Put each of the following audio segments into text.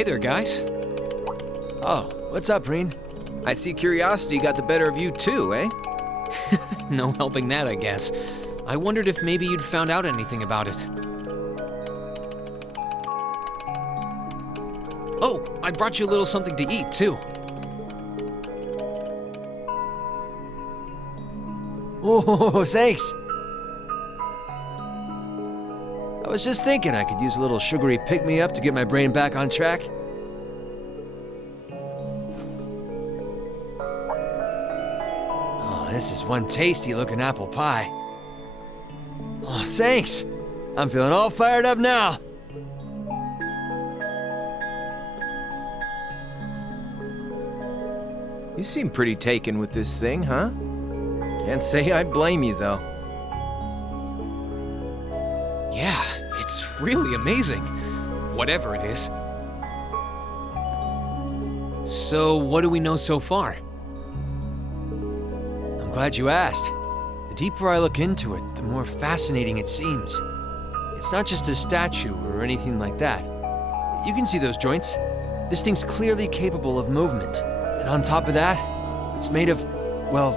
Hey there, guys. Oh, what's up, Reen? I see curiosity got the better of you too, eh? No helping that, I guess. I wondered if maybe you'd found out anything about it. Oh, I brought you a little something to eat, too. Oh, thanks. I was just thinking I could use a little sugary pick-me-up to get my brain back on track. Oh, this is one tasty-looking apple pie. Oh, thanks. I'm feeling all fired up now. You seem pretty taken with this thing, huh? Can't say I blame you, though. Yeah, it's really amazing. Whatever it is. So, what do we know so far? I'm glad you asked. The deeper I look into it, the more fascinating it seems. It's not just a statue or anything like that. You can see those joints. This thing's clearly capable of movement. And on top of that, it's made of, well,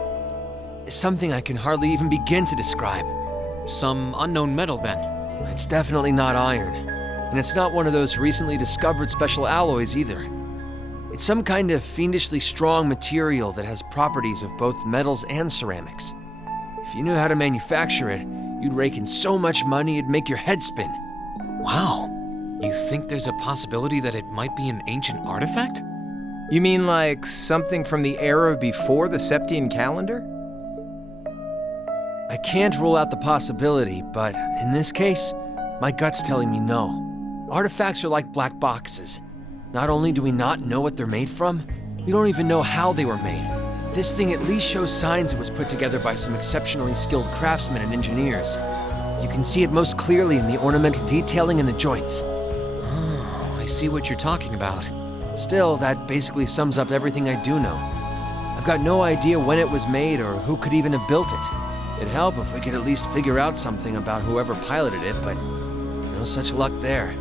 something I can hardly even begin to describe. Some unknown metal, then. It's definitely not iron. And it's not one of those recently discovered special alloys either. It's some kind of fiendishly strong material that has properties of both metals and ceramics. If you knew how to manufacture it, you'd rake in so much money it'd make your head spin. Wow. You think there's a possibility that it might be an ancient artifact? You mean like something from the era before the Septian calendar? I can't rule out the possibility, but in this case, my gut's telling me no. Artifacts are like black boxes. Not only do we not know what they're made from, we don't even know how they were made. This thing at least shows signs it was put together by some exceptionally skilled craftsmen and engineers. You can see it most clearly in the ornamental detailing in the joints. Oh, I see what you're talking about. Still, that basically sums up everything I do know. I've got no idea when it was made or who could even have built it. It'd help if we could at least figure out something about whoever piloted it, but no such luck there.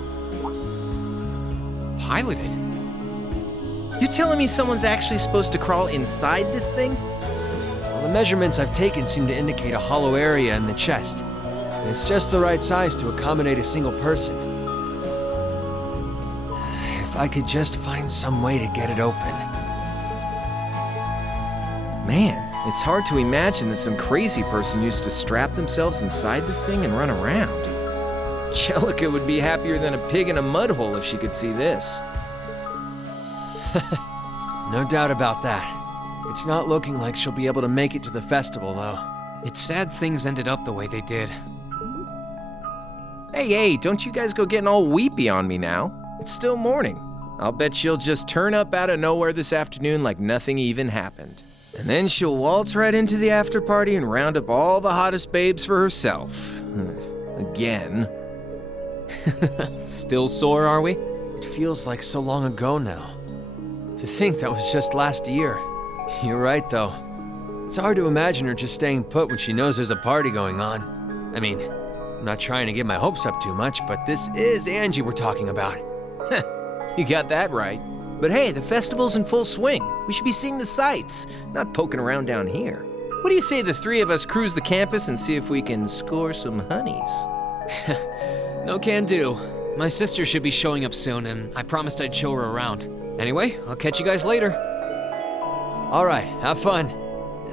Piloted? You telling me someone's actually supposed to crawl inside this thing? Well, the measurements I've taken seem to indicate a hollow area in the chest, and it's just the right size to accommodate a single person. If I could just find some way to get it open. Man, it's hard to imagine that some crazy person used to strap themselves inside this thing and run around. Jellica would be happier than a pig in a mud hole if she could see this. No doubt about that. It's not looking like she'll be able to make it to the festival, though. It's sad things ended up the way they did. Hey, don't you guys go getting all weepy on me now. It's still morning. I'll bet she'll just turn up out of nowhere this afternoon like nothing even happened. And then she'll waltz right into the after party and round up all the hottest babes for herself. Again. Still sore, are we? It feels like so long ago now. To think that was just last year. You're right, though. It's hard to imagine her just staying put when she knows there's a party going on. I mean, I'm not trying to get my hopes up too much, but this is Angie we're talking about. You got that right. But hey, the festival's in full swing. We should be seeing the sights, not poking around down here. What do you say the three of us cruise the campus and see if we can score some honeys? No can do. My sister should be showing up soon, and I promised I'd show her around. Anyway, I'll catch you guys later. All right, have fun.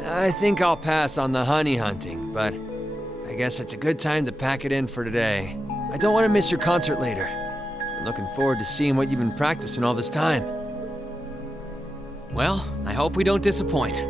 I think I'll pass on the honey hunting, but I guess it's a good time to pack it in for today. I don't want to miss your concert later. I'm looking forward to seeing what you've been practicing all this time. Well, I hope we don't disappoint.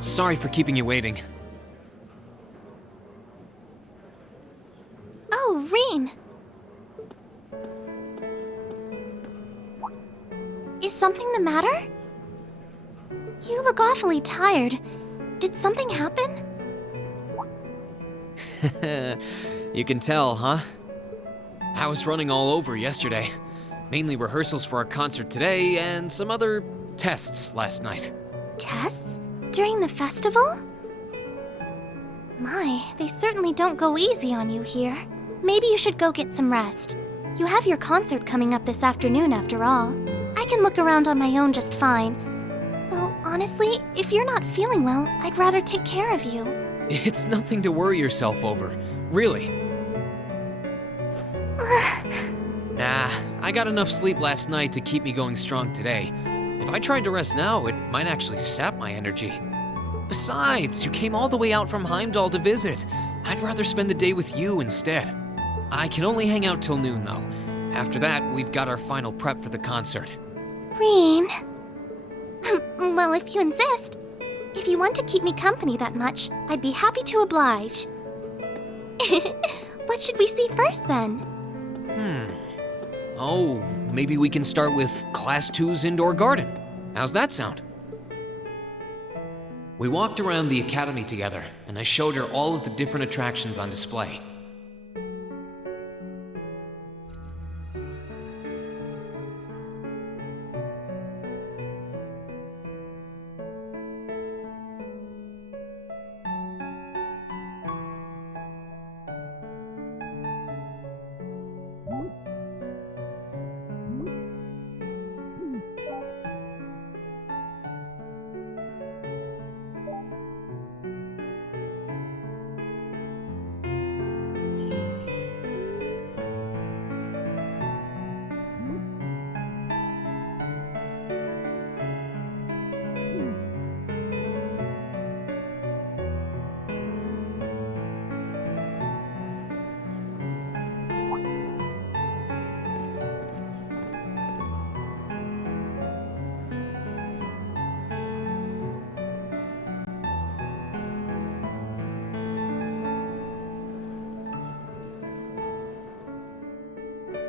Sorry for keeping you waiting. Oh, Reen! Is something the matter? You look awfully tired. Did something happen? You can tell, huh? I was running all over yesterday. Mainly rehearsals for our concert today and some other tests last night. Tests? During the festival? My, they certainly don't go easy on you here. Maybe you should go get some rest. You have your concert coming up this afternoon after all. I can look around on my own just fine. Though, honestly, if you're not feeling well, I'd rather take care of you. It's nothing to worry yourself over, really. Nah, I got enough sleep last night to keep me going strong today. If I tried to rest now, it might actually sap my energy. Besides, you came all the way out from Heimdall to visit. I'd rather spend the day with you instead. I can only hang out till noon, though. After that, we've got our final prep for the concert. Reen. Well, if you insist. If you want to keep me company that much, I'd be happy to oblige. What should we see first, then? Oh, maybe we can start with Class 2's indoor garden. How's that sound? We walked around the academy together, and I showed her all of the different attractions on display.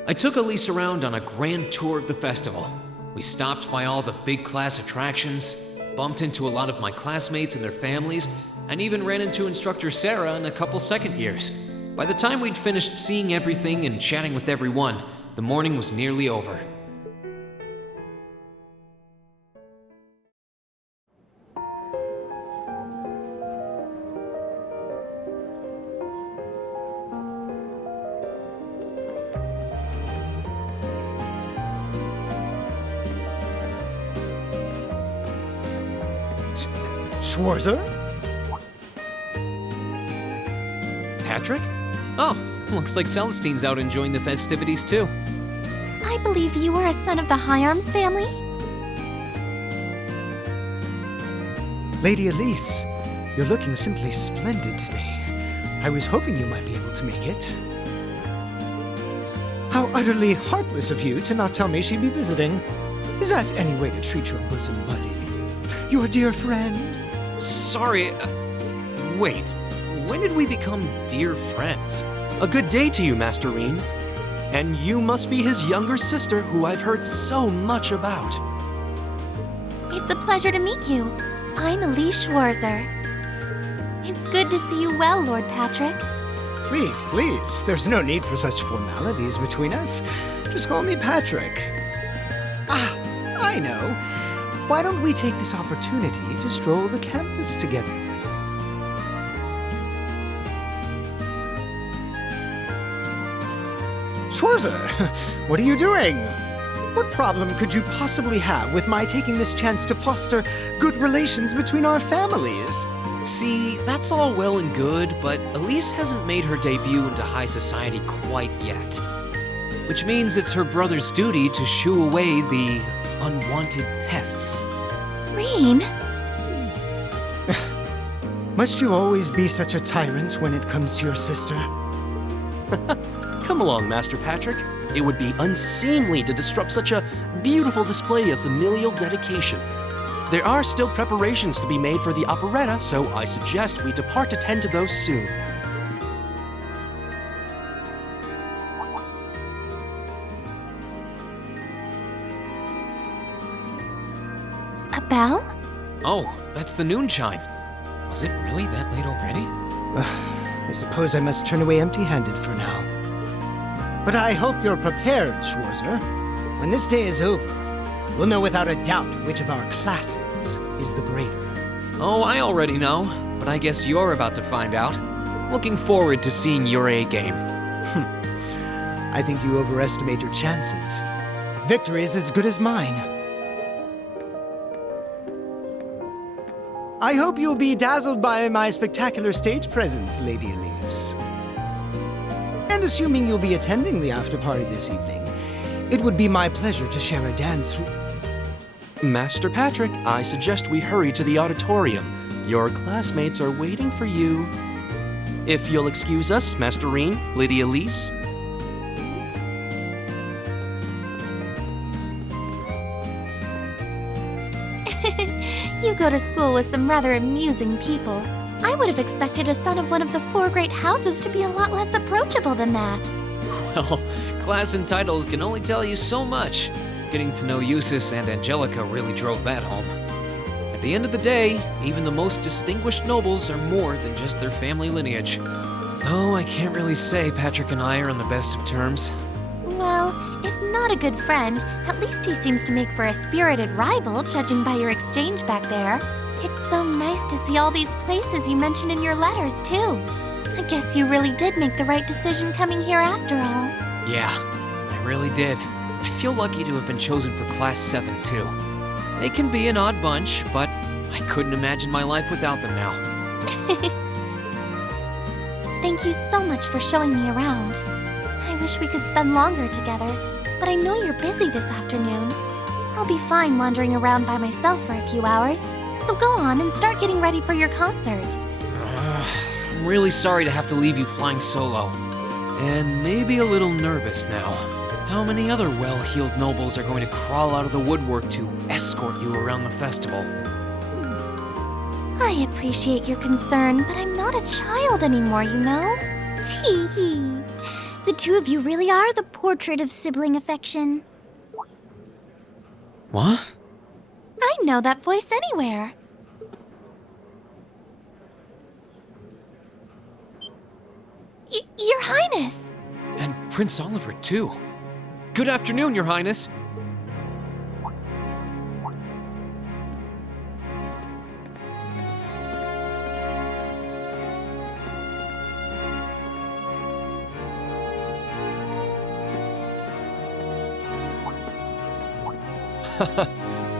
I took Elise around on a grand tour of the festival. We stopped by all the big class attractions, bumped into a lot of my classmates and their families, and even ran into instructor Sarah and a couple second years. By the time we'd finished seeing everything and chatting with everyone, the morning was nearly over. Schwarzer? Patrick? Oh, Looks like Celestine's out enjoying the festivities too. I believe you are a son of the High Arms family? Lady Elise, you're looking simply splendid today. I was hoping you might be able to make it. How utterly heartless of you to not tell me she'd be visiting. Is that any way to treat your bosom buddy? Your dear friend? Sorry, wait. When did we become dear friends? A good day to you, Master Reen. And you must be his younger sister, who I've heard so much about. It's a pleasure to meet you. I'm Elise Schwarzer. It's good to see you well, Lord Patrick. Please, please, there's no need for such formalities between us. Just call me Patrick. Ah, I know. Why don't we take this opportunity to stroll the campus together? Schwarzer, what are you doing? What problem could you possibly have with my taking this chance to foster good relations between our families? See, that's all well and good, but Elise hasn't made her debut into high society quite yet. Which means it's her brother's duty to shoo away the unwanted pests. Reen? Must you always be such a tyrant when it comes to your sister? Come along, Master Patrick. It would be unseemly to disrupt such a beautiful display of familial dedication. There are still preparations to be made for the operetta, so I suggest we depart to tend to those soon. A bell? Oh, that's the noon chime. Was it really that late already? I suppose I must turn away empty-handed for now. But I hope you're prepared, Schwarzer. When this day is over, we'll know without a doubt which of our classes is the greater. Oh, I already know, but I guess you're about to find out. Looking forward to seeing your A-game. I think you overestimate your chances. Victory is as good as mine. I hope you'll be dazzled by my spectacular stage presence, Lady Elise. And assuming you'll be attending the after-party this evening, it would be my pleasure to share a dance with... Master Patrick, I suggest we hurry to the auditorium. Your classmates are waiting for you. If you'll excuse us, Master Reen, Lady Elise. You go to school with some rather amusing people. I would have expected a son of one of the four great houses to be a lot less approachable than that. Well, class and titles can only tell you so much. Getting to know Eustace and Angelica really drove that home. At the end of the day, even the most distinguished nobles are more than just their family lineage. Though I can't really say Patrick and I are on the best of terms. Well, if not a good friend, at least he seems to make for a spirited rival, judging by your exchange back there. It's so nice to see all these places you mentioned in your letters, too. I guess you really did make the right decision coming here after all. Yeah, I really did. I feel lucky to have been chosen for Class 7, too. They can be an odd bunch, but I couldn't imagine my life without them now. Thank you so much for showing me around. I wish we could spend longer together, but I know you're busy this afternoon. I'll be fine wandering around by myself for a few hours, so go on and start getting ready for your concert. I'm really sorry to have to leave you flying solo. And maybe a little nervous now. How many other well-heeled nobles are going to crawl out of the woodwork to escort you around the festival? I appreciate your concern, but I'm not a child anymore, you know? Tee-hee. The two of you really are the portrait of sibling affection. What? I know that voice anywhere. Your Highness! And Prince Oliver, too. Good afternoon, Your Highness.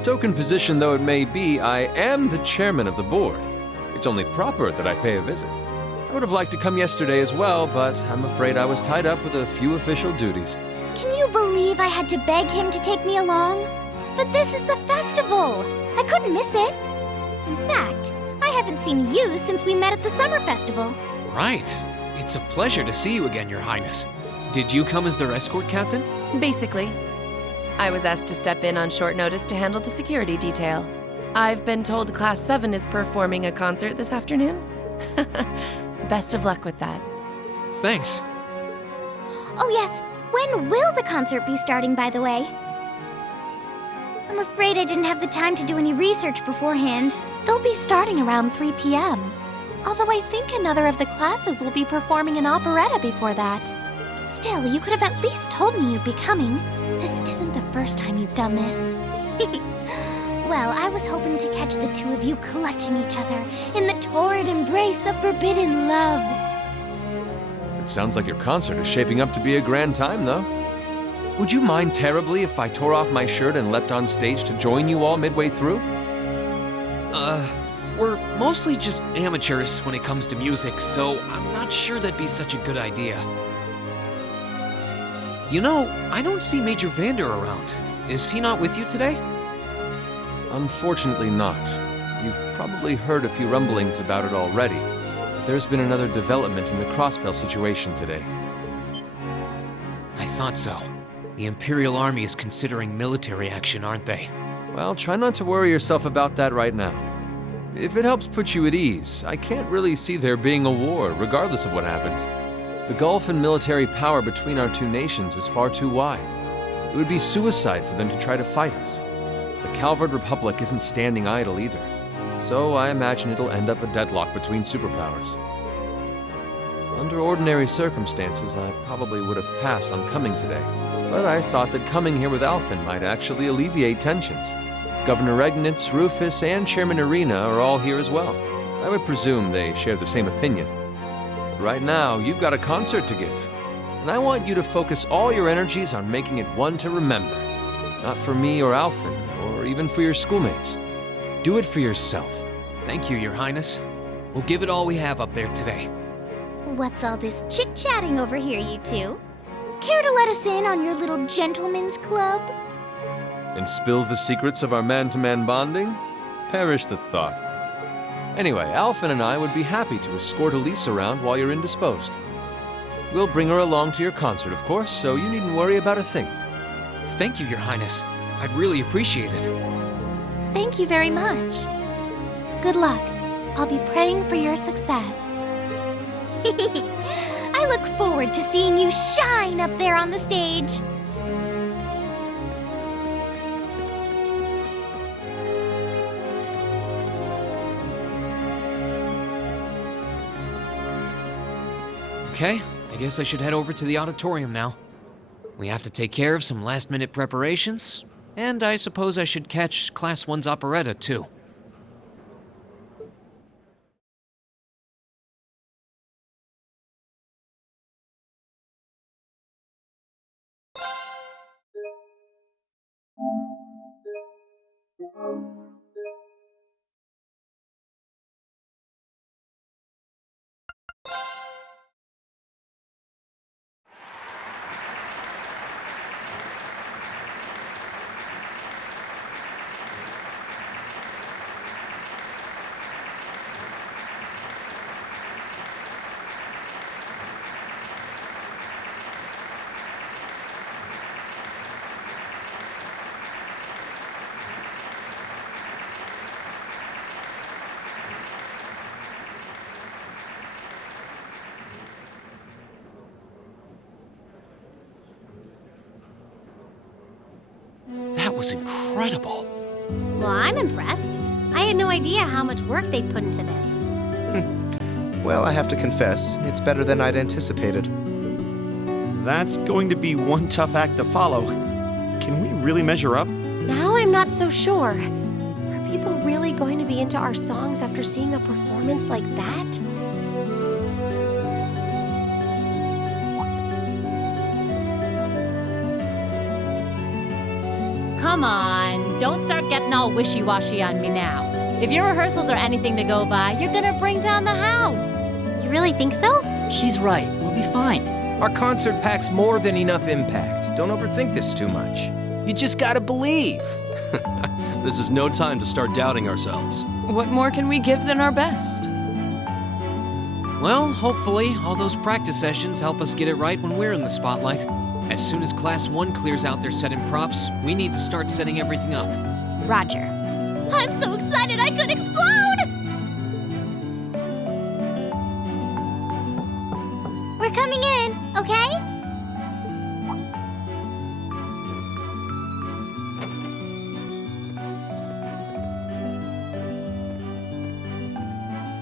Token position though it may be, I am the chairman of the board. It's only proper that I pay a visit. I would have liked to come yesterday as well, but I'm afraid I was tied up with a few official duties. Can you believe I had to beg him to take me along? But this is the festival! I couldn't miss it. In fact, I haven't seen you since we met at the summer festival. Right. It's a pleasure to see you again, Your Highness. Did you come as their escort captain? Basically. I was asked to step in on short notice to handle the security detail. I've been told Class 7 is performing a concert this afternoon. Best of luck with that. Thanks. Oh yes, when will the concert be starting, by the way? I'm afraid I didn't have the time to do any research beforehand. They'll be starting around 3 p.m. Although I think another of the classes will be performing an operetta before that. Still, you could have at least told me you'd be coming. This isn't the first time you've done this. Well, I was hoping to catch the two of you clutching each other in the torrid embrace of forbidden love. It sounds like your concert is shaping up to be a grand time, though. Would you mind terribly if I tore off my shirt and leapt on stage to join you all midway through? We're mostly just amateurs when it comes to music, so I'm not sure that'd be such a good idea. You know, I don't see Major Vander around. Is he not with you today? Unfortunately not. You've probably heard a few rumblings about it already, but there's been another development in the Crossbell situation today. I thought so. The Imperial Army is considering military action, aren't they? Well, try not to worry yourself about that right now. If it helps put you at ease, I can't really see there being a war, regardless of what happens. The gulf in military power between our two nations is far too wide. It would be suicide for them to try to fight us. The Calvard Republic isn't standing idle either, so I imagine it'll end up a deadlock between superpowers. Under ordinary circumstances, I probably would have passed on coming today, but I thought that coming here with Alphen might actually alleviate tensions. Governor Regnitz, Rufus, and Chairman Arena are all here as well. I would presume they share the same opinion. But right now, you've got a concert to give, and I want you to focus all your energies on making it one to remember. Not for me or Alphen, or even for your schoolmates. Do it for yourself. Thank you, Your Highness. We'll give it all we have up there today. What's all this chit-chatting over here, you two? Care to let us in on your little gentleman's club? And spill the secrets of our man-to-man bonding? Perish the thought. Anyway, Alphen and I would be happy to escort Elise around while you're indisposed. We'll bring her along to your concert, of course, so you needn't worry about a thing. Thank you, Your Highness. I'd really appreciate it. Thank you very much. Good luck. I'll be praying for your success. I look forward to seeing you shine up there on the stage. Okay, I guess I should head over to the auditorium now. We have to take care of some last-minute preparations, and I suppose I should catch Class 1's operetta, too. That was incredible. Well, I'm impressed. I had no idea how much work they'd put into this. Well, I have to confess, it's better than I'd anticipated. That's going to be one tough act to follow. Can we really measure up? Now I'm not so sure. Are people really going to be into our songs after seeing a performance like that? Come on, don't start getting all wishy-washy on me now. If your rehearsals are anything to go by, you're gonna bring down the house. You really think so? She's right. We'll be fine. Our concert packs more than enough impact. Don't overthink this too much. You just gotta believe. This is no time to start doubting ourselves. What more can we give than our best? Well, hopefully, all those practice sessions help us get it right when we're in the spotlight. As soon as Class 1 clears out their set and props, we need to start setting everything up. Roger. I'm so excited I could explode! We're coming in, okay?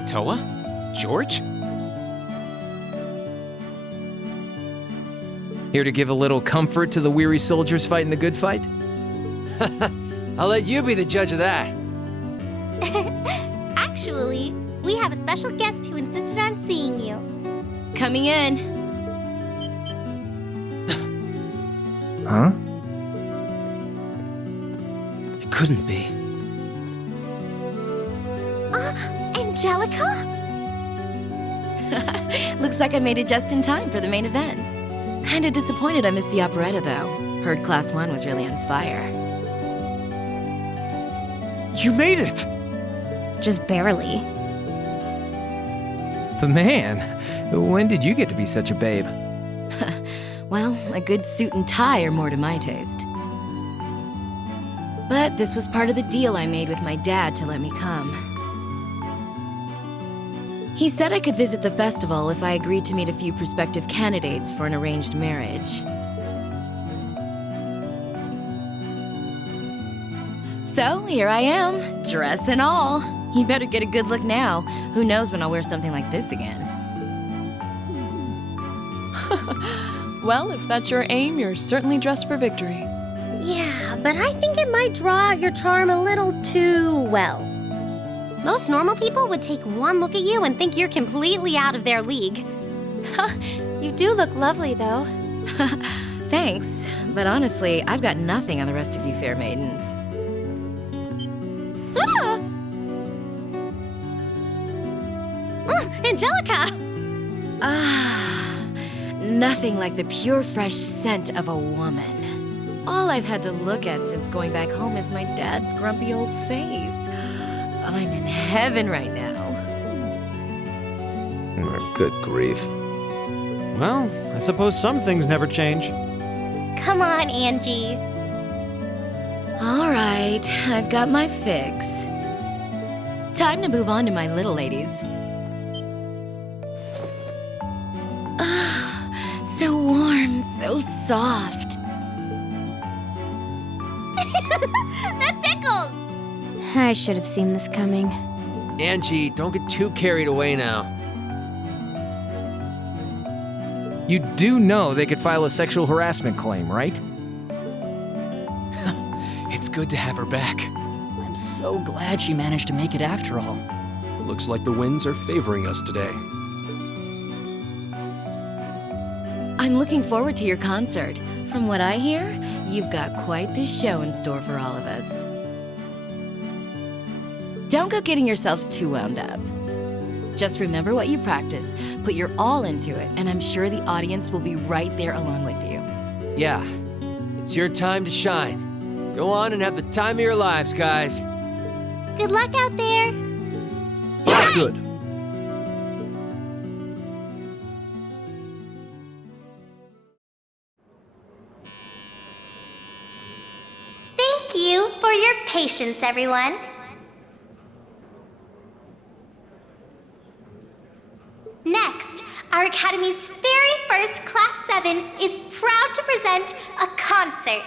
Toa? George? Here to give a little comfort to the weary soldiers fighting the good fight? I'll let you be the judge of that. Actually, we have a special guest who insisted on seeing you. Coming in. Huh? It couldn't be. Angelica? Looks like I made it just in time for the main event. Kinda disappointed I missed the operetta, though. Heard Class 1 was really on fire. You made it! Just barely. But man, when did you get to be such a babe? Well, a good suit and tie are more to my taste. But this was part of the deal I made with my dad to let me come. He said I could visit the festival if I agreed to meet a few prospective candidates for an arranged marriage. So, here I am, dress and all. You better get a good look now. Who knows when I'll wear something like this again. Well, if that's your aim, you're certainly dressed for victory. Yeah, but I think it might draw out your charm a little too well. Most normal people would take one look at you and think you're completely out of their league. You do look lovely, though. Thanks, but honestly, I've got nothing on the rest of you fair maidens. Ah! Angelica! Ah, nothing like the pure fresh scent of a woman. All I've had to look at since going back home is my dad's grumpy old face. I'm in heaven right now. Good grief. Well, I suppose some things never change. Come on, Angie. All right, I've got my fix. Time to move on to my little ladies. Ah, so warm, so soft. That tickles! I should have seen this coming. Angie, don't get too carried away now. You do know they could file a sexual harassment claim, right? It's good to have her back. I'm so glad she managed to make it after all. Looks like the winds are favoring us today. I'm looking forward to your concert. From what I hear, you've got quite the show in store for all of us. Don't go getting yourselves too wound up. Just remember what you practice, put your all into it, and I'm sure the audience will be right there along with you. Yeah, it's your time to shine. Go on and have the time of your lives, guys. Good luck out there. Yeah, good. Thank you for your patience, everyone. Next, our Academy's very first Class 7 is proud to present a concert.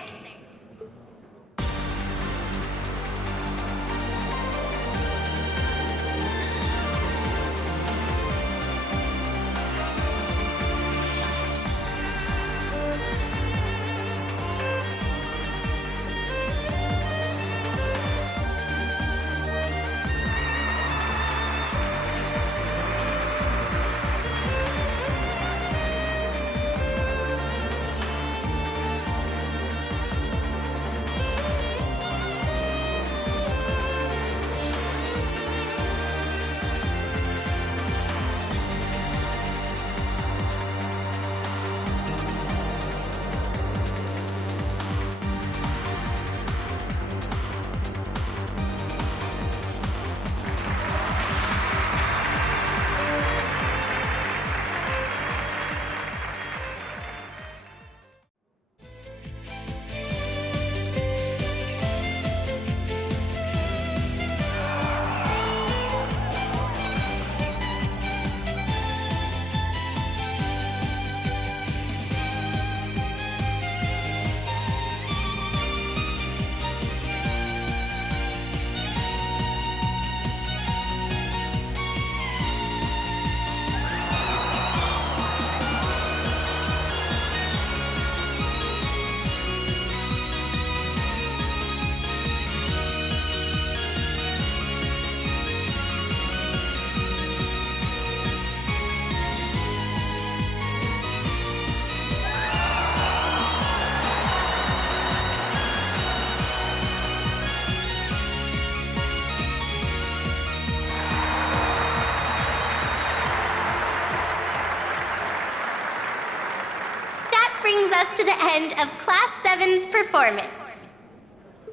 us to the end of Class 7's performance.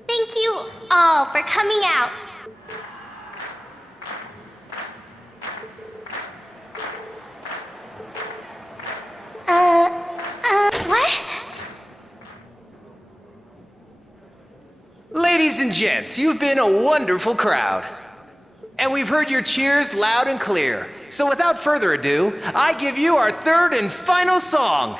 Thank you all for coming out. What? Ladies and gents, you've been a wonderful crowd. And we've heard your cheers loud and clear. So without further ado, I give you our third and final song.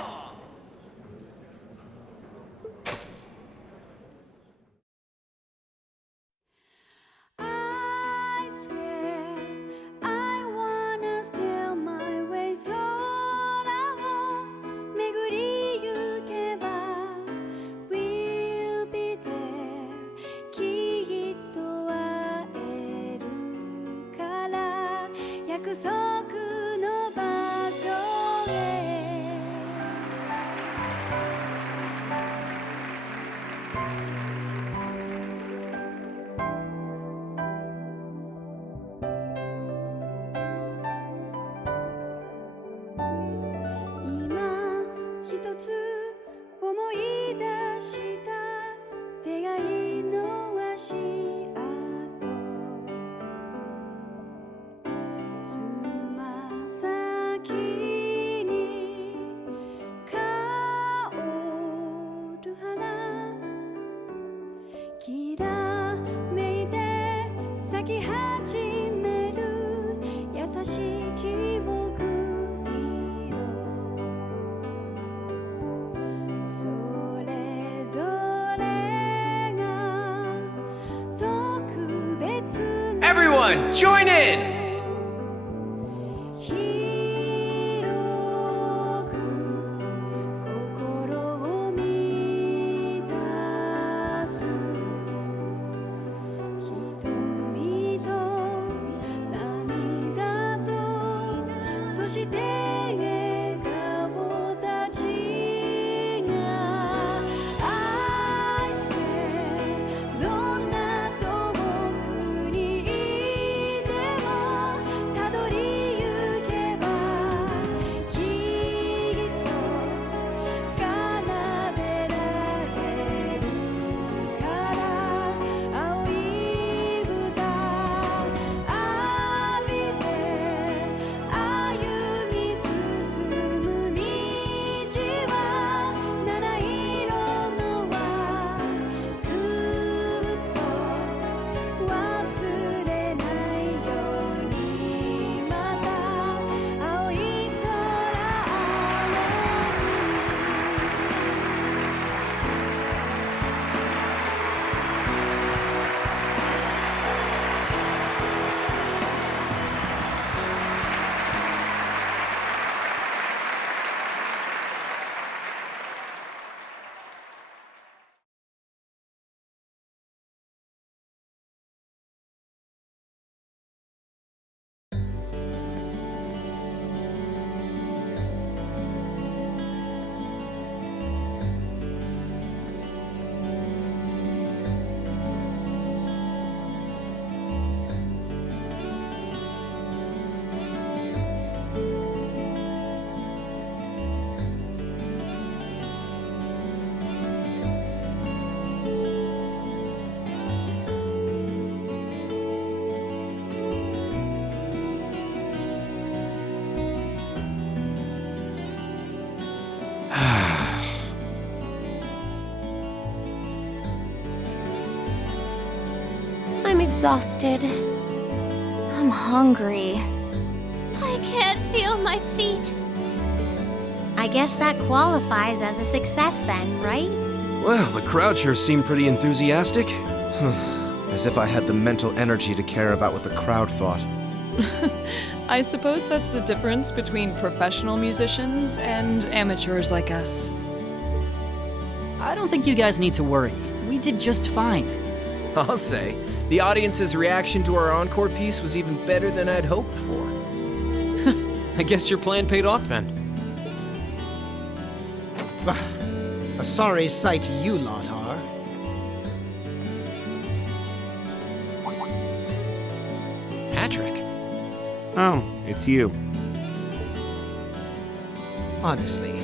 I swear I wanna steal my way 空を巡りゆけば We'll be there きっと会えるから約束の場所へ今一つ思い出した出会いの足跡つま先に香る花きらめいて咲き始める優しい記憶色それぞれが特別な Everyone, join in! 広く心を満たす瞳と涙とそして笑顔たちが I swear どんな遠くにいてもたどりゆけばきっと奏でられるから青い豚浴びて歩み進む道は七色のはずっと忘れないようにまた青い空I'm exhausted. I'm hungry. I can't feel my feet. I guess that qualifies as a success then, right? Well, the crowd sure seemed pretty enthusiastic. As if I had the mental energy to care about what the crowd thought. I suppose that's the difference between professional musicians and amateurs like us. I don't think you guys need to worry. We did just fine. I'll say, the audience's reaction to our encore piece was even better than I'd hoped for. I guess your plan paid off then. A sorry sight you lot are. Patrick. Oh, it's you. Honestly,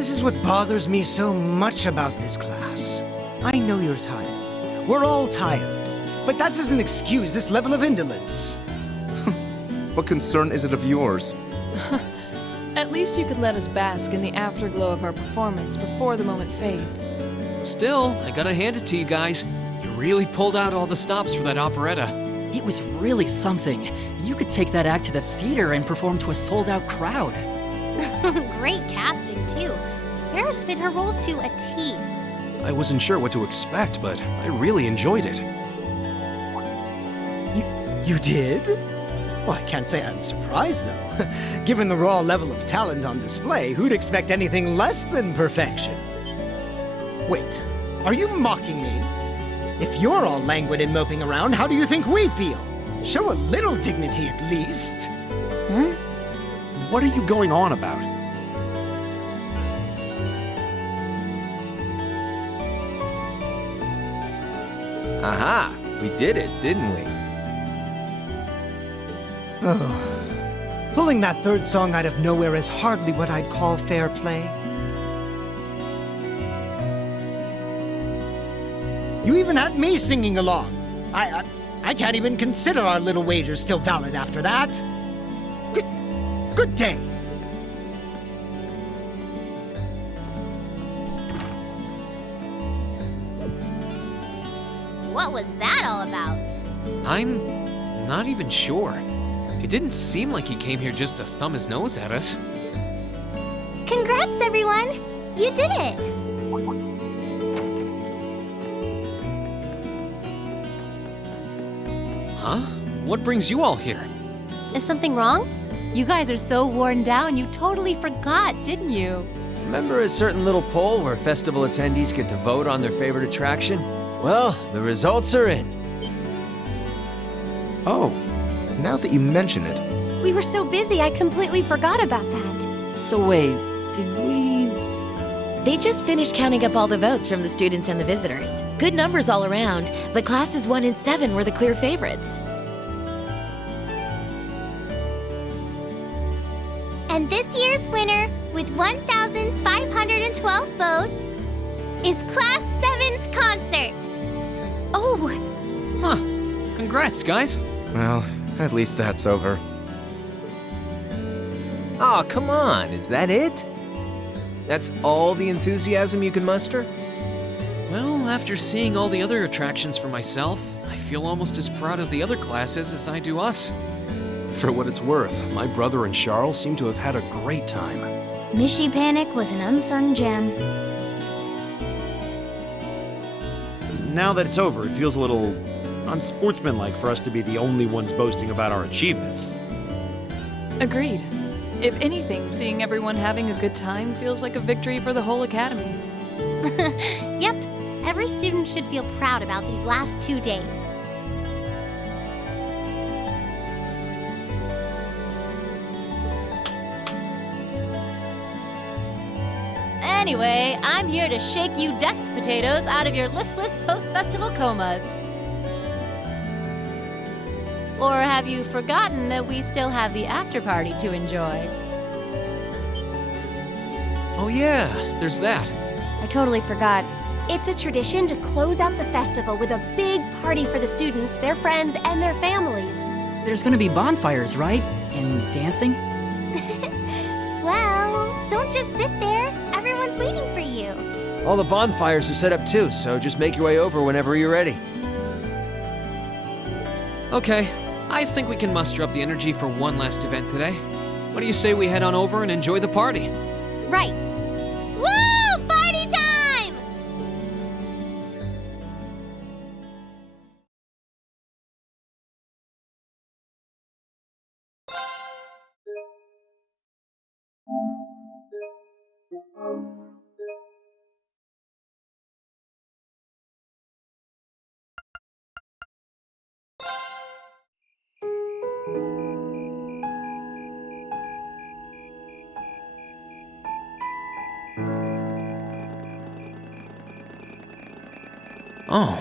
This is what bothers me so much about this class. I know you're tired. We're all tired. But that doesn't excuse this level of indolence. What concern is it of yours? At least you could let us bask in the afterglow of our performance before the moment fades. Still, I gotta hand it to you guys. You really pulled out all the stops for that operetta. It was really something. You could take that act to the theater and perform to a sold-out crowd. Great casting, too. Paris fit her role to a T. I wasn't sure what to expect, but I really enjoyed it. You did? Well, I can't say I'm surprised, though. Given the raw level of talent on display, who'd expect anything less than perfection? Wait, are you mocking me? If you're all languid and moping around, how do you think we feel? Show a little dignity at least. Huh? What are you going on about? Aha! We did it, didn't we? Oh, pulling that third song out of nowhere is hardly what I'd call fair play. You even had me singing along. I can't even consider our little wager still valid after that. Good day. What was that all about? I'm not even sure. It didn't seem like he came here just to thumb his nose at us. Congrats, everyone! You did it! Huh? What brings you all here? Is something wrong? You guys are so worn down, you totally forgot, didn't you? Remember a certain little poll where festival attendees get to vote on their favorite attraction? Well, the results are in. Oh, now that you mention it. We were so busy, I completely forgot about that. So wait, did we... They just finished counting up all the votes from the students and the visitors. Good numbers all around, but classes 1 and 7 were the clear favorites. And this year's winner, with 1,512 votes, is Class 7's concert. Oh! Huh. Congrats, guys. Well, at least that's over. Aw, come on, is that it? That's all the enthusiasm you can muster? Well, after seeing all the other attractions for myself, I feel almost as proud of the other classes as I do us. For what it's worth, my brother and Charles seem to have had a great time. Mishy Panic was an unsung gem. Now that it's over, it feels a little unsportsmanlike for us to be the only ones boasting about our achievements. Agreed. If anything, seeing everyone having a good time feels like a victory for the whole academy. Yep, every student should feel proud about these last 2 days. Anyway, I'm here to shake you desk potatoes out of your listless post-festival comas. Or have you forgotten that we still have the after-party to enjoy? Oh yeah, there's that. I totally forgot. It's a tradition to close out the festival with a big party for the students, their friends, and their families. There's gonna be bonfires, right? And dancing? Well, don't just sit there. Everyone's waiting for you. All the bonfires are set up too, so just make your way over whenever you're ready. Okay, I think we can muster up the energy for one last event today. What do you say we head on over and enjoy the party? Right. Woo! Party time! Oh.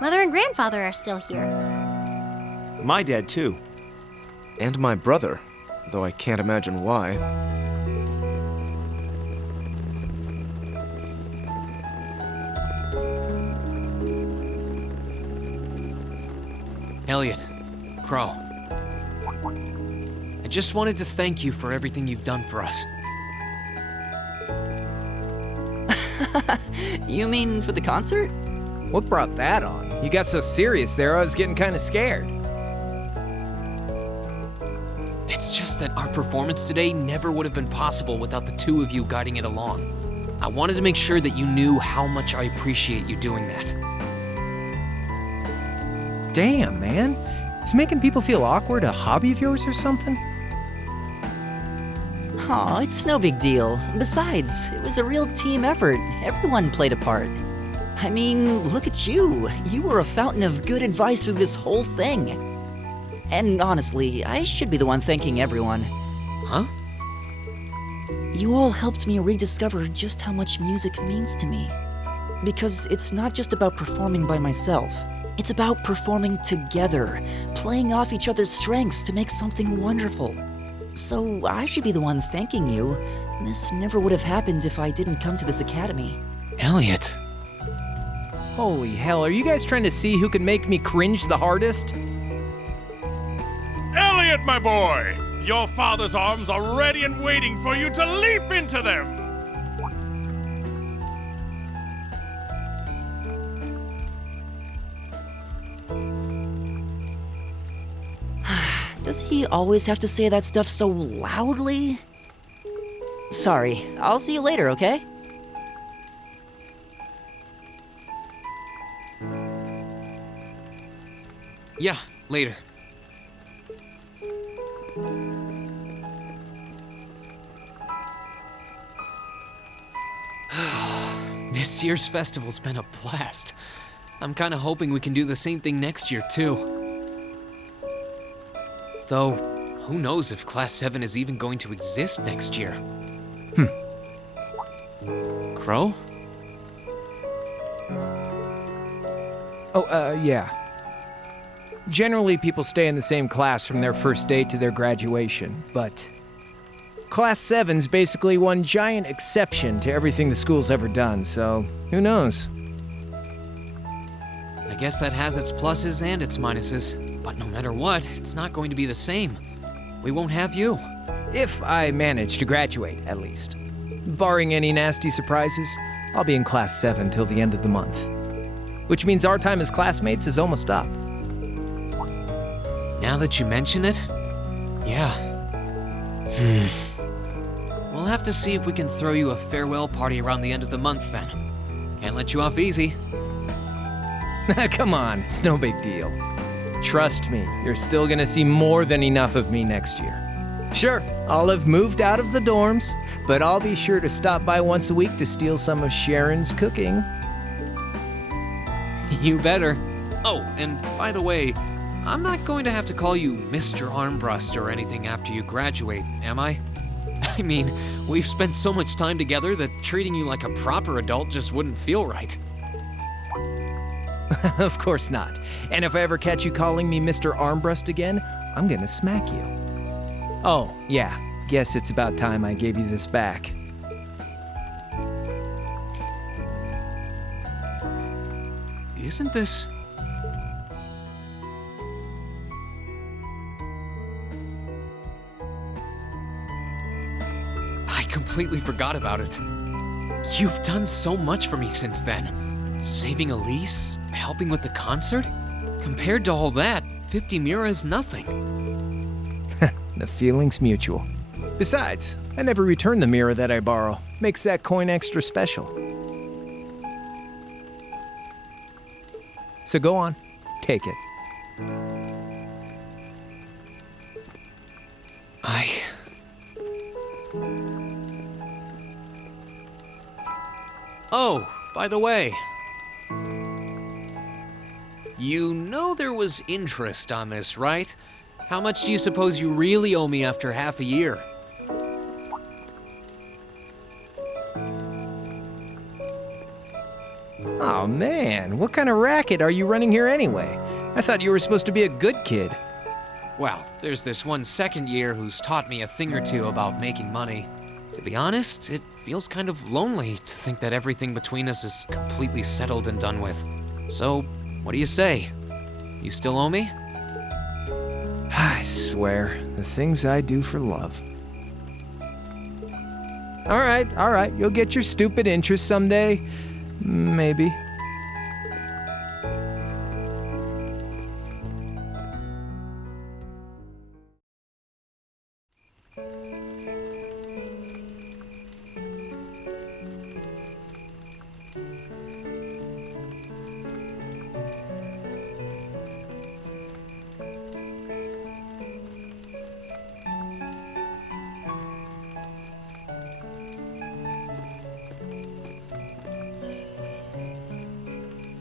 Mother and grandfather are still here. My dad, too. And my brother, though I can't imagine why. Elliot, Crow. I just wanted to thank you for everything you've done for us. You mean for the concert? What brought that on? You got so serious there, I was getting kind of scared. It's just that our performance today never would have been possible without the two of you guiding it along. I wanted to make sure that you knew how much I appreciate you doing that. Damn, man. Is making people feel awkward a hobby of yours or something? Aw, it's no big deal. Besides, it was a real team effort. Everyone played a part. I mean, look at you. You were a fountain of good advice through this whole thing. And honestly, I should be the one thanking everyone. Huh? You all helped me rediscover just how much music means to me. Because it's not just about performing by myself. It's about performing together, playing off each other's strengths to make something wonderful. So I should be the one thanking you. This never would have happened if I didn't come to this academy. Elliot. Holy hell, are you guys trying to see who can make me cringe the hardest? Elliot, my boy! Your father's arms are ready and waiting for you to leap into them! Does he always have to say that stuff so loudly? Sorry, I'll see you later, okay? Yeah, later. This year's festival's been a blast. I'm kinda hoping we can do the same thing next year, too. Though, who knows if Class 7 is even going to exist next year? Crow? Oh, yeah. Generally, people stay in the same class from their first day to their graduation, but Class 7's basically one giant exception to everything the school's ever done, so who knows? I guess that has its pluses and its minuses, but no matter what, it's not going to be the same. We won't have you. If I manage to graduate, at least. Barring any nasty surprises, I'll be in Class 7 till the end of the month. Which means our time as classmates is almost up. Now that you mention it, yeah. We'll have to see if we can throw you a farewell party around the end of the month then. Can't let you off easy. Come on, it's no big deal. Trust me, you're still gonna see more than enough of me next year. Sure, I'll have moved out of the dorms, but I'll be sure to stop by once a week to steal some of Sharon's cooking. You better. Oh, and by the way, I'm not going to have to call you Mr. Armbrust or anything after you graduate, am I? I mean, we've spent so much time together that treating you like a proper adult just wouldn't feel right. Of course not. And if I ever catch you calling me Mr. Armbrust again, I'm gonna smack you. Oh, yeah. Guess it's about time I gave you this back. Isn't this... I completely forgot about it. You've done so much for me since then. Saving Elise, helping with the concert. Compared to all that, 50 Mira is nothing. The feeling's mutual. Besides, I never return the mirror that I borrow. Makes that coin extra special. So go on, take it. Oh, by the way. You know there was interest on this, right? How much do you suppose you really owe me after half a year? Oh man, what kind of racket are you running here anyway? I thought you were supposed to be a good kid. Well, there's this one second year who's taught me a thing or two about making money. To be honest, it feels kind of lonely to think that everything between us is completely settled and done with. So, what do you say? You still owe me? I swear, the things I do for love. All right, you'll get your stupid interest someday. Maybe.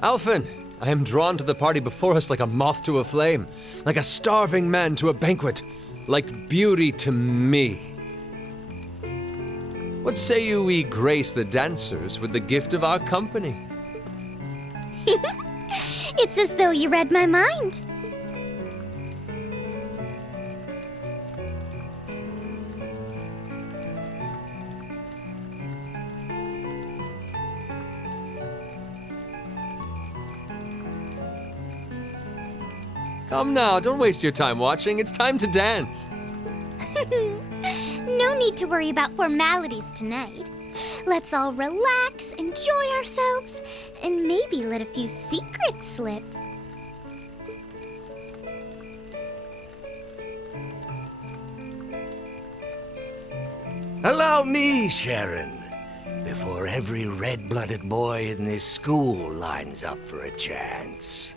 Alphen, I am drawn to the party before us like a moth to a flame, like a starving man to a banquet, like beauty to me. What say you we grace the dancers with the gift of our company? It's as though you read my mind. Come now, don't waste your time watching. It's time to dance. No need to worry about formalities tonight. Let's all relax, enjoy ourselves, and maybe let a few secrets slip. Allow me, Sharon, before every red-blooded boy in this school lines up for a chance.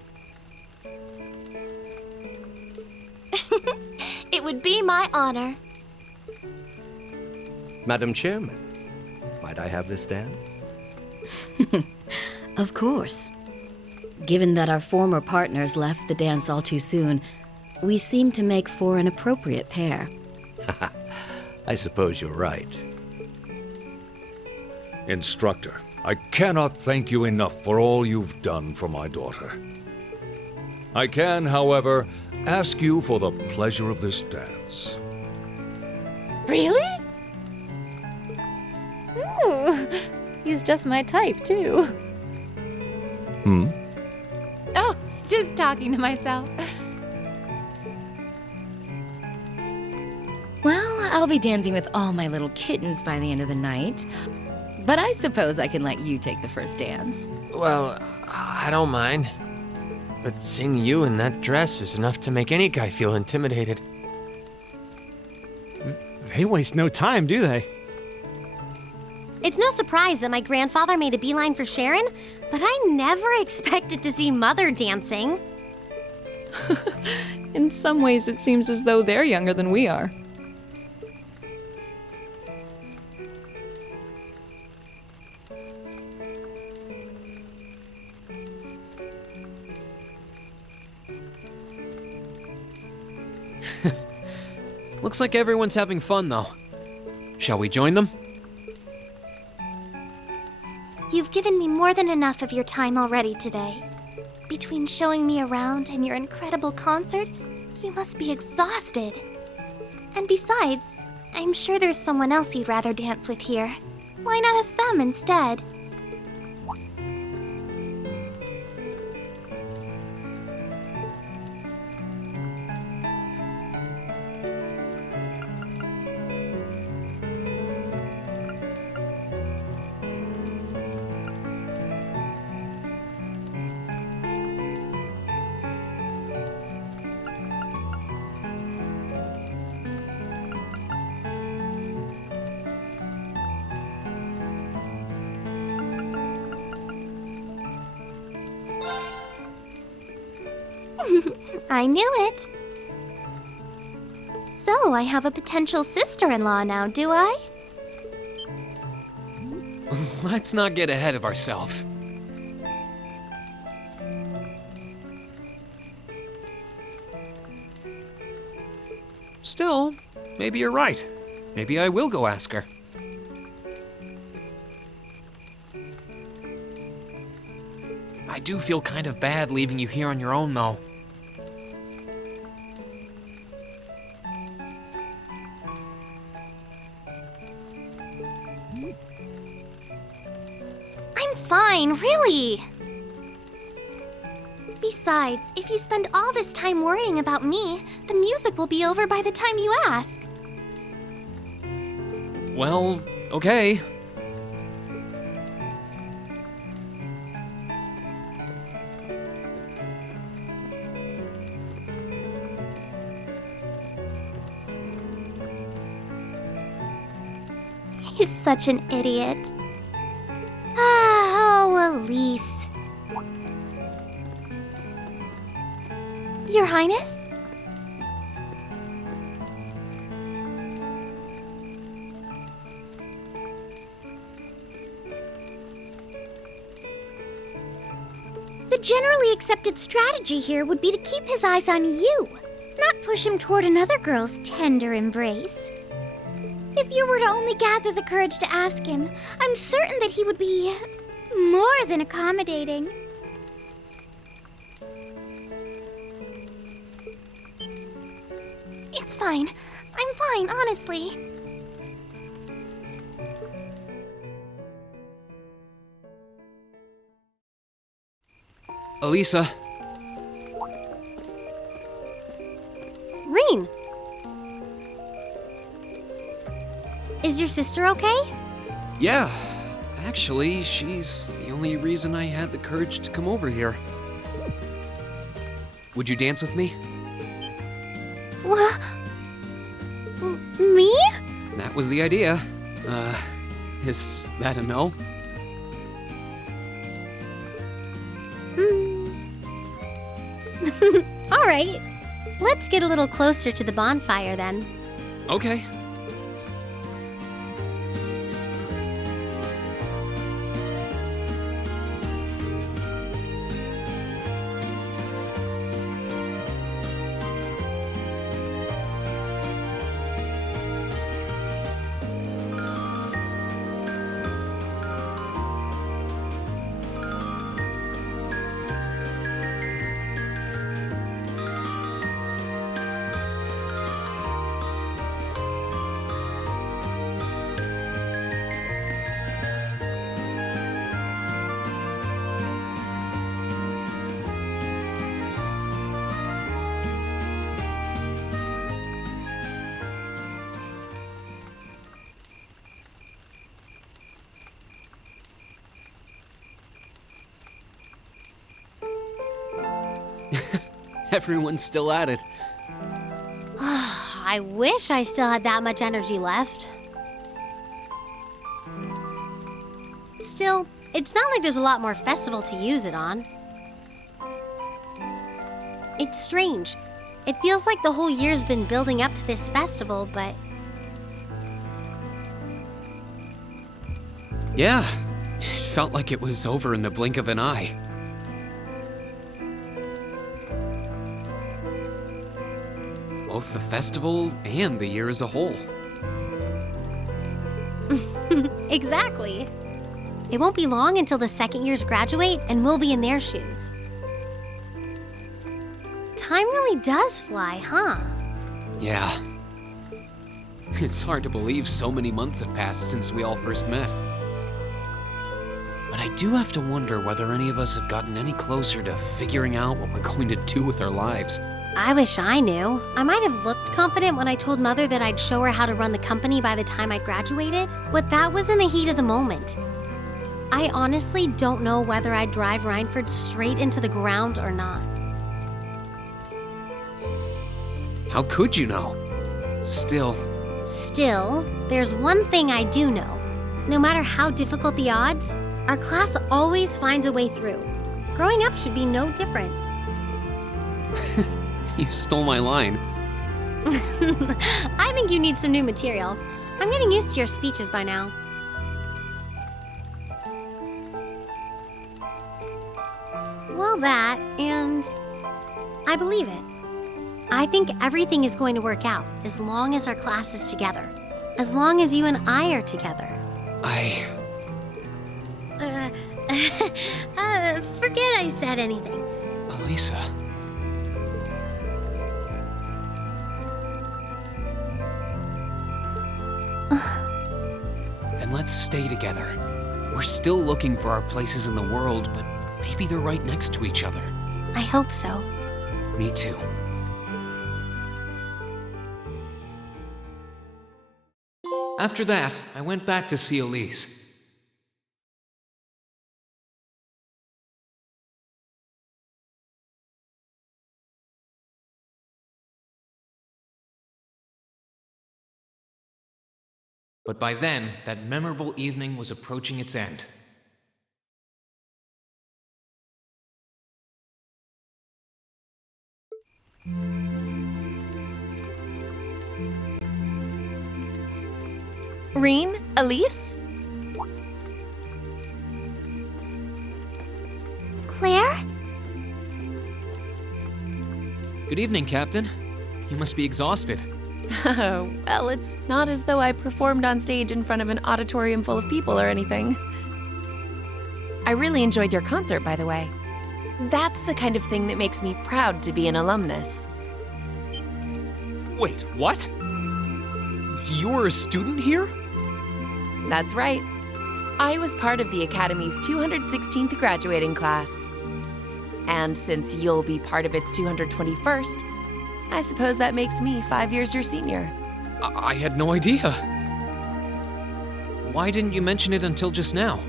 It would be my honor. Madam Chairman, might I have this dance? Of course. Given that our former partners left the dance all too soon, we seem to make for an appropriate pair. I suppose you're right. Instructor, I cannot thank you enough for all you've done for my daughter. I can, however, ask you for the pleasure of this dance. Really? Ooh, he's just my type, too. Hmm? Oh, just talking to myself. Well, I'll be dancing with all my little kittens by the end of the night. But I suppose I can let you take the first dance. Well, I don't mind. But seeing you in that dress is enough to make any guy feel intimidated. They waste no time, do they? It's no surprise that my grandfather made a beeline for Sharon, but I never expected to see Mother dancing. In some ways, it seems as though they're younger than we are. Looks like everyone's having fun, though. Shall we join them? You've given me more than enough of your time already today. Between showing me around and your incredible concert, you must be exhausted. And besides, I'm sure there's someone else you'd rather dance with here. Why not ask them instead? I knew it. So, I have a potential sister-in-law now, do I? Let's not get ahead of ourselves. Still, maybe you're right. Maybe I will go ask her. I do feel kind of bad leaving you here on your own, though. I'm fine, really. Besides, if you spend all this time worrying about me, the music will be over by the time you ask. Well, okay. He's such an idiot. Oh, Elise. Your Highness? The generally accepted strategy here would be to keep his eyes on you, not push him toward another girl's tender embrace. If you were to only gather the courage to ask him, I'm certain that he would be more than accommodating. It's fine. I'm fine, honestly. Elisa, Reen! Is your sister okay? yeah. Actually, she's the only reason I had the courage to come over here. Would you dance with me? What? Me? That was the idea. Is that a no? All right. Let's get a little closer to the bonfire then. Okay. Everyone's still at it. I wish I still had that much energy left. Still, it's not like there's a lot more festival to use it on. It's strange. It feels like the whole year's been building up to this festival, but Yeah, it felt like it was over in the blink of an eye. Both the festival and the year as a whole. exactly. It won't be long until the second years graduate and we'll be in their shoes. Time really does fly, huh? Yeah. It's hard to believe so many months have passed since we all first met. But I do have to wonder whether any of us have gotten any closer to figuring out what we're going to do with our lives. I wish I knew. I might have looked confident when I told Mother that I'd show her how to run the company by the time I'd graduated, but that was in the heat of the moment. I honestly don't know whether I'd drive Rhineford straight into the ground or not. How could you know? Still, There's one thing I do know. No matter how difficult the odds, our class always finds a way through. Growing up should be no different. you stole my line. I think you need some new material. I'm getting used to your speeches by now. Well, that, and I believe it. I think everything is going to work out as long as our class is together. As long as you and I are together. Forget I said anything. Elisa. Then let's stay together. We're still looking for our places in the world, but maybe they're right next to each other. I hope so. Me too. After that, I went back to see Elise. But by then, that memorable evening was approaching its end. Reen? Elise? Claire? Good evening, Captain. You must be exhausted. Well, it's not as though I performed on stage in front of an auditorium full of people or anything. I really enjoyed your concert, by the way. That's the kind of thing that makes me proud to be an alumnus. Wait, what? You're a student here? That's right. I was part of the Academy's 216th graduating class. And since you'll be part of its 221st, I suppose that makes me 5 years your senior. I had no idea. Why didn't you mention it until just now?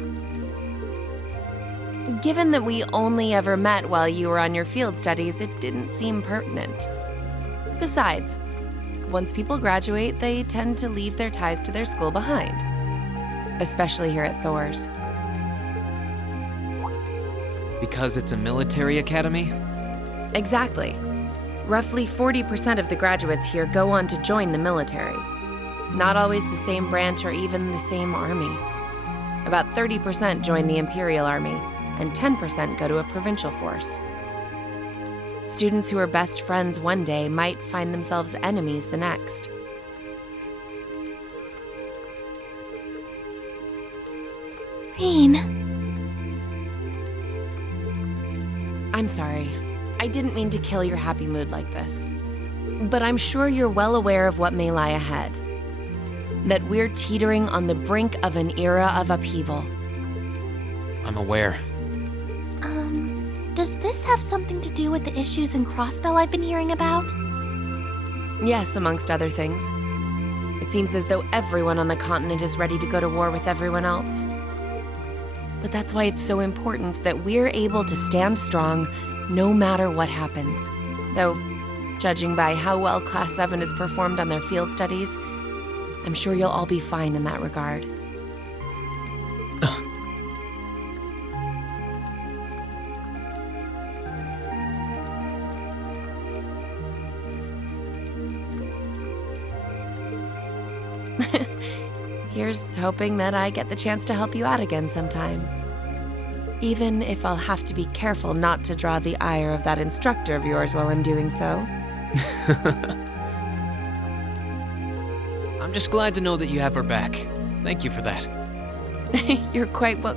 Given that we only ever met while you were on your field studies, it didn't seem pertinent. Besides, once people graduate, they tend to leave their ties to their school behind. Especially here at Thor's. Because it's a military academy? Exactly. Roughly 40% of the graduates here go on to join the military. Not always the same branch or even the same army. About 30% join the Imperial Army, and 10% go to a provincial force. Students who are best friends one day might find themselves enemies the next. Reen. I'm sorry. I didn't mean to kill your happy mood like this. But I'm sure you're well aware of what may lie ahead. That we're teetering on the brink of an era of upheaval. I'm aware. Does this have something to do with the issues in Crossbell I've been hearing about? Yes, amongst other things. It seems as though everyone on the continent is ready to go to war with everyone else. But that's why it's so important that we're able to stand strong no matter what happens. Though, judging by how well Class 7 has performed on their field studies, I'm sure you'll all be fine in that regard. Here's hoping that I get the chance to help you out again sometime. Even if I'll have to be careful not to draw the ire of that instructor of yours while I'm doing so. I'm just glad to know that you have her back. Thank you for that. You're quite well.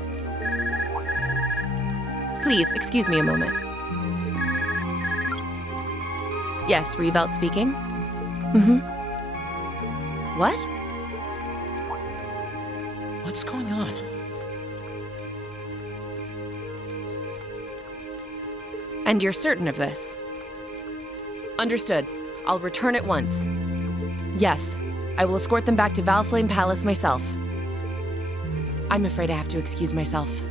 Please, excuse me a moment. Yes, Revelt speaking. What? What's going on? And you're certain of this? Understood. I'll return at once. Yes, I will escort them back to Valflame Palace myself. I'm afraid I have to excuse myself.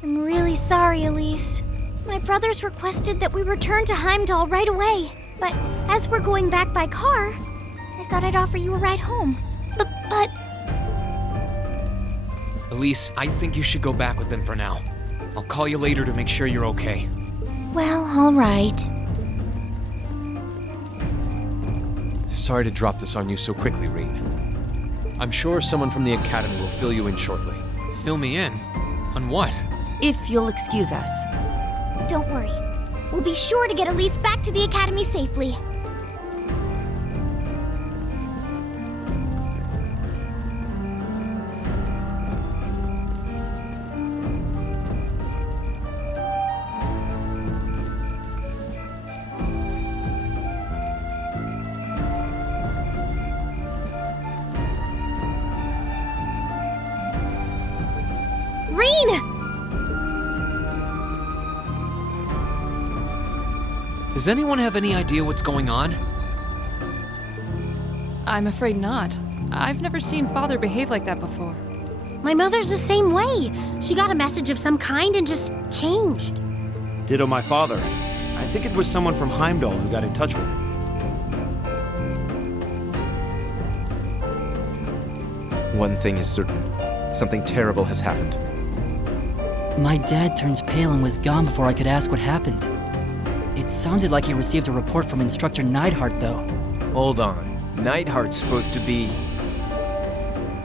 I'm really sorry, Elise. My brothers requested that we return to Heimdall right away. But as we're going back by car, I thought I'd offer you a ride home. But Elise, I think you should go back with them for now. I'll call you later to make sure you're okay. Well, alright. Sorry to drop this on you so quickly, Reen. I'm sure someone from the Academy will fill you in shortly. Fill me in? On what? If you'll excuse us. Don't worry. We'll be sure to get Elise back to the Academy safely. Does anyone have any idea what's going on? I'm afraid not. I've never seen Father behave like that before. My mother's the same way. She got a message of some kind and just changed. Ditto my father. I think it was someone from Heimdall who got in touch with him. One thing is certain. Something terrible has happened. My dad turned pale and was gone before I could ask what happened. It sounded like he received a report from Instructor Neidhart, though. Hold on. Neidhart's supposed to be...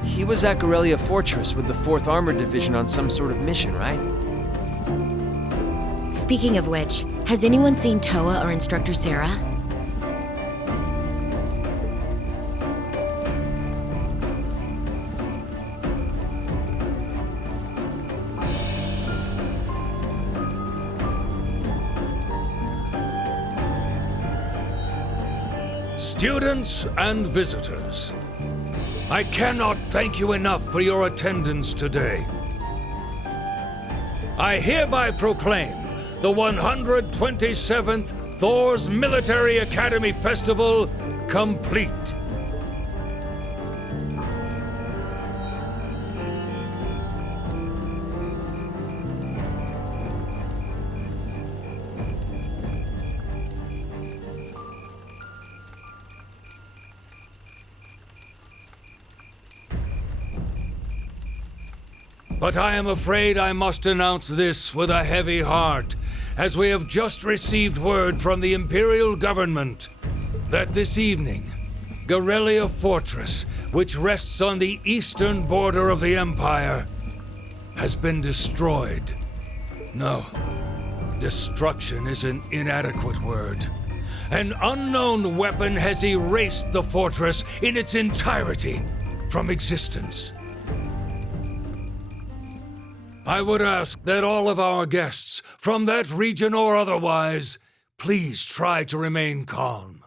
He was at Gorelia Fortress with the 4th Armored Division on some sort of mission, right? Speaking of which, has anyone seen Toa or Instructor Sarah? Students and visitors, I cannot thank you enough for your attendance today. I hereby proclaim the 127th Thor's Military Academy Festival complete. But I am afraid I must announce this with a heavy heart, as we have just received word from the Imperial government that this evening, Gorelia Fortress, which rests on the eastern border of the Empire, has been destroyed. No, destruction is an inadequate word. An unknown weapon has erased the fortress in its entirety from existence. I would ask that all of our guests, from that region or otherwise, please try to remain calm.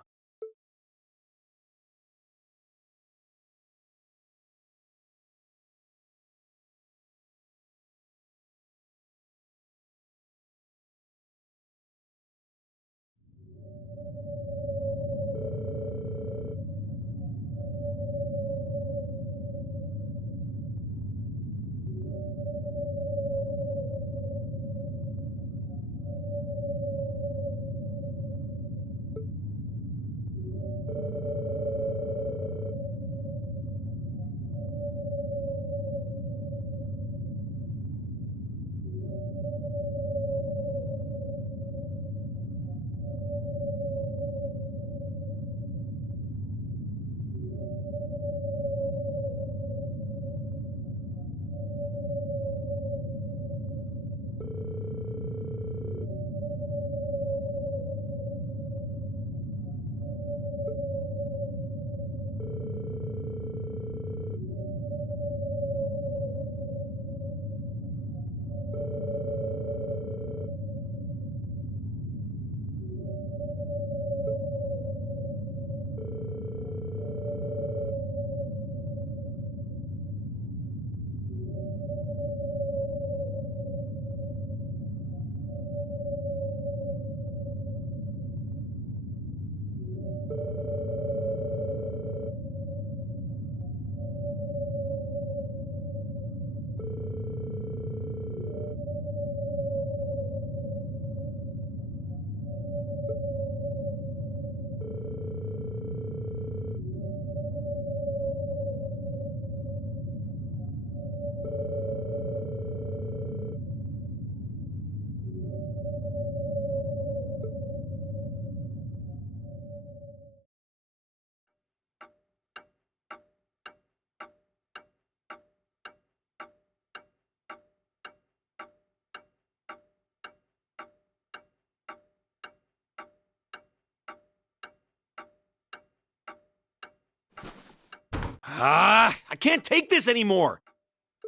I can't take this anymore!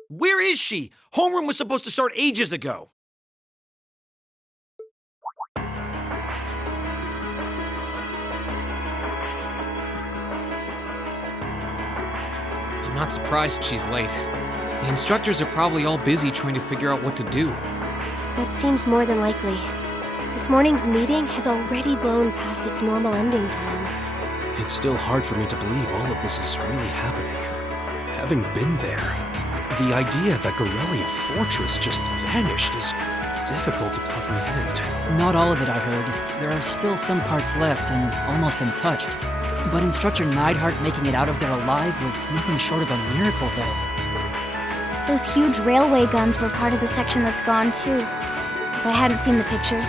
Where is she? Homeroom was supposed to start ages ago. I'm not surprised she's late. The instructors are probably all busy trying to figure out what to do. That seems more than likely. This morning's meeting has already blown past its normal ending time. It's still hard for me to believe all of this is really happening. Having been there, the idea that Gorelia Fortress just vanished is difficult to comprehend. Not all of it, I heard. There are still some parts left and almost untouched. But Instructor Neidhart making it out of there alive was nothing short of a miracle, though. Those huge railway guns were part of the section that's gone, too. If I hadn't seen the pictures,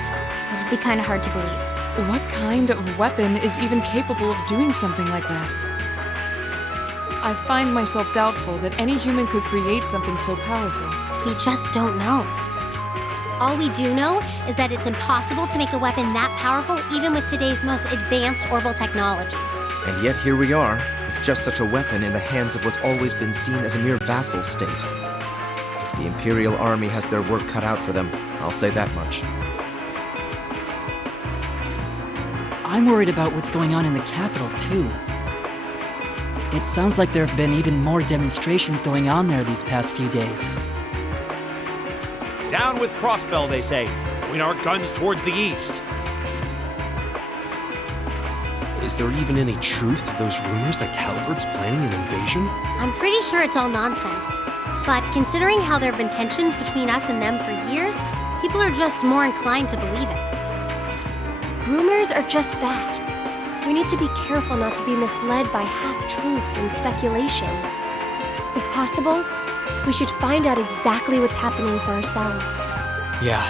it'd be kind of hard to believe. What kind of weapon is even capable of doing something like that? I find myself doubtful that any human could create something so powerful. We just don't know. All we do know is that it's impossible to make a weapon that powerful even with today's most advanced orbital technology. And yet here we are, with just such a weapon in the hands of what's always been seen as a mere vassal state. The Imperial Army has their work cut out for them, I'll say that much. I'm worried about what's going on in the capital, too. It sounds like there have been even more demonstrations going on there these past few days. Down with Crossbell, they say. Point our guns towards the east. Is there even any truth to those rumors that Calvard's planning an invasion? I'm pretty sure it's all nonsense. But considering how there have been tensions between us and them for years, people are just more inclined to believe it. Rumors are just that. We need to be careful not to be misled by half-truths and speculation. If possible, we should find out exactly what's happening for ourselves. Yeah,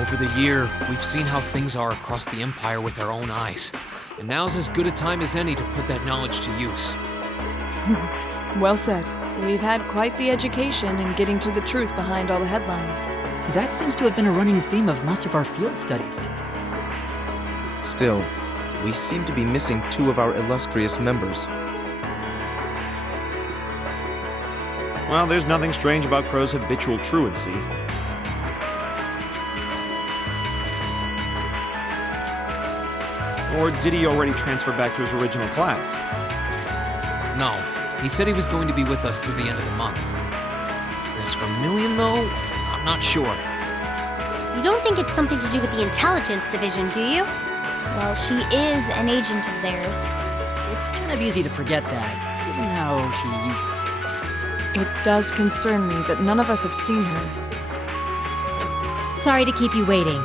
over the year, we've seen how things are across the Empire with our own eyes. And now's as good a time as any to put that knowledge to use. Well said. We've had quite the education in getting to the truth behind all the headlines. That seems to have been a running theme of most of our field studies. Still, we seem to be missing two of our illustrious members. Well, there's nothing strange about Crow's habitual truancy. Or did he already transfer back to his original class? No, he said he was going to be with us through the end of the month. As for Million, though, I'm not sure. You don't think it's something to do with the intelligence division, do you? Well, she is an agent of theirs. It's kind of easy to forget that, given how she usually is. It does concern me that none of us have seen her. Sorry to keep you waiting.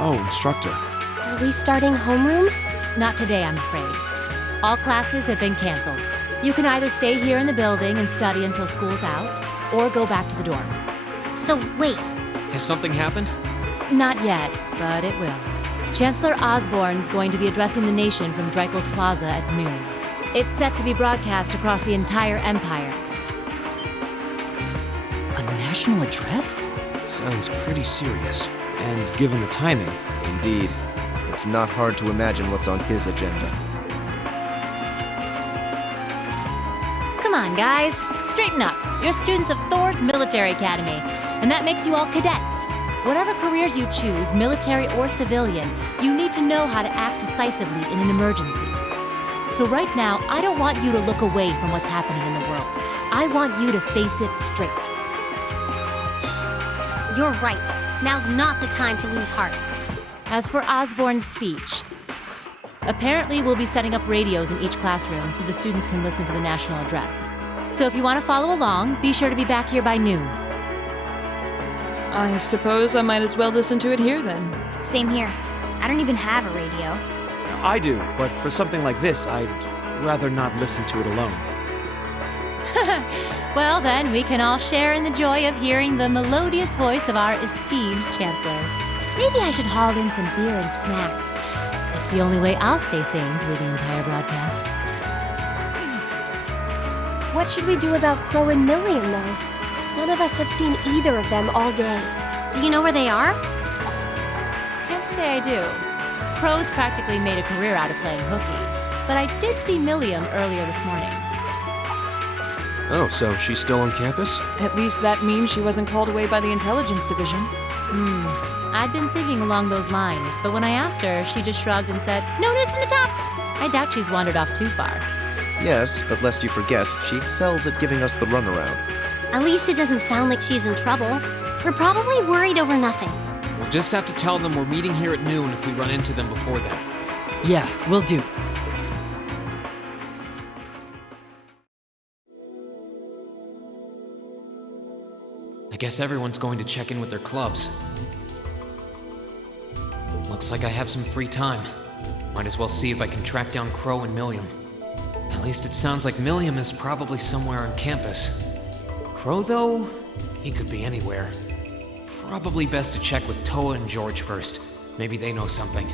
Oh, instructor. Are we starting homeroom? Not today, I'm afraid. All classes have been canceled. You can either stay here in the building and study until school's out, or go back to the dorm. So wait. Has something happened? Not yet, but it will. Chancellor Osborne's going to be addressing the nation from Dreikel's Plaza at noon. It's set to be broadcast across the entire Empire. A national address? Sounds pretty serious. And given the timing... Indeed. It's not hard to imagine what's on his agenda. Come on, guys. Straighten up. You're students of Thor's Military Academy, and that makes you all cadets. Whatever careers you choose, military or civilian, you need to know how to act decisively in an emergency. So right now, I don't want you to look away from what's happening in the world. I want you to face it straight. You're right. Now's not the time to lose heart. As for Osborne's speech, apparently we'll be setting up radios in each classroom so the students can listen to the national address. So if you want to follow along, be sure to be back here by noon. I suppose I might as well listen to it here then. Same here. I don't even have a radio. I do, but for something like this, I'd rather not listen to it alone. Well then, we can all share in the joy of hearing the melodious voice of our esteemed Chancellor. Maybe I should haul in some beer and snacks. That's the only way I'll stay sane through the entire broadcast. What should we do about Crow and Million, though? None of us have seen either of them all day. Do you know where they are? Can't say I do. Crow's practically made a career out of playing hooky, but I did see Milliam earlier this morning. Oh, so she's still on campus? At least that means she wasn't called away by the intelligence division. I'd been thinking along those lines, but when I asked her, she just shrugged and said, "No news from the top!" I doubt she's wandered off too far. Yes, but lest you forget, she excels at giving us the runaround. At least it doesn't sound like she's in trouble. We're probably worried over nothing. We'll just have to tell them we're meeting here at noon if we run into them before then. Yeah, will do. I guess everyone's going to check in with their clubs. Looks like I have some free time. Might as well see if I can track down Crow and Milliam. At least it sounds like Milliam is probably somewhere on campus. Crow, though, he could be anywhere. Probably best to check with Toa and George first. Maybe they know something.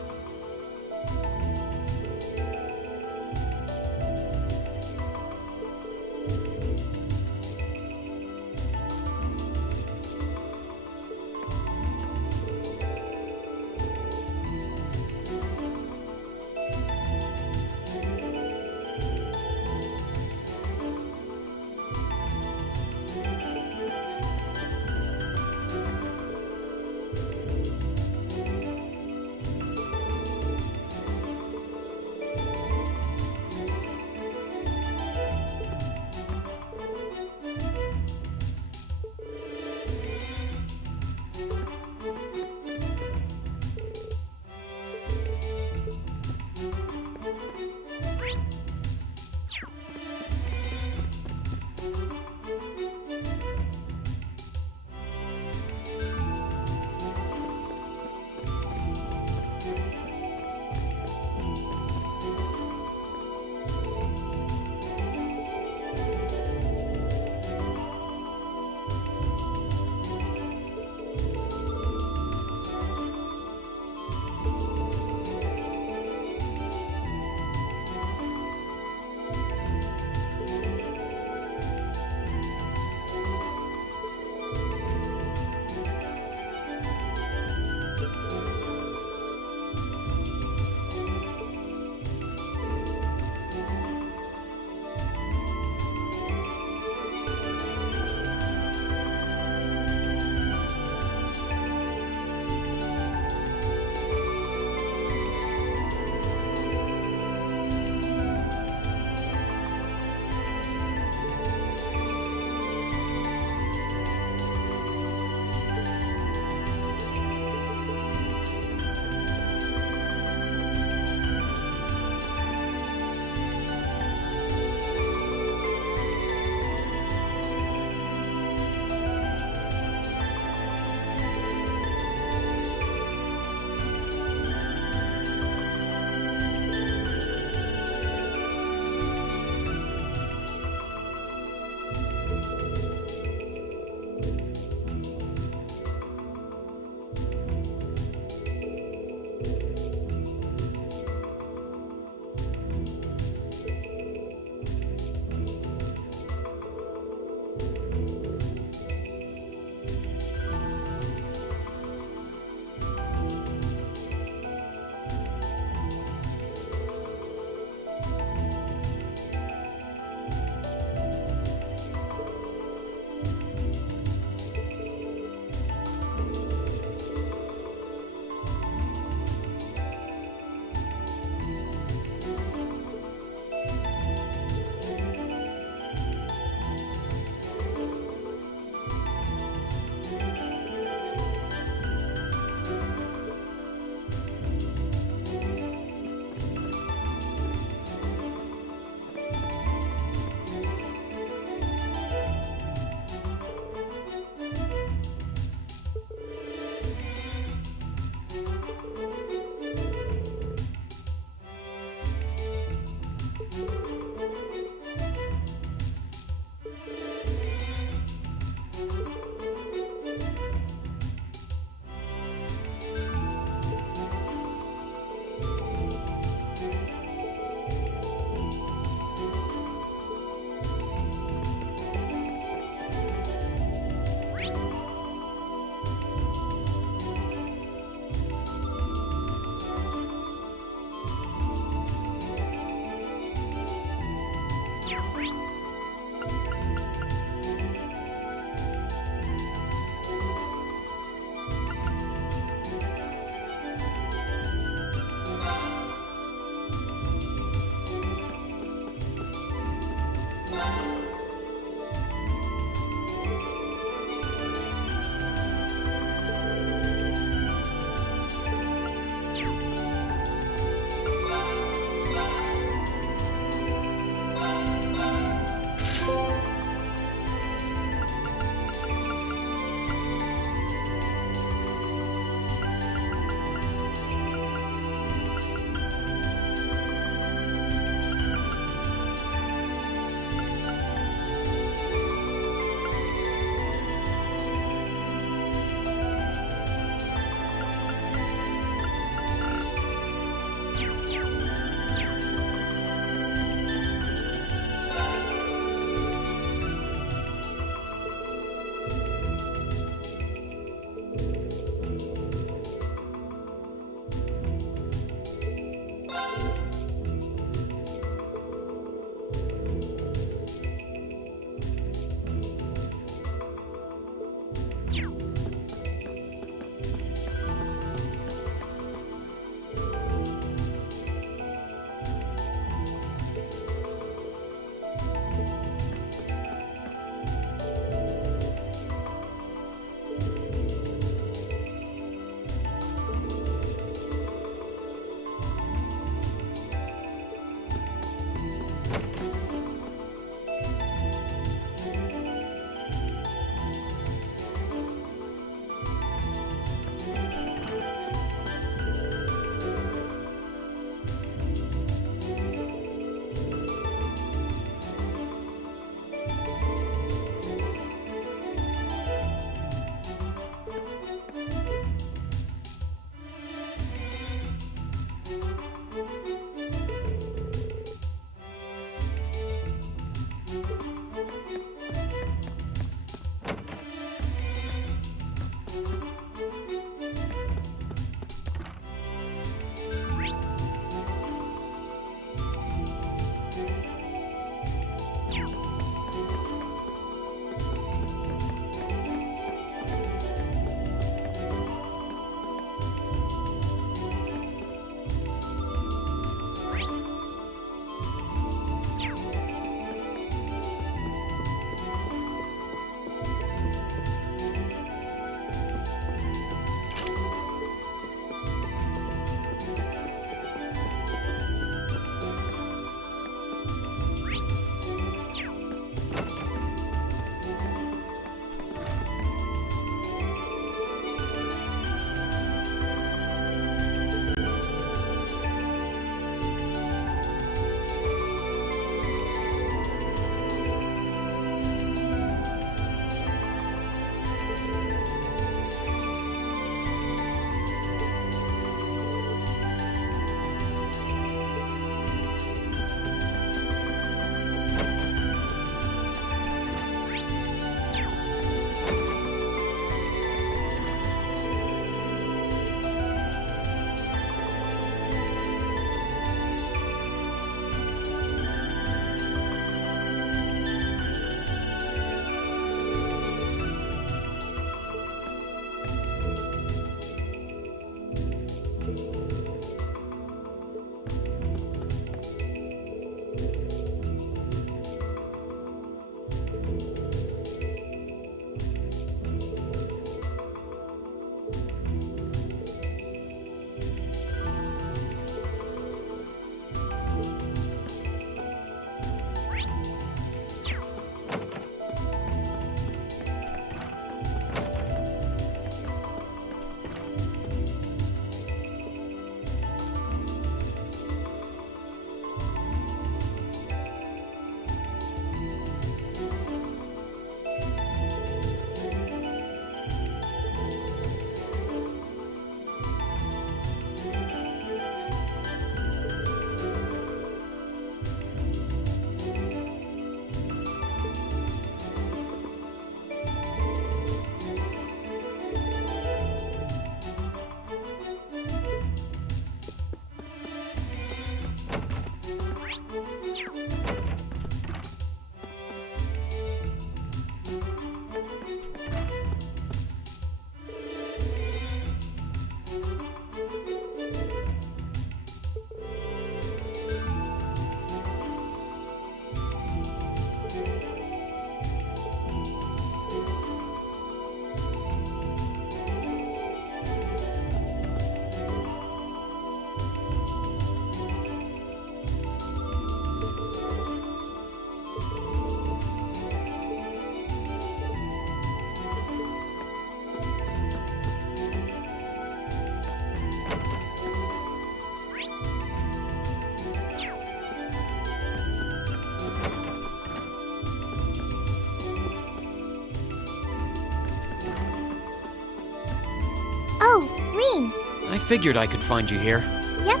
mean? I figured I could find you here. Yep.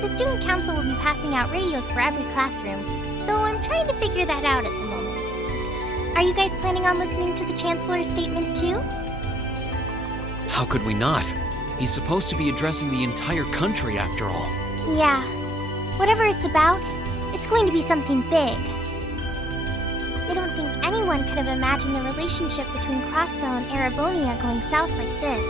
The student council will be passing out radios for every classroom, so I'm trying to figure that out at the moment. Are you guys planning on listening to the Chancellor's statement too? How could we not? He's supposed to be addressing the entire country after all. Yeah. Whatever it's about, it's going to be something big. I don't think anyone could have imagined the relationship between Crossbell and Arabonia going south like this.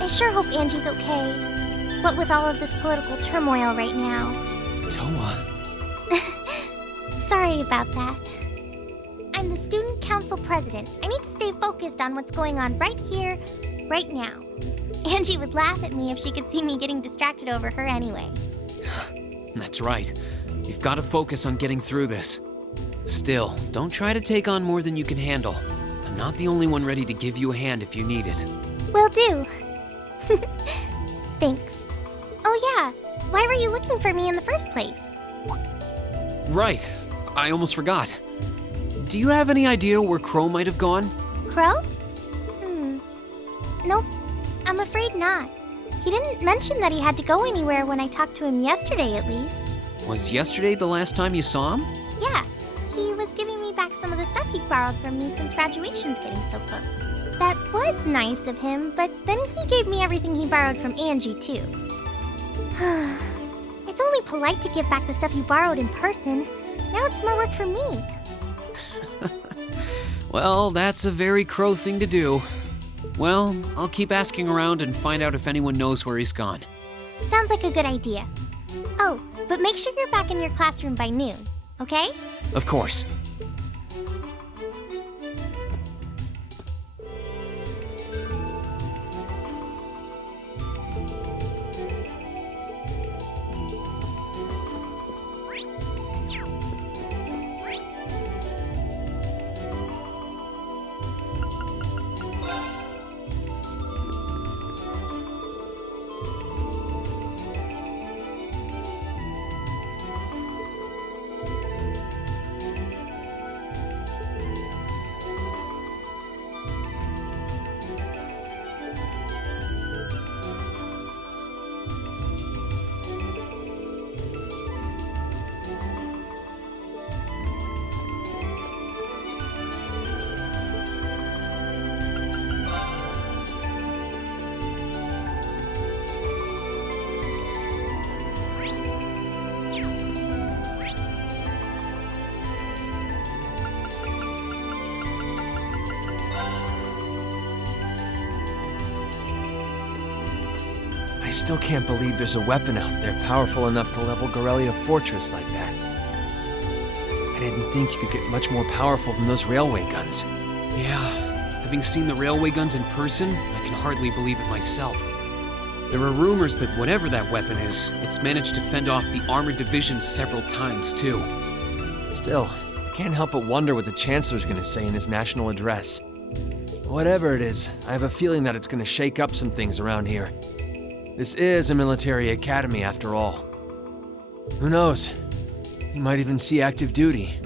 I sure hope Angie's okay. What with all of this political turmoil right now. Toa. Sorry about that. I'm the student council president. I need to stay focused on what's going on right here, right now. Angie would laugh at me if she could see me getting distracted over her anyway. That's right. You've got to focus on getting through this. Still, don't try to take on more than you can handle. I'm not the only one ready to give you a hand if you need it. Will do. Thanks. Oh yeah, why were you looking for me in the first place? Right. I almost forgot. Do you have any idea where Crow might have gone? Crow? Nope. I'm afraid not. He didn't mention that he had to go anywhere when I talked to him yesterday, at least. Was yesterday the last time you saw him? Yeah, he was giving me back some of the stuff he borrowed from me since graduation's getting so close. That was nice of him, but then he gave me everything he borrowed from Angie, too. It's only polite to give back the stuff you borrowed in person. Now it's more work for me. Well, that's a very Crow thing to do. Well, I'll keep asking around and find out if anyone knows where he's gone. Sounds like a good idea. Oh, but make sure you're back in your classroom by noon, okay? Of course. I still can't believe there's a weapon out there powerful enough to level Gorelia Fortress like that. I didn't think you could get much more powerful than those railway guns. Yeah, having seen the railway guns in person, I can hardly believe it myself. There are rumors that whatever that weapon is, it's managed to fend off the armored divisions several times, too. Still, I can't help but wonder what the Chancellor's gonna say in his national address. Whatever it is, I have a feeling that it's gonna shake up some things around here. This is a military academy, after all. Who knows? He might even see active duty.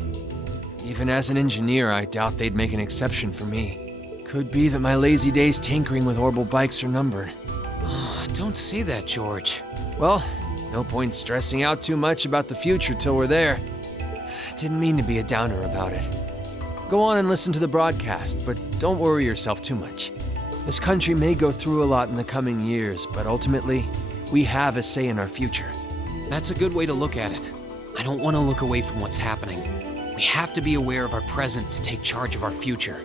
Even as an engineer, I doubt they'd make an exception for me. Could be that my lazy days tinkering with orbital bikes are numbered. Oh, don't say that, George. Well, no point stressing out too much about the future till we're there. Didn't mean to be a downer about it. Go on and listen to the broadcast, but don't worry yourself too much. This country may go through a lot in the coming years, but ultimately, we have a say in our future. That's a good way to look at it. I don't want to look away from what's happening. We have to be aware of our present to take charge of our future.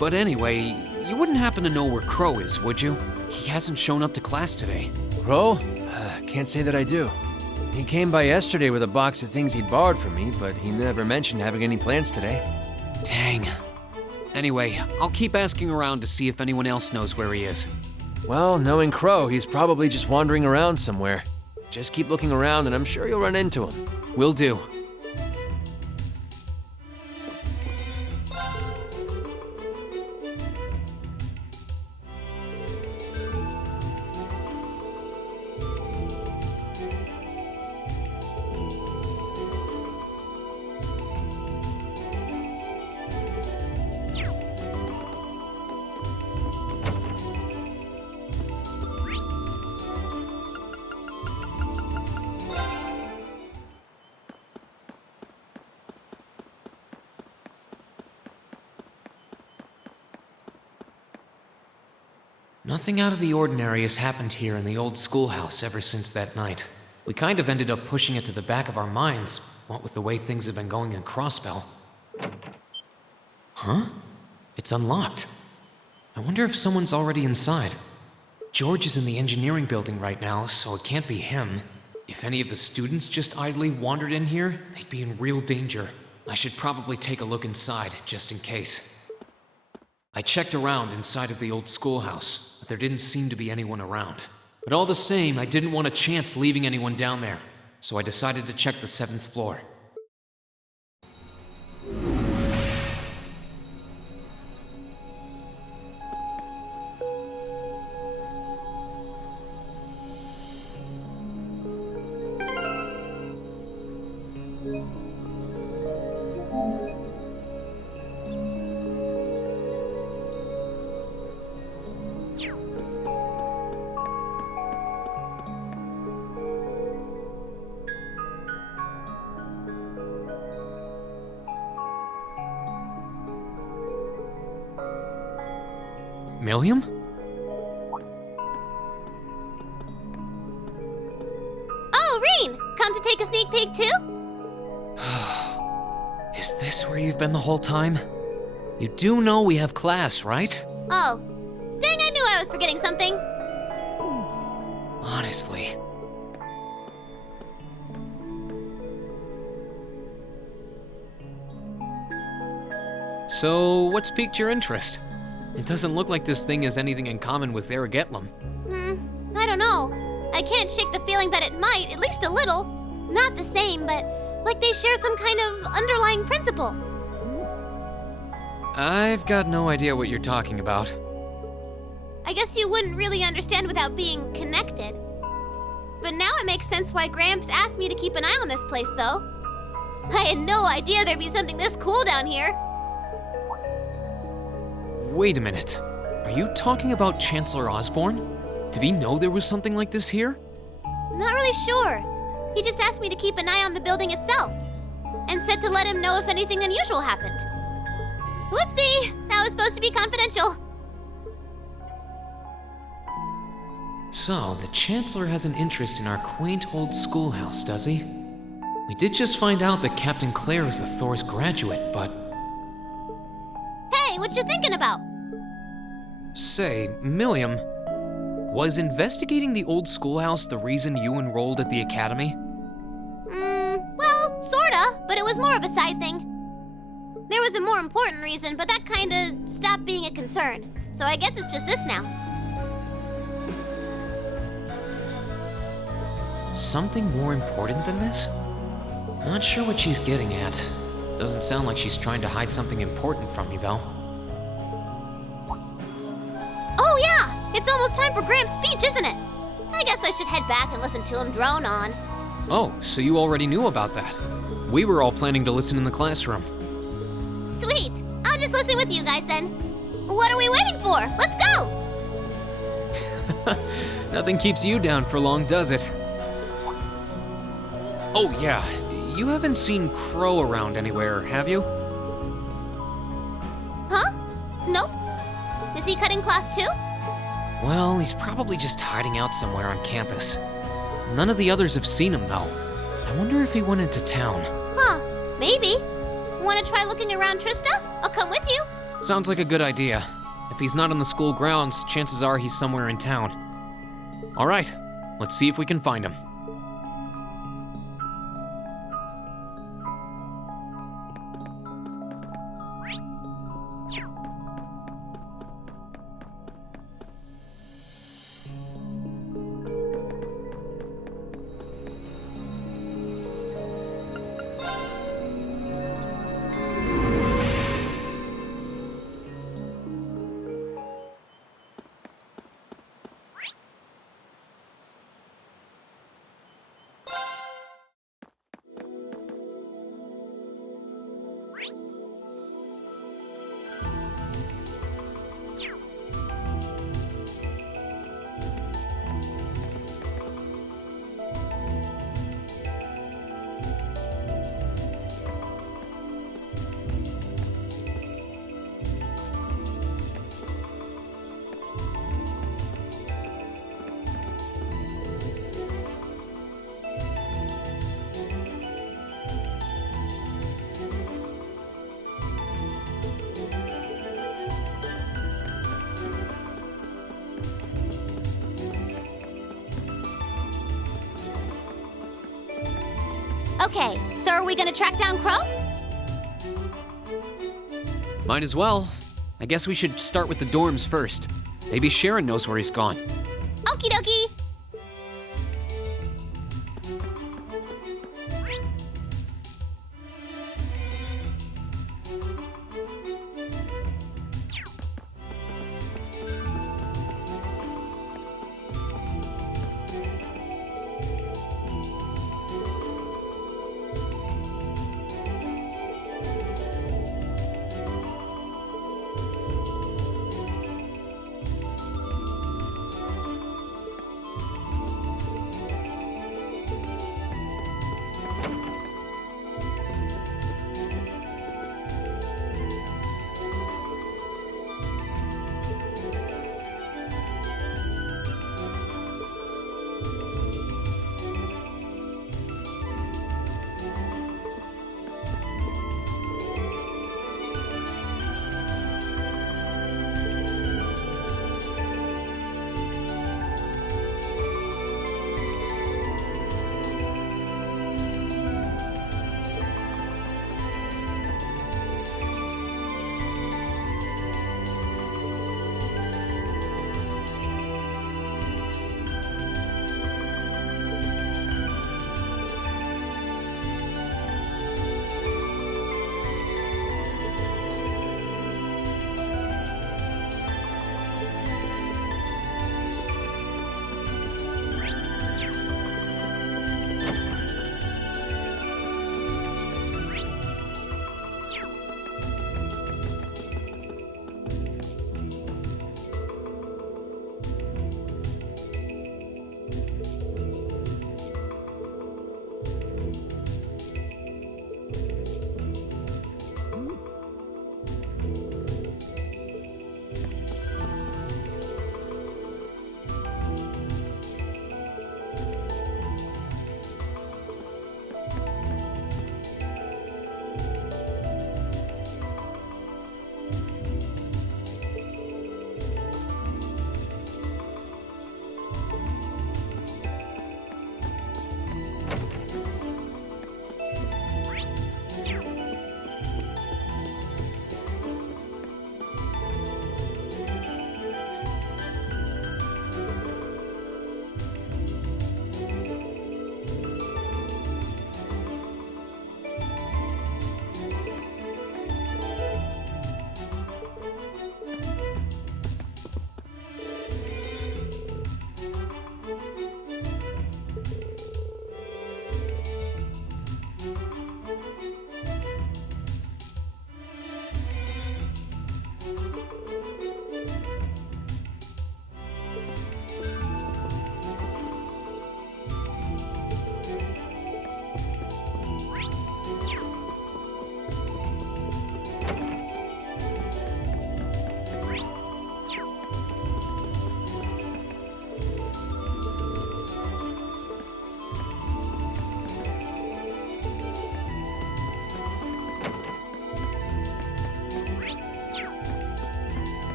But anyway, you wouldn't happen to know where Crow is, would you? He hasn't shown up to class today. Crow? Can't say that I do. He came by yesterday with a box of things he'd borrowed from me, but he never mentioned having any plans today. Dang. Anyway, I'll keep asking around to see if anyone else knows where he is. Well, knowing Crow, he's probably just wandering around somewhere. Just keep looking around and I'm sure you'll run into him. Will do. Nothing out of the ordinary has happened here in the old schoolhouse ever since that night. We kind of ended up pushing it to the back of our minds, what with the way things have been going in Crossbell. Huh? It's unlocked. I wonder if someone's already inside. George is in the engineering building right now, so it can't be him. If any of the students just idly wandered in here, they'd be in real danger. I should probably take a look inside, just in case. I checked around inside of the old schoolhouse, but there didn't seem to be anyone around. But all the same, I didn't want a chance leaving anyone down there, so I decided to check the 7th floor. Milliam? Oh, Reen! Come to take a sneak peek too? Is this where you've been the whole time? You do know we have class, right? Oh. Dang, I knew I was forgetting something. Honestly. So, what's piqued your interest? It doesn't look like this thing has anything in common with Erigetlum. I don't know. I can't shake the feeling that it might, at least a little. Not the same, but like they share some kind of underlying principle. I've got no idea what you're talking about. I guess you wouldn't really understand without being connected. But now it makes sense why Gramps asked me to keep an eye on this place, though. I had no idea there'd be something this cool down here. Wait a minute. Are you talking about Chancellor Osborne? Did he know there was something like this here? Not really sure. He just asked me to keep an eye on the building itself, and said to let him know if anything unusual happened. Whoopsie! That was supposed to be confidential. So, the Chancellor has an interest in our quaint old schoolhouse, does he? We did just find out that Captain Claire is a Thor's graduate, but... Hey, what you thinking about? Say, Milliam, was investigating the old schoolhouse the reason you enrolled at the academy? Well, sorta, but it was more of a side thing. There was a more important reason, but that kinda stopped being a concern. So I guess it's just this now. Something more important than this? Not sure what she's getting at. Doesn't sound like she's trying to hide something important from me, though. Oh yeah! It's almost time for Gramps' speech, isn't it? I guess I should head back and listen to him drone on. Oh, so you already knew about that. We were all planning to listen in the classroom. Sweet! I'll just listen with you guys then. What are we waiting for? Let's go! Nothing keeps you down for long, does it? Oh yeah, you haven't seen Crow around anywhere, have you? Huh? Nope. Is he cutting class too? Well, he's probably just hiding out somewhere on campus. None of the others have seen him, though. I wonder if he went into town. Huh, maybe. Want to try looking around, Trista? I'll come with you. Sounds like a good idea. If he's not on the school grounds, chances are he's somewhere in town. All right, let's see if we can find him. Okay, so are we gonna track down Crow? Might as well. I guess we should start with the dorms first. Maybe Sharon knows where he's gone. Okie dokie!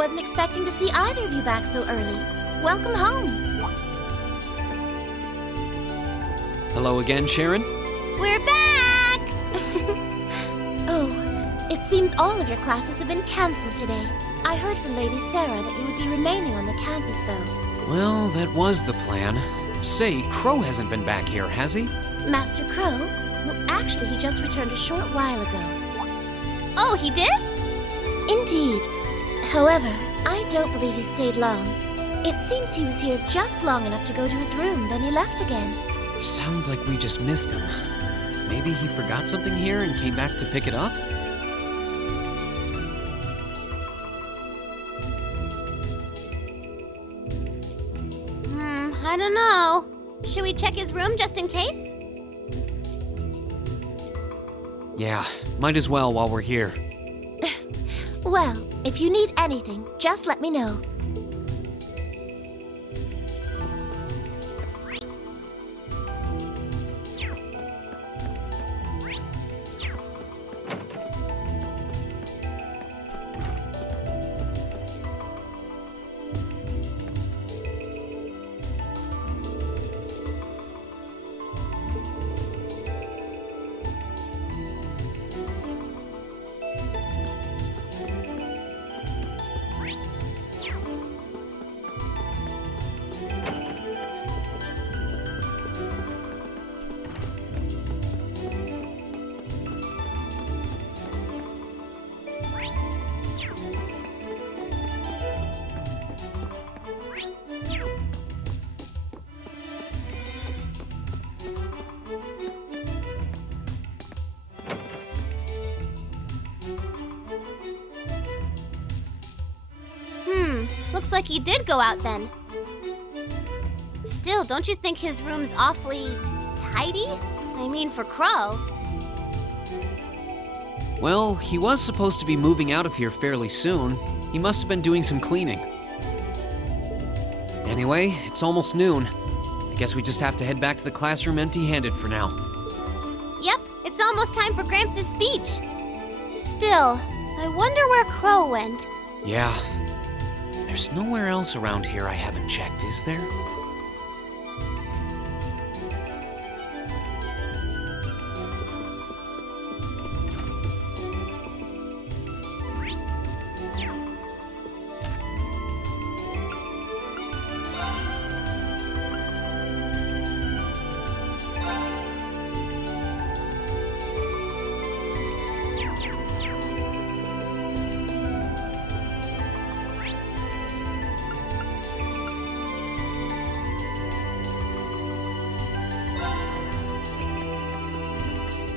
wasn't expecting to see either of you back so early. Welcome home. Hello again, Sharon? We're back! Oh, it seems all of your classes have been cancelled today. I heard from Lady Sarah that you would be remaining on the campus, though. Well, that was the plan. Say, Crow hasn't been back here, has he? Master Crow? Well, actually, he just returned a short while ago. Oh, he did? Indeed. However, I don't believe he stayed long. It seems he was here just long enough to go to his room, then he left again. Sounds like we just missed him. Maybe he forgot something here and came back to pick it up? I don't know. Should we check his room just in case? Yeah, might as well while we're here. Well, if you need anything, just let me know. Looks like he did go out then. Still, don't you think his room's awfully tidy? I mean, for Crow. Well, he was supposed to be moving out of here fairly soon. He must have been doing some cleaning. Anyway, it's almost noon. I guess we just have to head back to the classroom empty-handed for now. Yep, it's almost time for Gramps' speech. Still, I wonder where Crow went. Yeah. There's nowhere else around here I haven't checked, is there?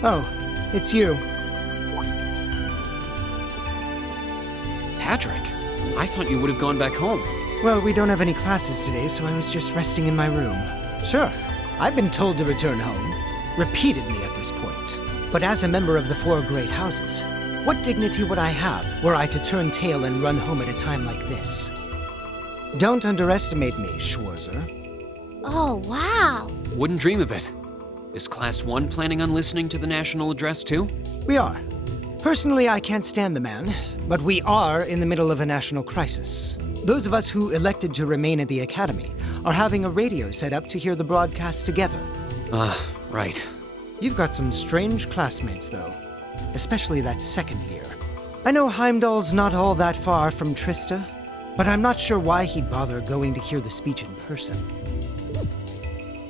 Oh, it's you. Patrick, I thought you would have gone back home. Well, we don't have any classes today, so I was just resting in my room. Sure, I've been told to return home, repeatedly at this point. But as a member of the four great houses, what dignity would I have were I to turn tail and run home at a time like this? Don't underestimate me, Schwarzer. Oh, wow. Wouldn't dream of it. Is Class 1 planning on listening to the national address too? We are. Personally, I can't stand the man, but we are in the middle of a national crisis. Those of us who elected to remain at the Academy are having a radio set up to hear the broadcast together. Right. You've got some strange classmates, though. Especially that second year. I know Heimdall's not all that far from Trista, but I'm not sure why he'd bother going to hear the speech in person.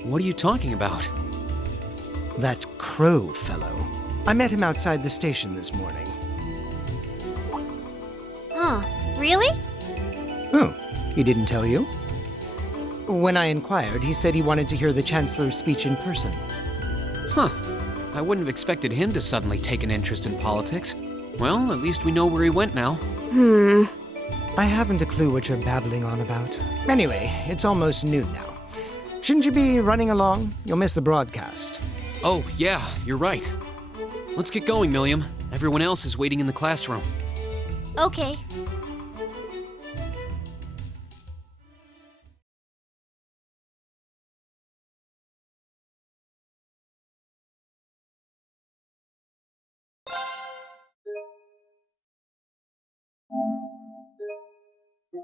What are you talking about? That Crow fellow. I met him outside the station this morning. Huh, really? Oh, he didn't tell you? When I inquired, he said he wanted to hear the Chancellor's speech in person. Huh. I wouldn't have expected him to suddenly take an interest in politics. Well, at least we know where he went now. I haven't a clue what you're babbling on about. Anyway, it's almost noon now. Shouldn't you be running along? You'll miss the broadcast. Oh, yeah, you're right. Let's get going, Milliam. Everyone else is waiting in the classroom. Okay. The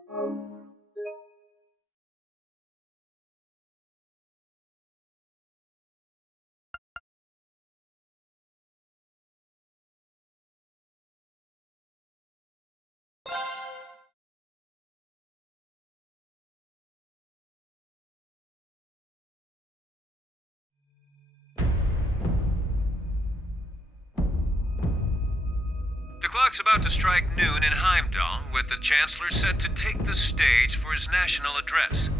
clock's about to strike noon in Heimdall, with the Chancellor set to take the stage for his national address.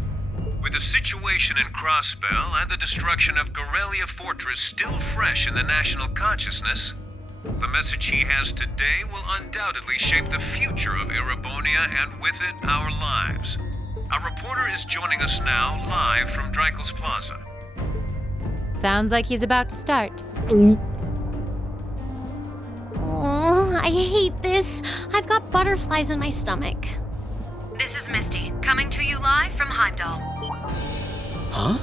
With the situation in Crossbell and the destruction of Gorelia Fortress still fresh in the national consciousness, the message he has today will undoubtedly shape the future of Erebonia and with it, our lives. Our reporter is joining us now live from Dreikel's Plaza. Sounds like he's about to start. Oh, I hate this. I've got butterflies in my stomach. This is Misty, coming to you live from Heimdall. Huh?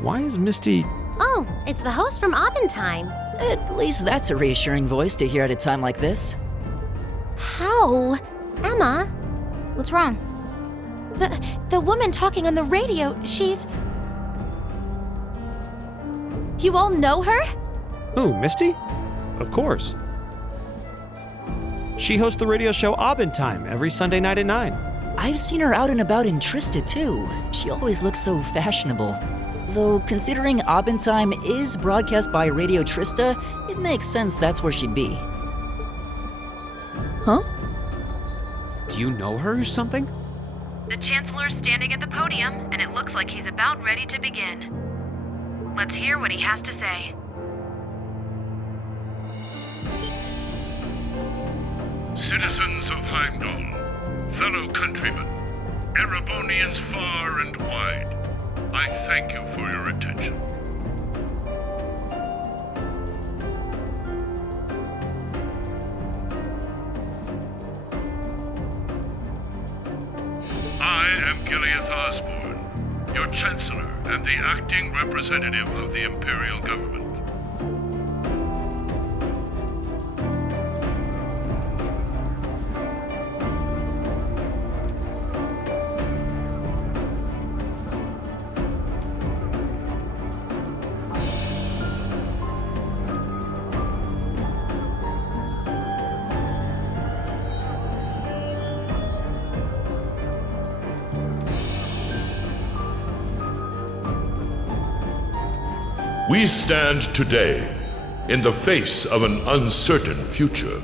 Why is Misty... Oh, it's the host from Abendheim. At least that's a reassuring voice to hear at a time like this. How? Emma? What's wrong? The woman talking on the radio, she's... You all know her? Who, Misty? Of course. She hosts the radio show Abendheim every Sunday night at 9. I've seen her out and about in Trista, too. She always looks so fashionable. Though, considering Abendheim is broadcast by Radio Trista, it makes sense that's where she'd be. Huh? Do you know her or something? The Chancellor's standing at the podium, and it looks like he's about ready to begin. Let's hear what he has to say. Citizens of Heimdall, fellow countrymen, Erebonians far and wide, I thank you for your attention. I am Gileath Osborne, your Chancellor and the acting representative of the Imperial Government. We stand today in the face of an uncertain future.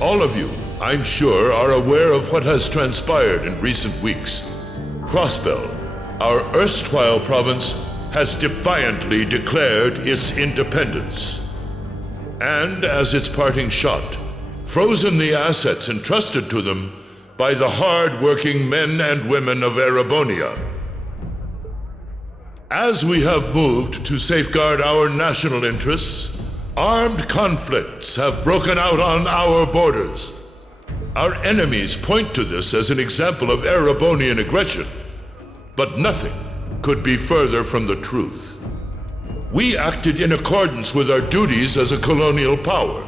All of you, I'm sure, are aware of what has transpired in recent weeks. Crossbell, our erstwhile province, has defiantly declared its independence. And as its parting shot, frozen the assets entrusted to them by the hard-working men and women of Erebonia. As we have moved to safeguard our national interests, armed conflicts have broken out on our borders. Our enemies point to this as an example of Erebonian aggression, but nothing could be further from the truth. We acted in accordance with our duties as a colonial power.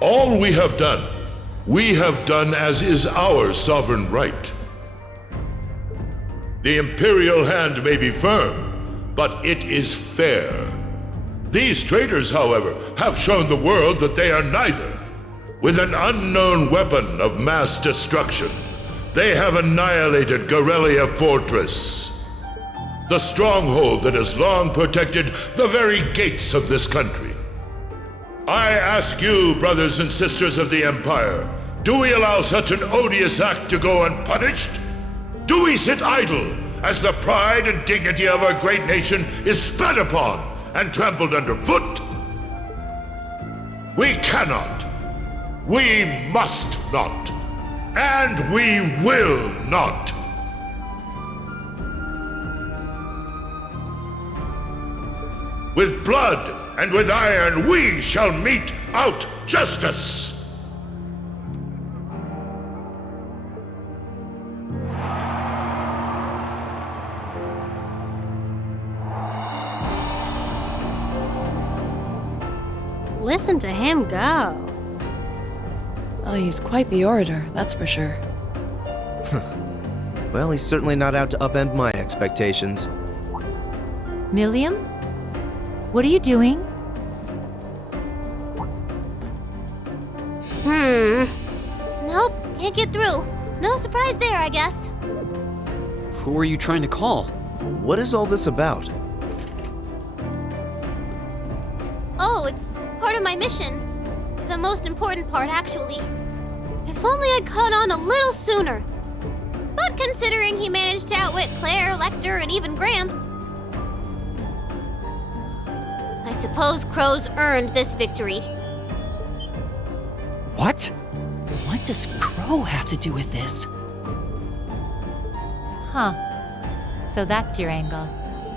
All we have done as is our sovereign right. The Imperial hand may be firm, but it is fair. These traitors, however, have shown the world that they are neither. With an unknown weapon of mass destruction, they have annihilated Gorelia Fortress, the stronghold that has long protected the very gates of this country. I ask you, brothers and sisters of the Empire, do we allow such an odious act to go unpunished? Do we sit idle as the pride and dignity of our great nation is spat upon and trampled underfoot? We cannot, we must not, and we will not. With blood and with iron we shall mete out justice. Listen to him go. Oh, he's quite the orator, that's for sure. Well, he's certainly not out to upend my expectations. Milliam? What are you doing? Nope, can't get through. No surprise there, I guess. Who are you trying to call? What is all this about? Oh, it's part of my mission. The most important part, actually. If only I'd caught on a little sooner. But considering he managed to outwit Claire, Lecter, and even Gramps, I suppose Crow's earned this victory. What? What does Crow have to do with this? Huh. So that's your angle.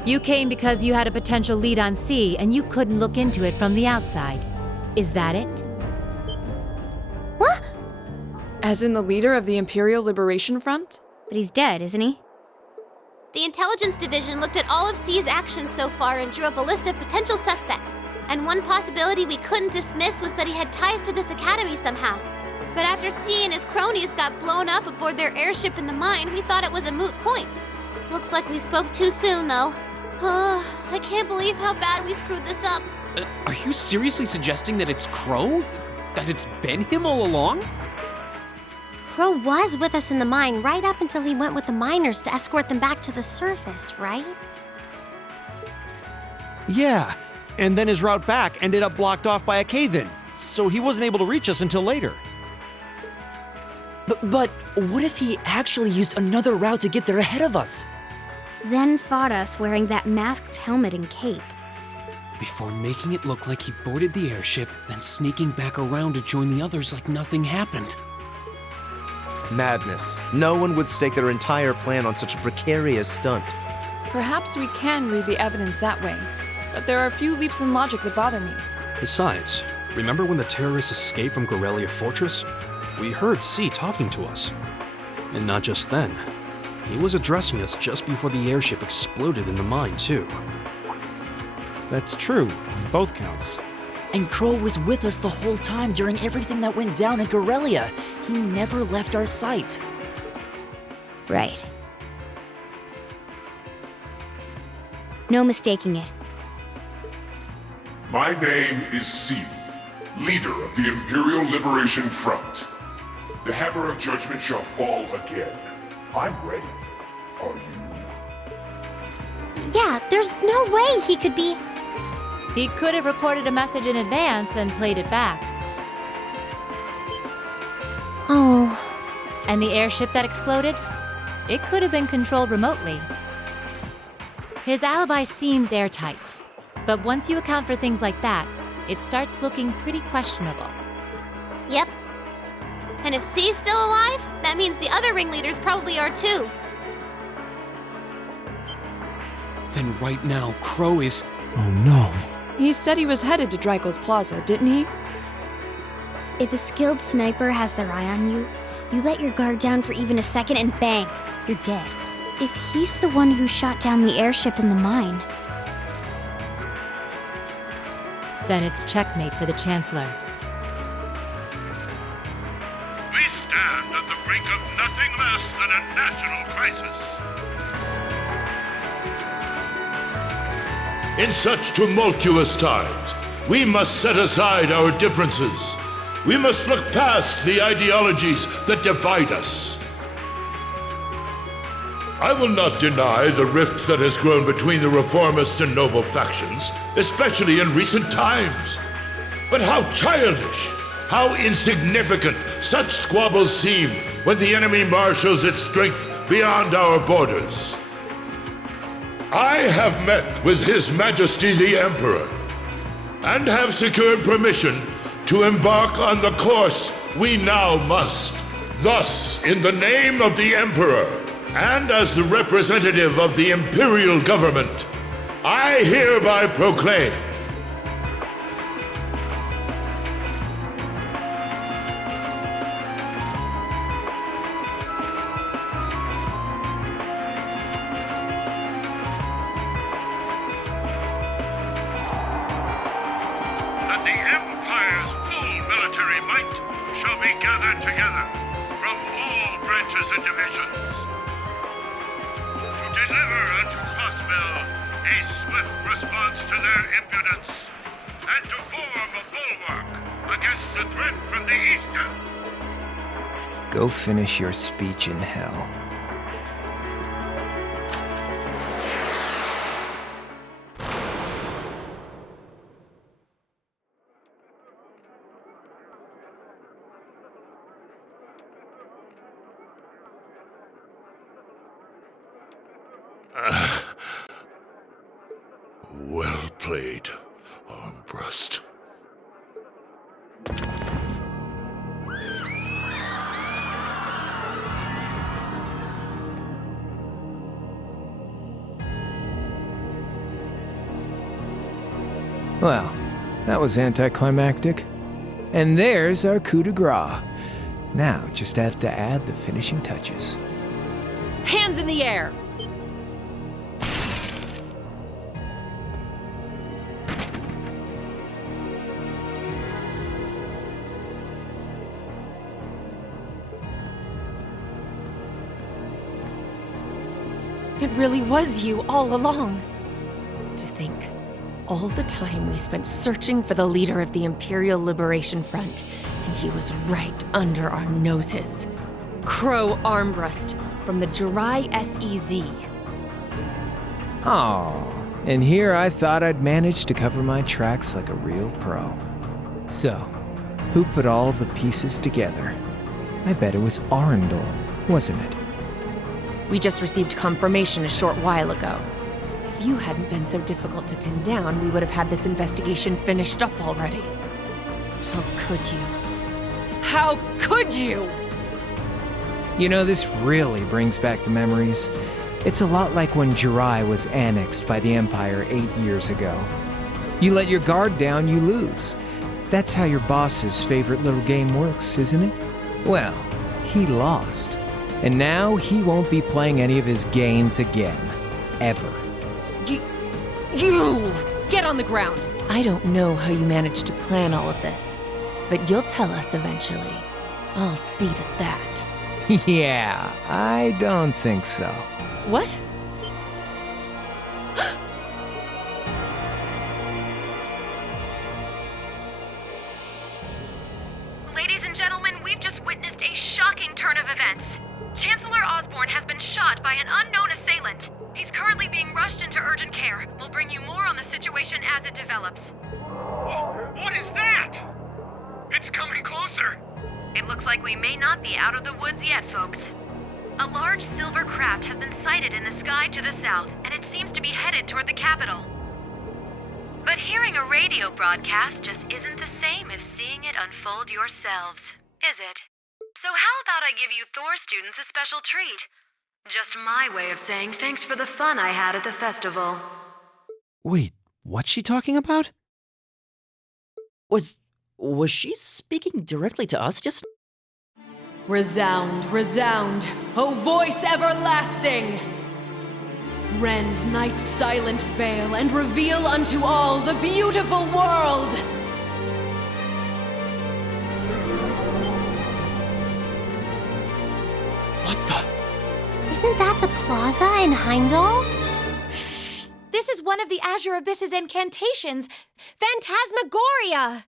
You came because you had a potential lead on C and you couldn't look into it from the outside. Is that it? What? As in the leader of the Imperial Liberation Front? But he's dead, isn't he? The Intelligence Division looked at all of C's actions so far and drew up a list of potential suspects. And one possibility we couldn't dismiss was that he had ties to this academy somehow. But after C and his cronies got blown up aboard their airship in the mine, we thought it was a moot point. Looks like we spoke too soon, though. I can't believe how bad we screwed this up. Are you seriously suggesting that it's Crow? That it's been him all along? Crow was with us in the mine right up until he went with the miners to escort them back to the surface, right? Yeah, and then his route back ended up blocked off by a cave-in, so he wasn't able to reach us until later. But what if he actually used another route to get there ahead of us? Then fought us wearing that masked helmet and cape. Before making it look like he boarded the airship, then sneaking back around to join the others like nothing happened. Madness. No one would stake their entire plan on such a precarious stunt. Perhaps we can read the evidence that way, but there are a few leaps in logic that bother me. Besides, remember when the terrorists escaped from Gorelia Fortress? We heard C talking to us. And not just then. He was addressing us just before the airship exploded in the mine, too. That's true, on both counts. And Crow was with us the whole time during everything that went down in Gorelia. He never left our sight. Right. No mistaking it. My name is C, leader of the Imperial Liberation Front. The hammer of judgment shall fall again. I'm ready. Are you? Yeah, there's no way he could be... He could have recorded a message in advance and played it back. Oh. And the airship that exploded? It could have been controlled remotely. His alibi seems airtight, but once you account for things like that, it starts looking pretty questionable. Yep. And if C's still alive, that means the other ringleaders probably are too. Then right now, Crow is... Oh no. He said he was headed to Dreikel's Plaza, didn't he? If a skilled sniper has their eye on you, you let your guard down for even a second and bang, you're dead. If he's the one who shot down the airship in the mine... Then it's checkmate for the Chancellor. We stand at the brink of nothing less than a national crisis. In such tumultuous times, we must set aside our differences. We must look past the ideologies that divide us. I will not deny the rift that has grown between the reformist and noble factions, especially in recent times. But how childish, how insignificant such squabbles seem when the enemy marshals its strength beyond our borders. I have met with His Majesty the Emperor, and have secured permission to embark on the course we now must. Thus, in the name of the Emperor, and as the representative of the Imperial Government, I hereby proclaim that the Empire's full military might shall be gathered together from all branches and divisions. To deliver unto Crossbell a swift response to their impudence, and to form a bulwark against the threat from the eastern. Go finish your speech in hell. Well played, Armbrust. Well, that was anticlimactic. And there's our coup de grace. Now, just have to add the finishing touches. Hands in the air! It really was you all along. To think, all the time we spent searching for the leader of the Imperial Liberation Front, and he was right under our noses. Crow Armbrust from the Jirai SEZ. Aw, and here I thought I'd managed to cover my tracks like a real pro. So, who put all the pieces together? I bet it was Arundel, wasn't it? We just received confirmation a short while ago. If you hadn't been so difficult to pin down, we would have had this investigation finished up already. How could you? How could you? You know, this really brings back the memories. It's a lot like when Jirai was annexed by the Empire 8 years ago. You let your guard down, you lose. That's how your boss's favorite little game works, isn't it? Well, he lost. And now he won't be playing any of his games again. Ever. You! Get on the ground! I don't know how you managed to plan all of this, but you'll tell us eventually. I'll see to that. Yeah, I don't think so. What? Ladies and gentlemen, we've just witnessed a shocking turn of events. Chancellor Osborne has been shot by an unknown assailant. He's currently being rushed into urgent care. We'll bring you more on the situation as it develops. What is that? It's coming closer. It looks like we may not be out of the woods yet, folks. A large silver craft has been sighted in the sky to the south, and it seems to be headed toward the capital. But hearing a radio broadcast just isn't the same as seeing it unfold yourselves, is it? So how about I give you Thor students a special treat? Just my way of saying thanks for the fun I had at the festival. Wait, what's she talking about? Was she speaking directly to us just? Resound, resound, O voice everlasting! Rend night's silent veil and reveal unto all the beautiful world! Isn't that the plaza in Heimdall? This is one of the Azure Abyss's incantations, Phantasmagoria!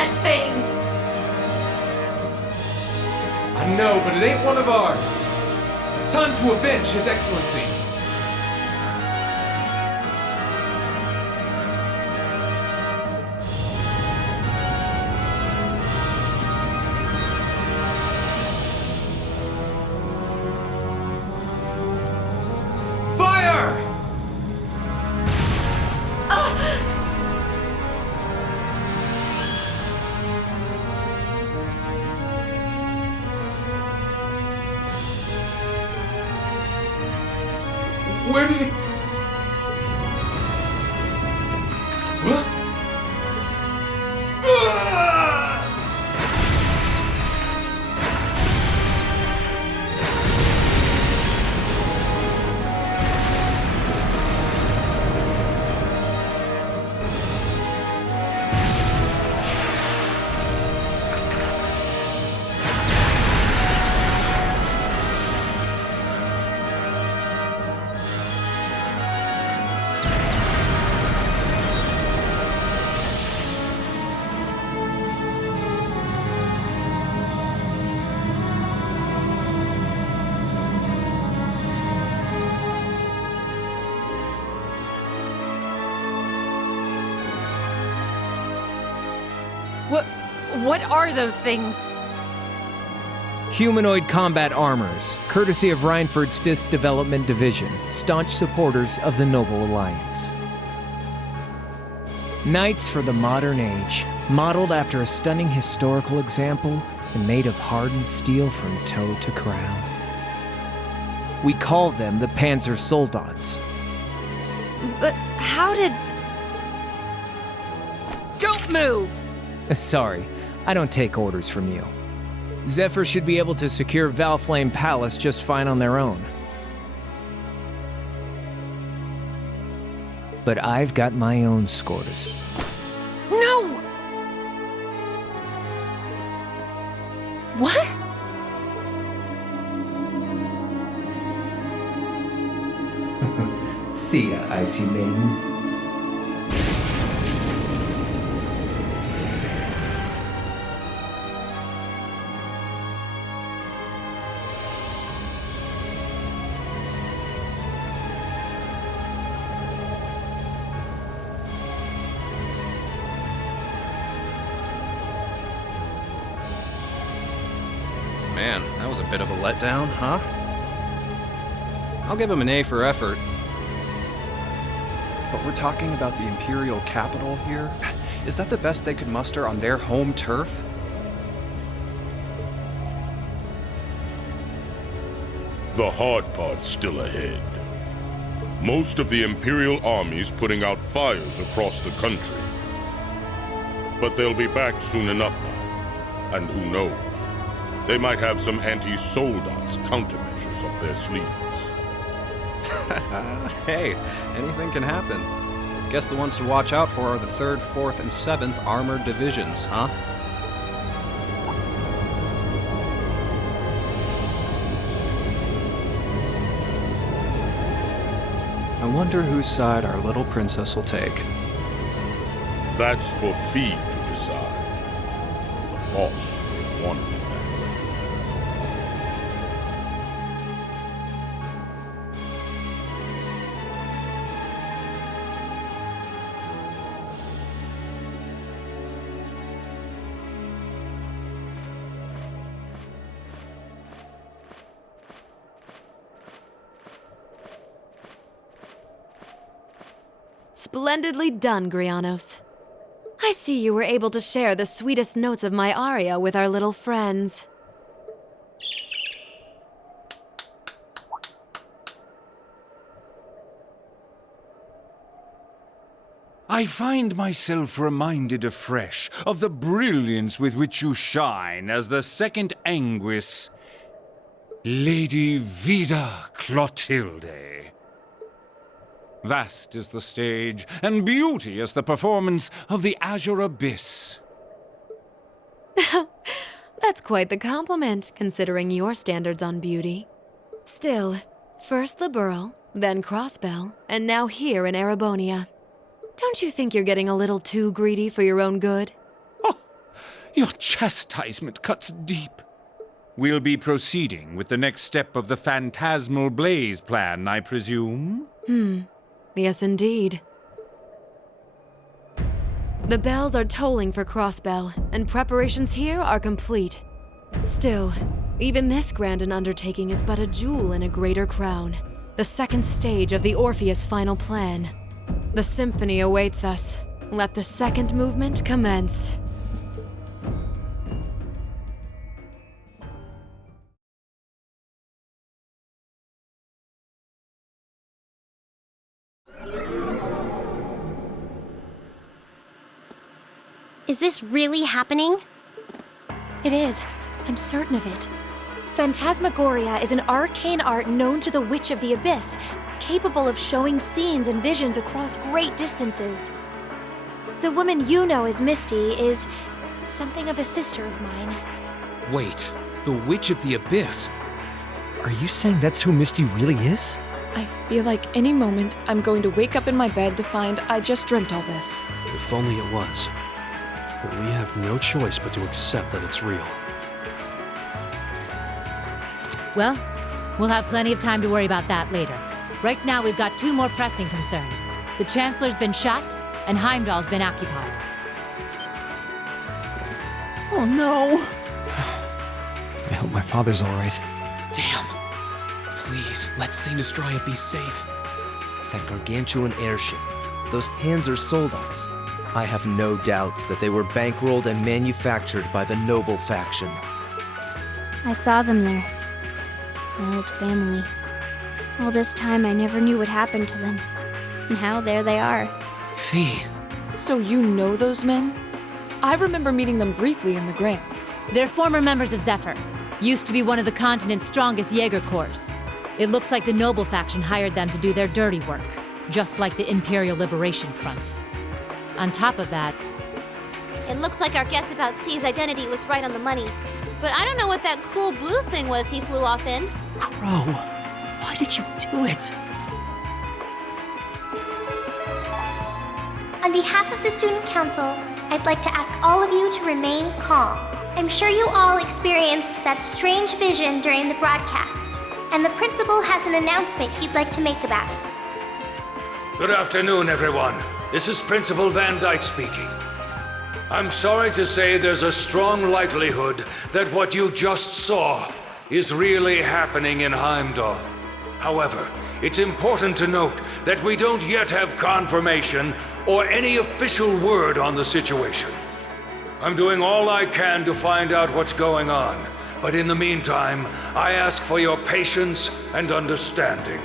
that thing! I know, but it ain't one of ours. It's time to avenge His Excellency. Fire! Where did it... What? What are those things? Humanoid combat armors, courtesy of Reinford's 5th Development Division, staunch supporters of the Noble Alliance. Knights for the modern age, modeled after a stunning historical example and made of hardened steel from toe to crown. We call them the Panzer Soldats. But how did... Don't move! Sorry, I don't take orders from you. Zephyr should be able to secure Valflame Palace just fine on their own. But I've got my own score to settle. No! What? See ya, Icy Maiden. Man, that was a bit of a letdown, huh? I'll give him an A for effort. But we're talking about the Imperial capital here? Is that the best they could muster on their home turf? The hard part's still ahead. Most of the Imperial army's putting out fires across the country. But they'll be back soon enough now. And who knows? They might have some anti-Soldats countermeasures up their sleeves. Hey, anything can happen. Guess the ones to watch out for are the 3rd, 4th, and 7th Armored Divisions, huh? I wonder whose side our little princess will take. That's for Fee to decide. The boss wanted it. Splendidly done, Grianos. I see you were able to share the sweetest notes of my aria with our little friends. I find myself reminded afresh of the brilliance with which you shine as the second Anguis, Lady Vida Clotilde. Vast is the stage, and beauteous the performance of the Azure Abyss. That's quite the compliment, considering your standards on beauty. Still, first the Burl, then Crossbell, and now here in Erebonia. Don't you think you're getting a little too greedy for your own good? Your chastisement cuts deep. We'll be proceeding with the next step of the Phantasmal Blaze plan, I presume? Yes, indeed. The bells are tolling for Crossbell, and preparations here are complete. Still, even this grand an undertaking is but a jewel in a greater crown. The second stage of the Orpheus final plan. The symphony awaits us. Let the second movement commence. Is this really happening? It is. I'm certain of it. Phantasmagoria is an arcane art known to the Witch of the Abyss, capable of showing scenes and visions across great distances. The woman you know as Misty is something of a sister of mine. Wait, the Witch of the Abyss? Are you saying that's who Misty really is? I feel like any moment I'm going to wake up in my bed to find I just dreamt all this. If only it was. But we have no choice but to accept that it's real. Well, we'll have plenty of time to worry about that later. Right now, we've got two more pressing concerns. The Chancellor's been shot, and Heimdall's been occupied. Oh no! I hope my father's alright. Damn. Please, let Saint Estrella be safe. That gargantuan airship, those Panzer Soldats. I have no doubts that they were bankrolled and manufactured by the noble faction. I saw them there. My old family. All this time I never knew what happened to them. Now there they are. Fee. So you know those men? I remember meeting them briefly in the Grail. They're former members of Zephyr. Used to be one of the continent's strongest Jaeger Corps. It looks like the noble faction hired them to do their dirty work, just like the Imperial Liberation Front. On top of that, It looks like our guess about C's identity was right on the money. But I don't know what that cool blue thing was he flew off in. Crow, why did you do it? On behalf of the Student Council, I'd like to ask all of you to remain calm. I'm sure you all experienced that strange vision during the broadcast, and the principal has an announcement he'd like to make about it. Good afternoon, everyone. This is Principal Van Dyke speaking. I'm sorry to say there's a strong likelihood that what you just saw is really happening in Heimdall. However, it's important to note that we don't yet have confirmation or any official word on the situation. I'm doing all I can to find out what's going on, but in the meantime, I ask for your patience and understanding.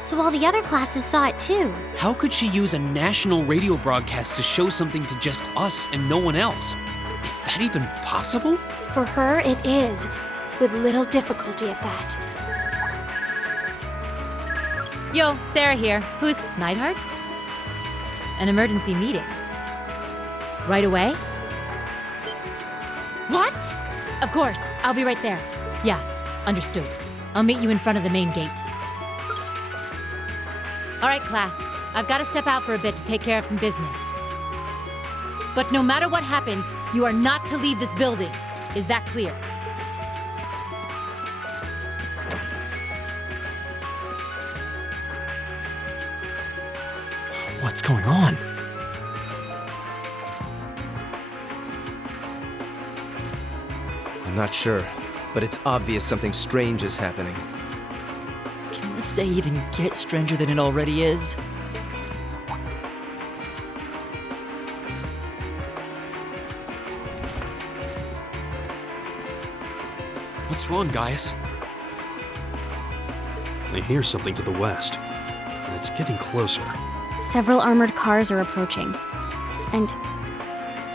So all the other classes saw it too. How could she use a national radio broadcast to show something to just us and no one else? Is that even possible? For her, it is, with little difficulty at that. Yo, Sarah here. Who's Neidhart? An emergency meeting. Right away? What? Of course, I'll be right there. Yeah, understood. I'll meet you in front of the main gate. All right, class. I've got to step out for a bit to take care of some business. But no matter what happens, you are not to leave this building. Is that clear? What's going on? I'm not sure, but it's obvious something strange is happening. Can this day even get stranger than it already is? What's wrong, guys? I hear something to the west, and it's getting closer. Several armored cars are approaching. And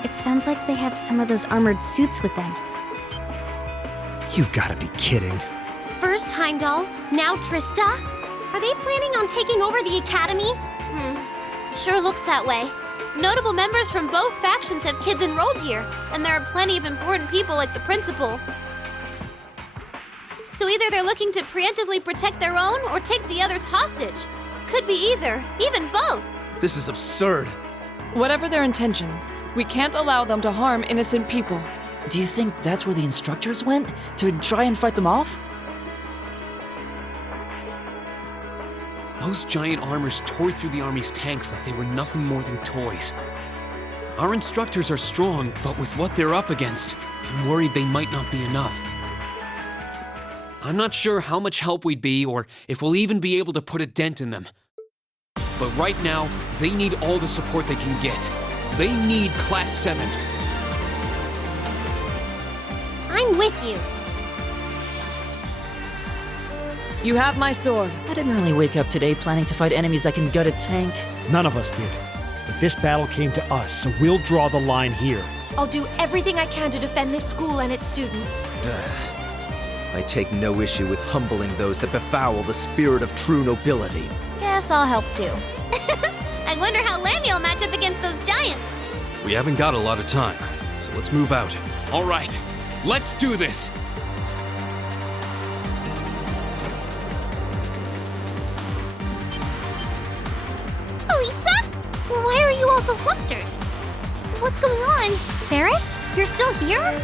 it sounds like they have some of those armored suits with them. You've got to be kidding. First Heimdall, now Trista? Are they planning on taking over the academy? Sure looks that way. Notable members from both factions have kids enrolled here, and there are plenty of important people like the principal. So either they're looking to preemptively protect their own or take the others hostage. Could be either, even both. This is absurd. Whatever their intentions, we can't allow them to harm innocent people. Do you think that's where the instructors went? To try and fight them off? Those giant armors tore through the army's tanks like they were nothing more than toys. Our instructors are strong, but with what they're up against, I'm worried they might not be enough. I'm not sure how much help we'd be or if we'll even be able to put a dent in them. But right now, they need all the support they can get. They need Class 7. I'm with you. You have my sword. I didn't really wake up today planning to fight enemies that can gut a tank. None of us did. But this battle came to us, so we'll draw the line here. I'll do everything I can to defend this school and its students. I take no issue with humbling those that befoul the spirit of true nobility. Guess I'll help too. I wonder how Lammy will match up against those giants. We haven't got a lot of time, so let's move out. All right, let's do this. Elisa? Why are you all so flustered? What's going on? Ferris? You're still here?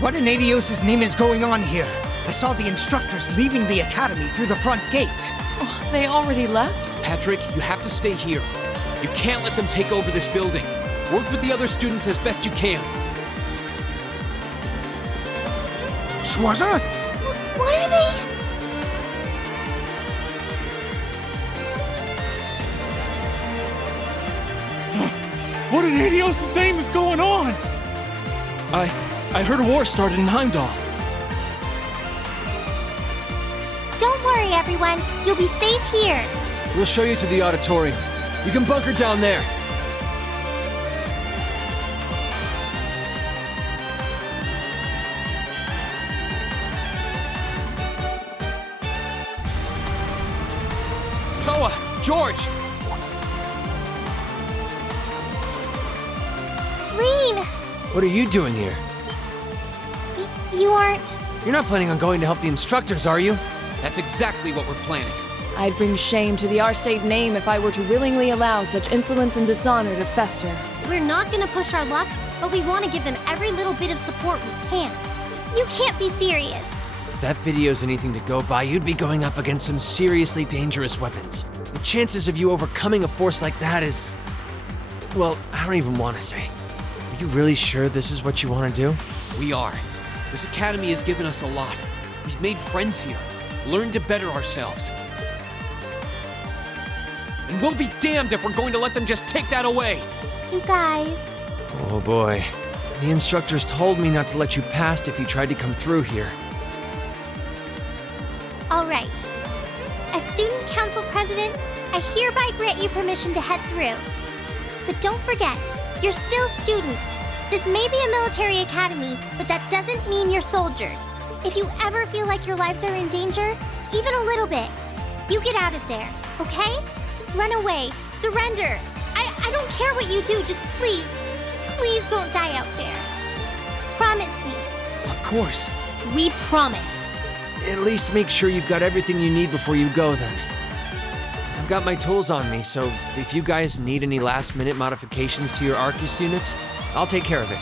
What in Adios' name is going on here? I saw the instructors leaving the academy through the front gate. Oh, they already left? Patrick, you have to stay here. You can't let them take over this building. Work with the other students as best you can. Schwarzer? What are they? What in Adios' name is going on? I heard a war started in Heimdall. Don't worry, everyone. You'll be safe here. We'll show you to the auditorium. You can bunker down there. Toa! George! Reem! What are you doing here? You aren't... You're not planning on going to help the instructors, are you? That's exactly what we're planning. I'd bring shame to the Arsate name if I were to willingly allow such insolence and dishonor to fester. We're not gonna push our luck, but we want to give them every little bit of support we can. You can't be serious. If that video's anything to go by, you'd be going up against some seriously dangerous weapons. The chances of you overcoming a force like that is... well, I don't even want to say. Are you really sure this is what you want to do? We are. This academy has given us a lot. We've made friends here, learned to better ourselves. And we'll be damned if we're going to let them just take that away! You guys... Oh boy. The instructors told me not to let you past if you tried to come through here. All right. As Student Council President, I hereby grant you permission to head through. But don't forget, you're still students. This may be a military academy, but that doesn't mean you're soldiers. If you ever feel like your lives are in danger, even a little bit, you get out of there, okay? Run away, surrender. I don't care what you do, just please don't die out there. Promise me. Of course. We promise. At least make sure you've got everything you need before you go then. I've got my tools on me, so if you guys need any last-minute modifications to your Arcus units, I'll take care of it.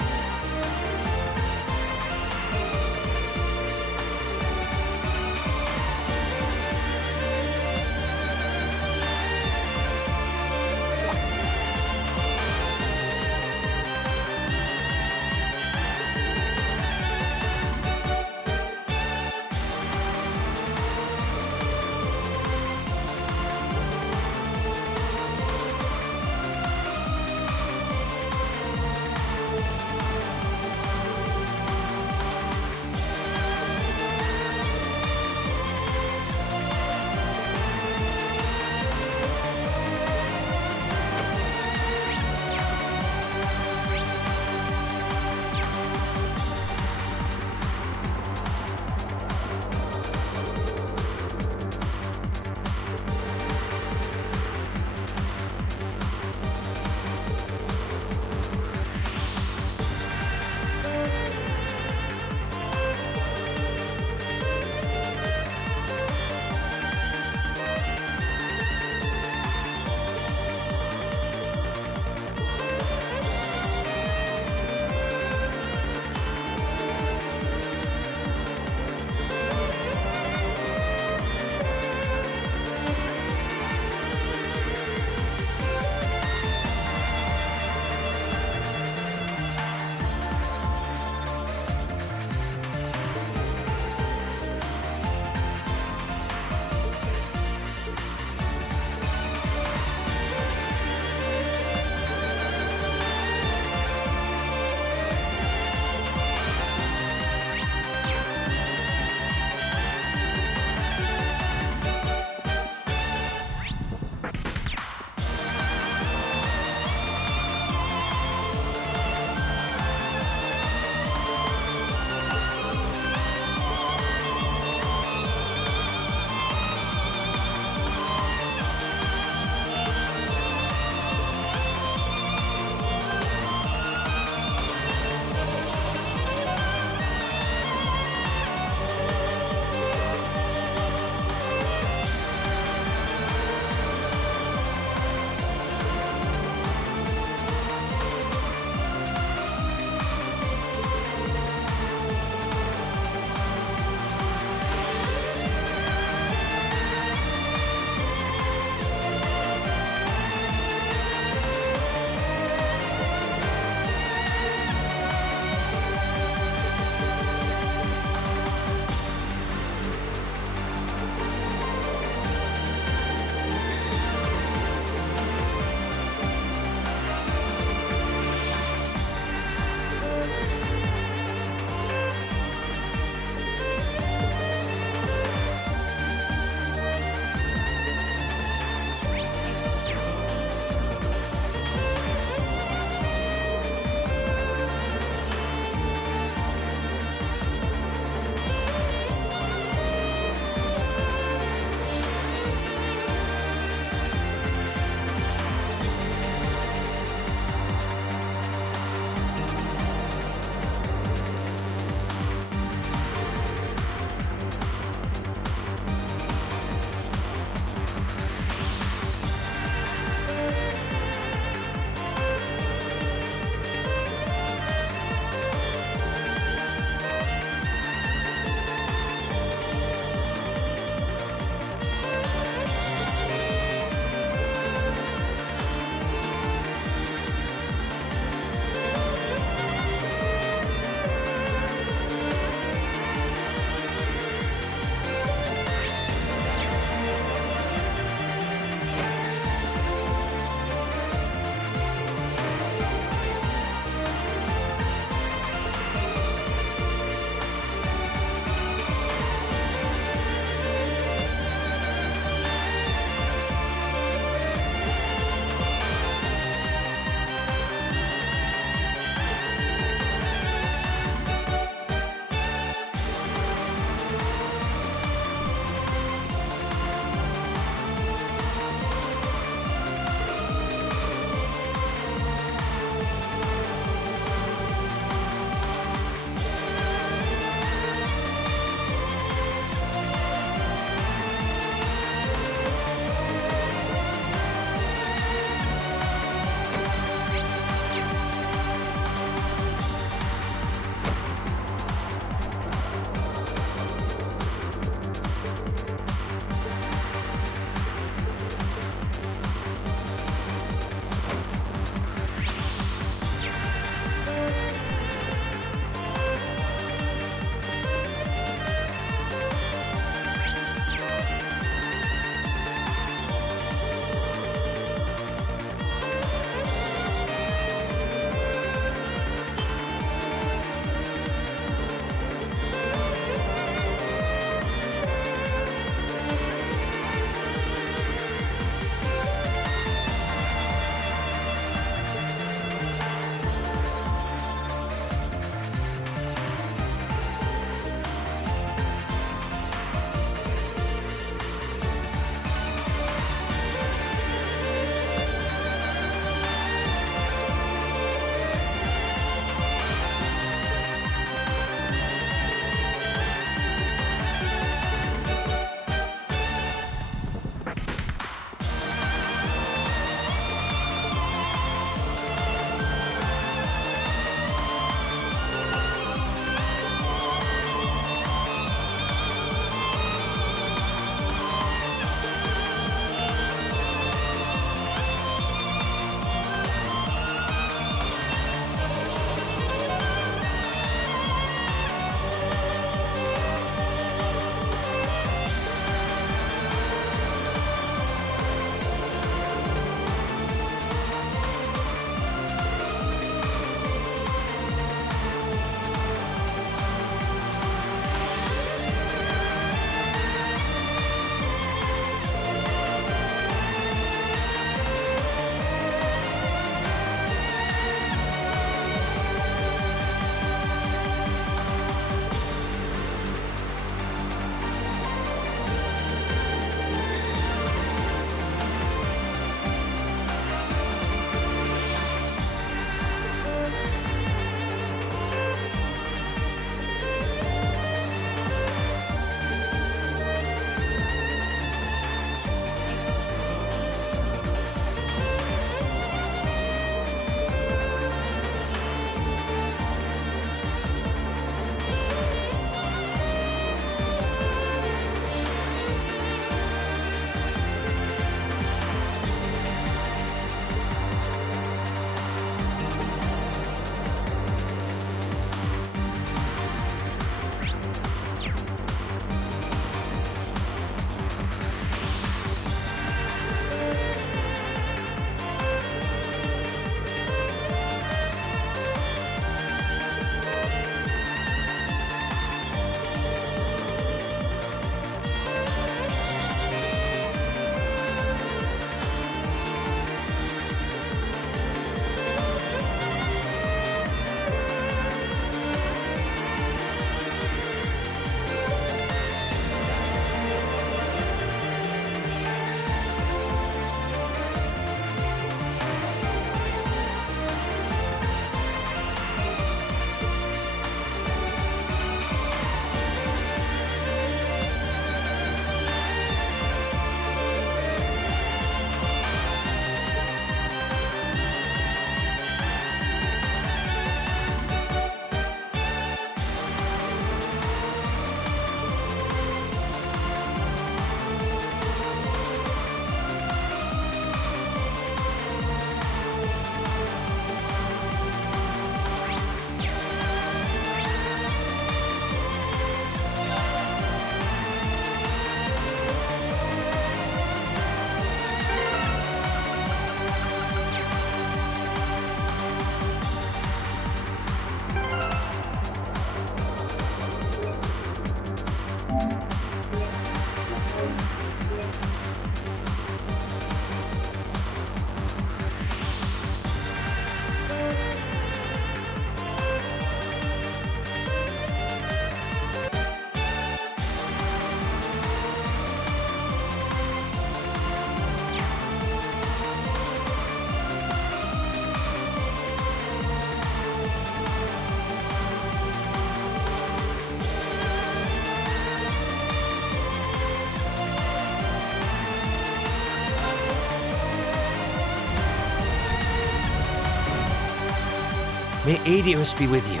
May Adios be with you.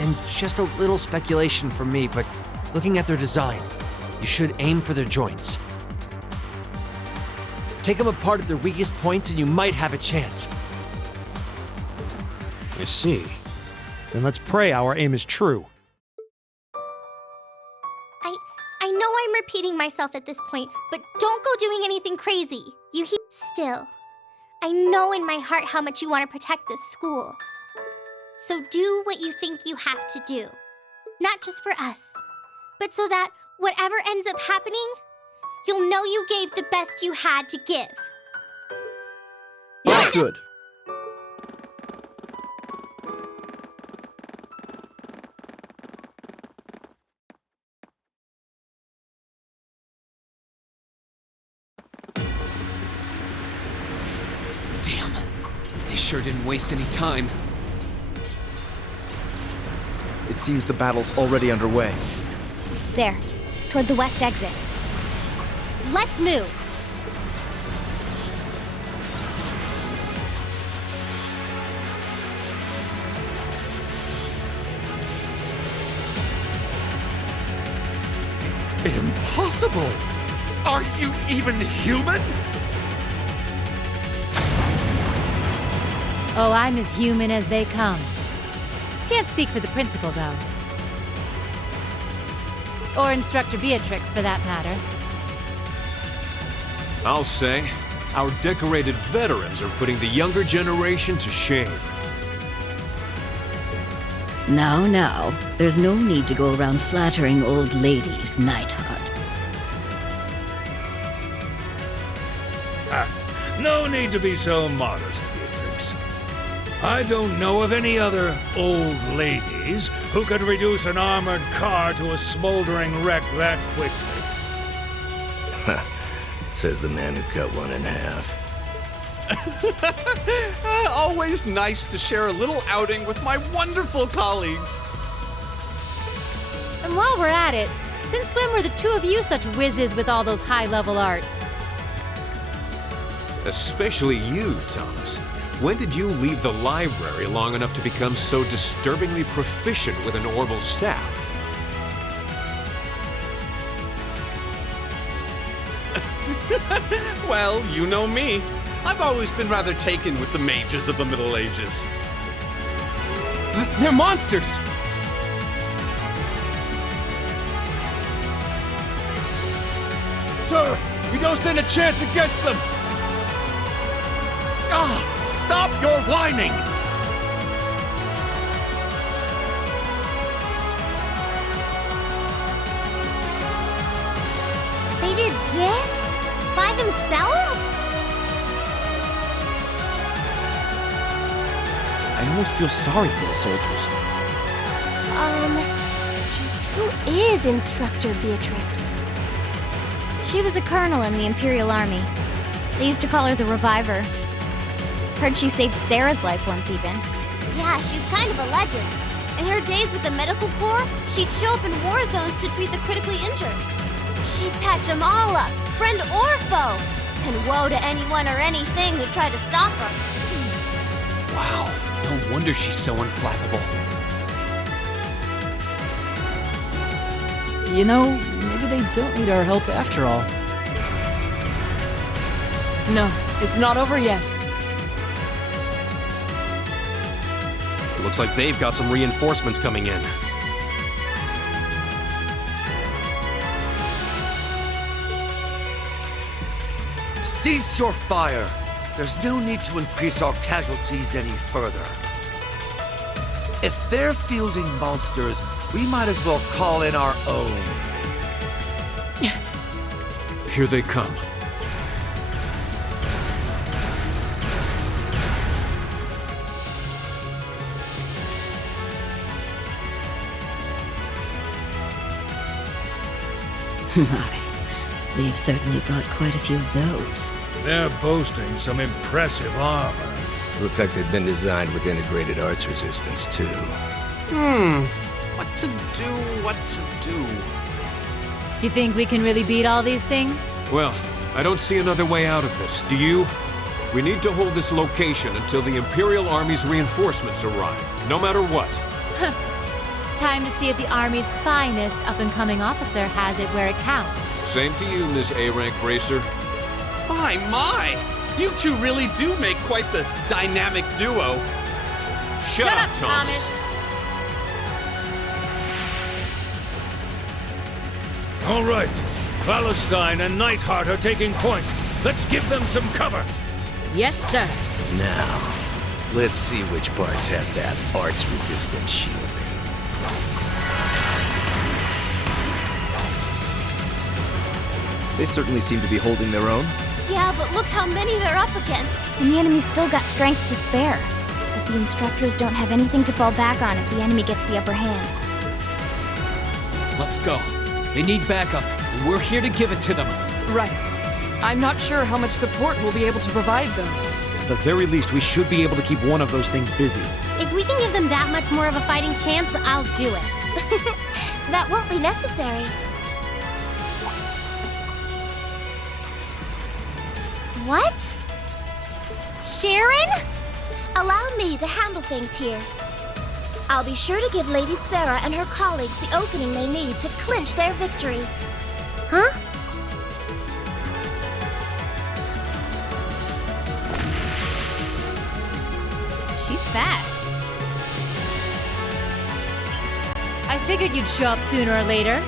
And just a little speculation from me, but looking at their design, you should aim for their joints. Take them apart at their weakest points and you might have a chance. I see. Then let's pray our aim is true. I know I'm repeating myself at this point, but don't go doing anything crazy. You hear? Still, I know in my heart how much you want to protect this school. So do what you think you have to do. Not just for us, but so that whatever ends up happening, you'll know you gave the best you had to give. Yes. Good. Damn. They sure didn't waste any time. It seems the battle's already underway. There, toward the west exit. Let's move! Impossible! Are you even human? Oh, I'm as human as they come. Can't speak for the principal, though. Or Instructor Beatrix, for that matter. I'll say, our decorated veterans are putting the younger generation to shame. Now, there's no need to go around flattering old ladies, Nightheart. No need to be so modest, Beatrix. I don't know of any other old ladies who could reduce an armored car to a smoldering wreck that quickly. Says the man who cut one in half. Always nice to share a little outing with my wonderful colleagues. And while we're at it, since when were the two of you such whizzes with all those high-level arts? Especially you, Thomas. When did you leave the library long enough to become so disturbingly proficient with an orbital staff? Well, you know me. I've always been rather taken with the mages of the Middle Ages. They're monsters! Sir, we don't stand a chance against them! Ah! Stop your whining! They did this? By themselves? I almost feel sorry for the soldiers. Just who is Instructor Beatrix? She was a colonel in the Imperial Army. They used to call her the Reviver. Heard she saved Sarah's life once even. Yeah, she's kind of a legend. In her days with the medical corps, she'd show up in war zones to treat the critically injured. She'd patch them all up, friend or foe. And woe to anyone or anything who tried to stop her. Wow, no wonder she's so unflappable. You know, maybe they don't need our help after all. No, it's not over yet. It looks like they've got some reinforcements coming in. Cease your fire! There's no need to increase our casualties any further. If they're fielding monsters, we might as well call in our own. Here they come. My, they've certainly brought quite a few of those. They're boasting some impressive armor. Looks like they've been designed with integrated arts resistance, too. What to do? You think we can really beat all these things? Well, I don't see another way out of this, do you? We need to hold this location until the Imperial Army's reinforcements arrive, no matter what. Time to see if the Army's finest up-and-coming officer has it where it counts. Same to you, Miss A-Rank Bracer. My! You two really do make quite the dynamic duo. Shut up, Thomas. All right. Palestine and Nightheart are taking point. Let's give them some cover. Yes, sir. Now, let's see which parts have that arts-resistant shielding. They certainly seem to be holding their own. Yeah, but look how many they're up against. And the enemy's still got strength to spare. But the instructors don't have anything to fall back on if the enemy gets the upper hand. Let's go. They need backup, and we're here to give it to them. Right. I'm not sure how much support we'll be able to provide them. At the very least, we should be able to keep one of those things busy. If we can give them that much more of a fighting chance, I'll do it. That won't be necessary. What? Sharon? Allow me to handle things here. I'll be sure to give Lady Sarah and her colleagues the opening they need to clinch their victory. Huh? She's fast. I figured you'd show up sooner or later.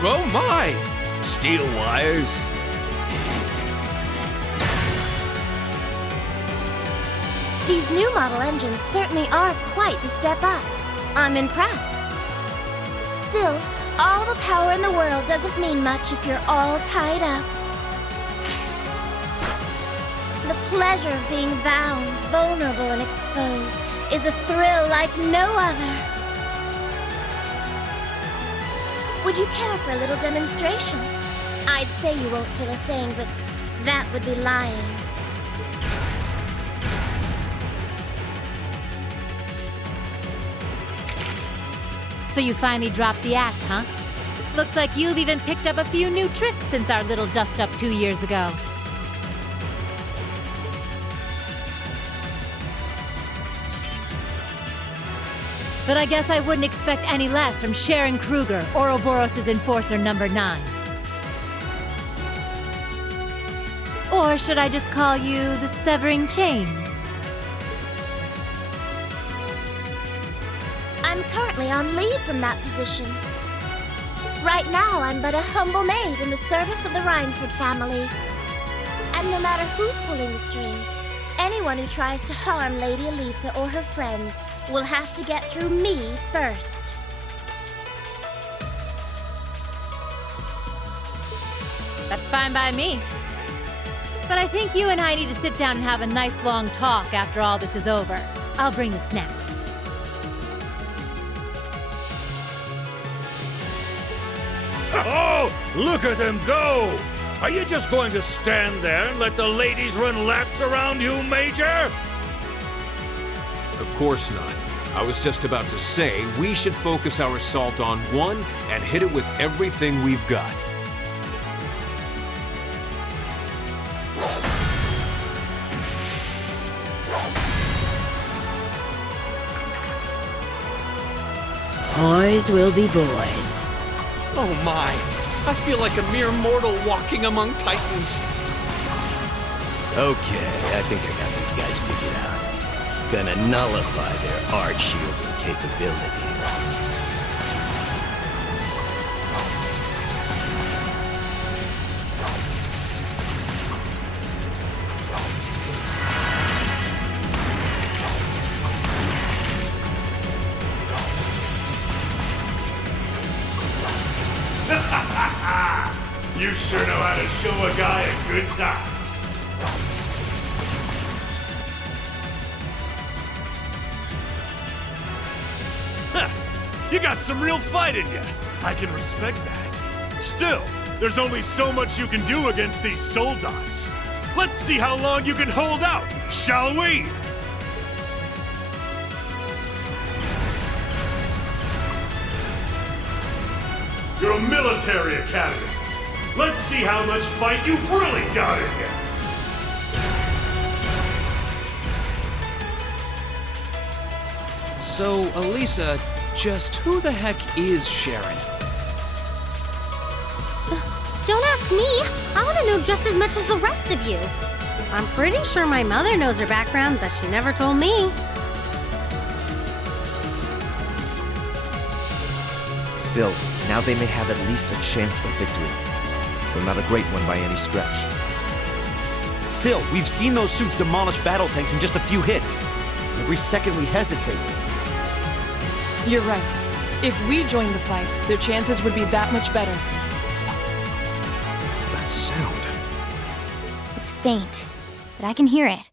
Oh my! Steel wires. These new model engines certainly are quite the step up. I'm impressed. Still, all the power in the world doesn't mean much if you're all tied up. The pleasure of being bound, vulnerable, and exposed is a thrill like no other. Would you care for a little demonstration? I'd say you won't feel a thing, but that would be lying. So you finally dropped the act, huh? Looks like you've even picked up a few new tricks since our little dust-up 2 years ago. But I guess I wouldn't expect any less from Sharon Kruger, Ouroboros' Enforcer number 9. Or should I just call you the Severing Chains? I'm currently on leave from that position. Right now, I'm but a humble maid in the service of the Rhineford family. And no matter who's pulling the strings, anyone who tries to harm Lady Elisa or her friends will have to get through me first. That's fine by me. But I think you and I need to sit down and have a nice long talk after all this is over. I'll bring the snacks. Oh, look at them go! Are you just going to stand there and let the ladies run laps around you, Major? Of course not. I was just about to say we should focus our assault on one and hit it with everything we've got. Boys will be boys. Oh my! I feel like a mere mortal walking among titans. Okay, I think I got these guys figured out. Gonna nullify their art shielding capabilities. You sure know how to show a guy a good time. You got some real fight in you. I can respect that. Still, there's only so much you can do against these soldats. Let's see how long you can hold out, shall we? a military academy. Let's see how much fight you've really got in you. So, Elisa, just who the heck is Sharon? Don't ask me. I want to know just as much as the rest of you. I'm pretty sure my mother knows her background, but she never told me. Still, now they may have at least a chance of victory. Though not a great one by any stretch. Still, we've seen those suits demolish battle tanks in just a few hits. Every second we hesitate. You're right. If we joined the fight, their chances would be that much better. That sound. It's faint, but I can hear it.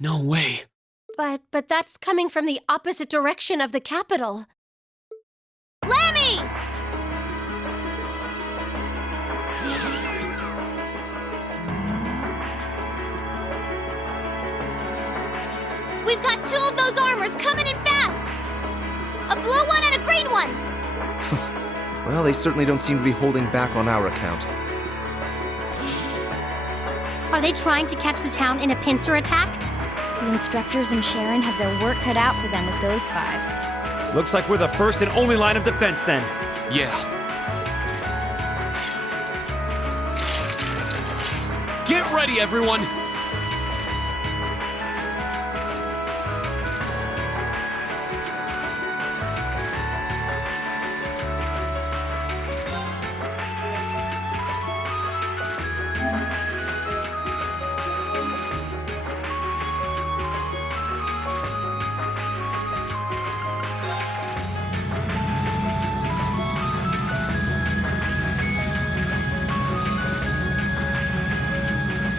No way. But that's coming from the opposite direction of the capital. Lammy! We've got two of those armors coming in fast! A blue one and a green one! Well, they certainly don't seem to be holding back on our account. Are they trying to catch the town in a pincer attack? The instructors and Sharon have their work cut out for them with those 5. Looks like we're the first and only line of defense then. Yeah. Get ready, everyone!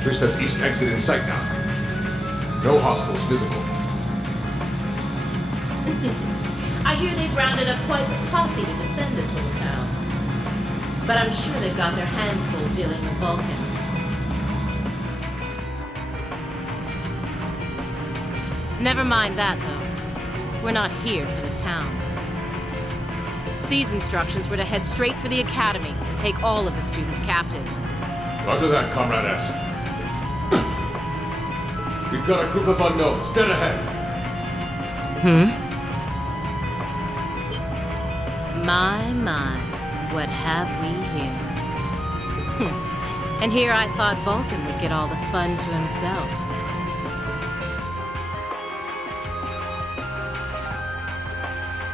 Trista's east exit in sight now. No hostiles visible. I hear they've rounded up quite the posse to defend this little town. But I'm sure they've got their hands full dealing with Vulcan. Never mind that, though. We're not here for the town. C's instructions were to head straight for the academy and take all of the students captive. Roger that, Comrade S. We've got a group of unknowns dead ahead. My, what have we here? And here I thought Vulcan would get all the fun to himself.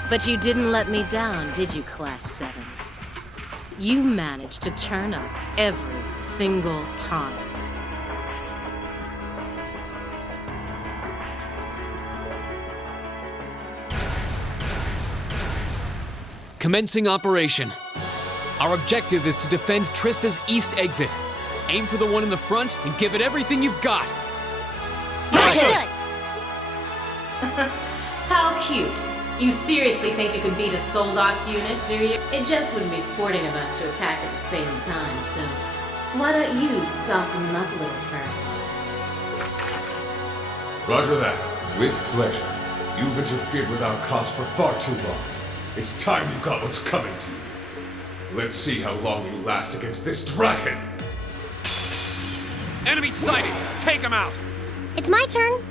But you didn't let me down, did you, Class 7? You managed to turn up every single time. Commencing operation. Our objective is to defend Trista's east exit. Aim for the one in the front and give it everything you've got. Understood! How cute. You seriously think you can beat a Soldot's unit, do you? It just wouldn't be sporting of us to attack at the same time, so why don't you soften them up a little first? Roger that. With pleasure. You've interfered with our cause for far too long. It's time you got what's coming to you. Let's see how long you last against this dragon. Enemy sighted! Take him out! It's my turn.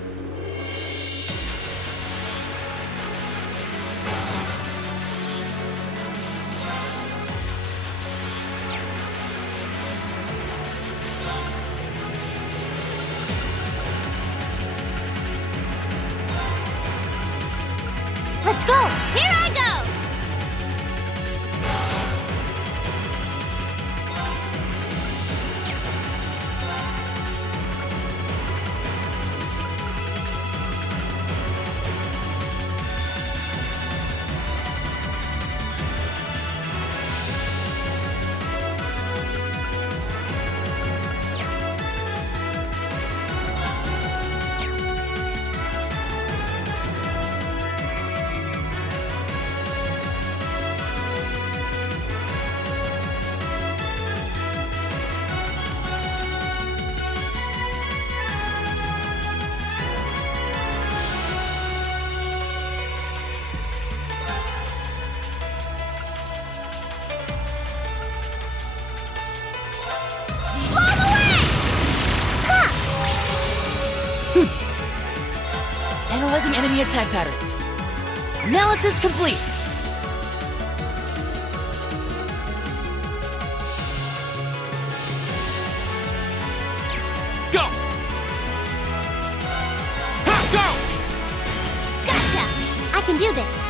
Let's go! Here I go! enemy attack patterns. Analysis complete. Go! Go! Gotcha! I can do this.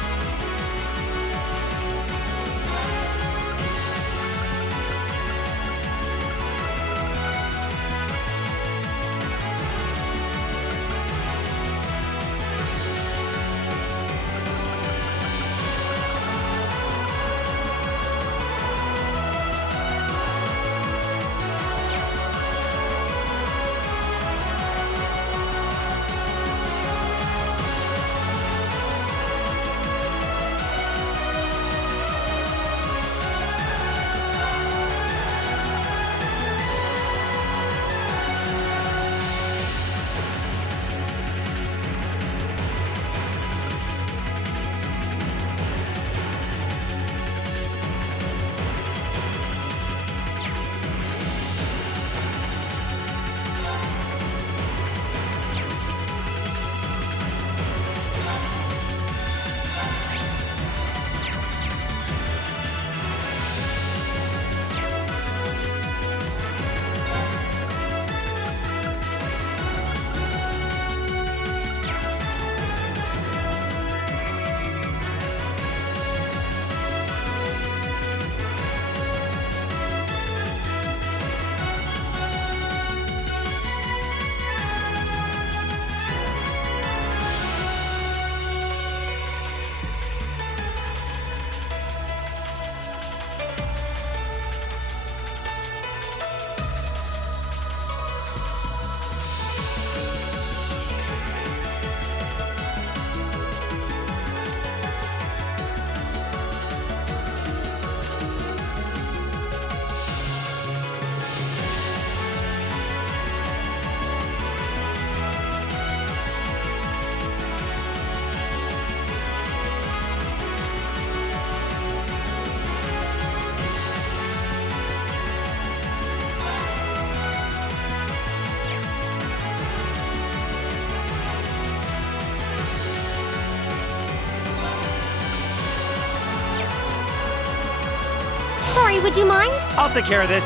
Sorry, would you mind? I'll take care of this.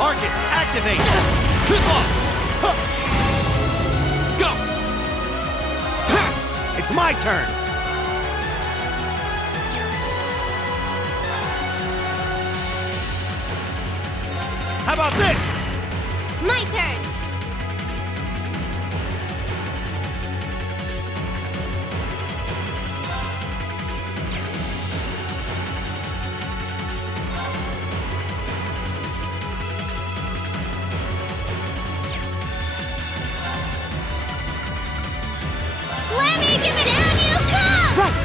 Arcus, activate! Too slow! Go! It's my turn! How about this? My turn! Let me give it down, you come! Right!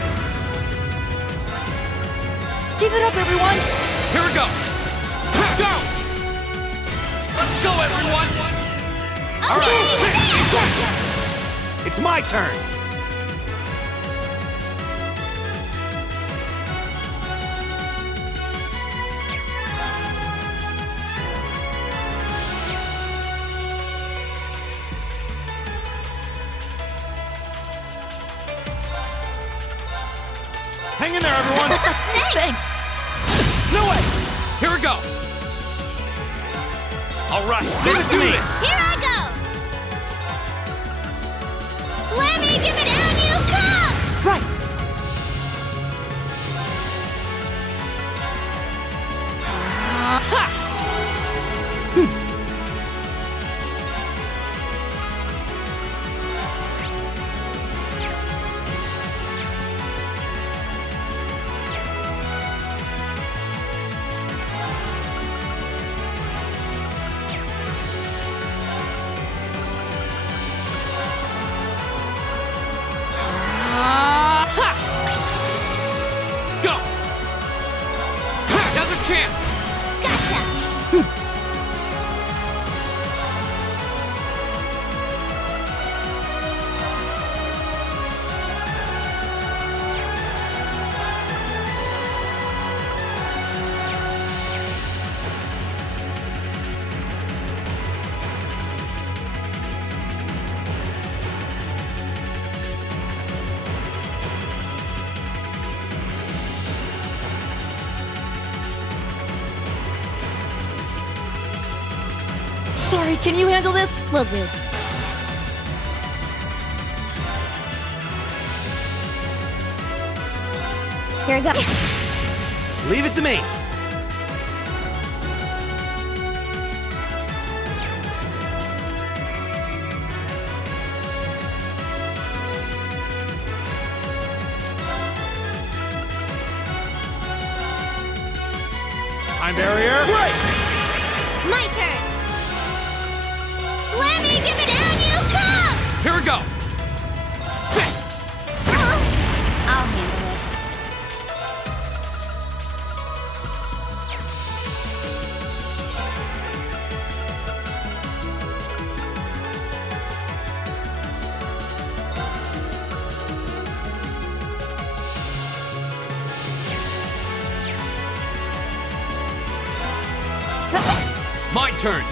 Give it up, everyone! Here we go! Go! Let's go, everyone! Okay, It's my turn! Hang in there, everyone! Thanks! No way! Here we go! All right, let's do this! Here I go! Let me give it down, you come! Right! Can you handle this? Will do. Here I go. Leave it to me. Time barrier. Break! My turn! Let me give it down, you come! Here we go! I'll handle it. My turn!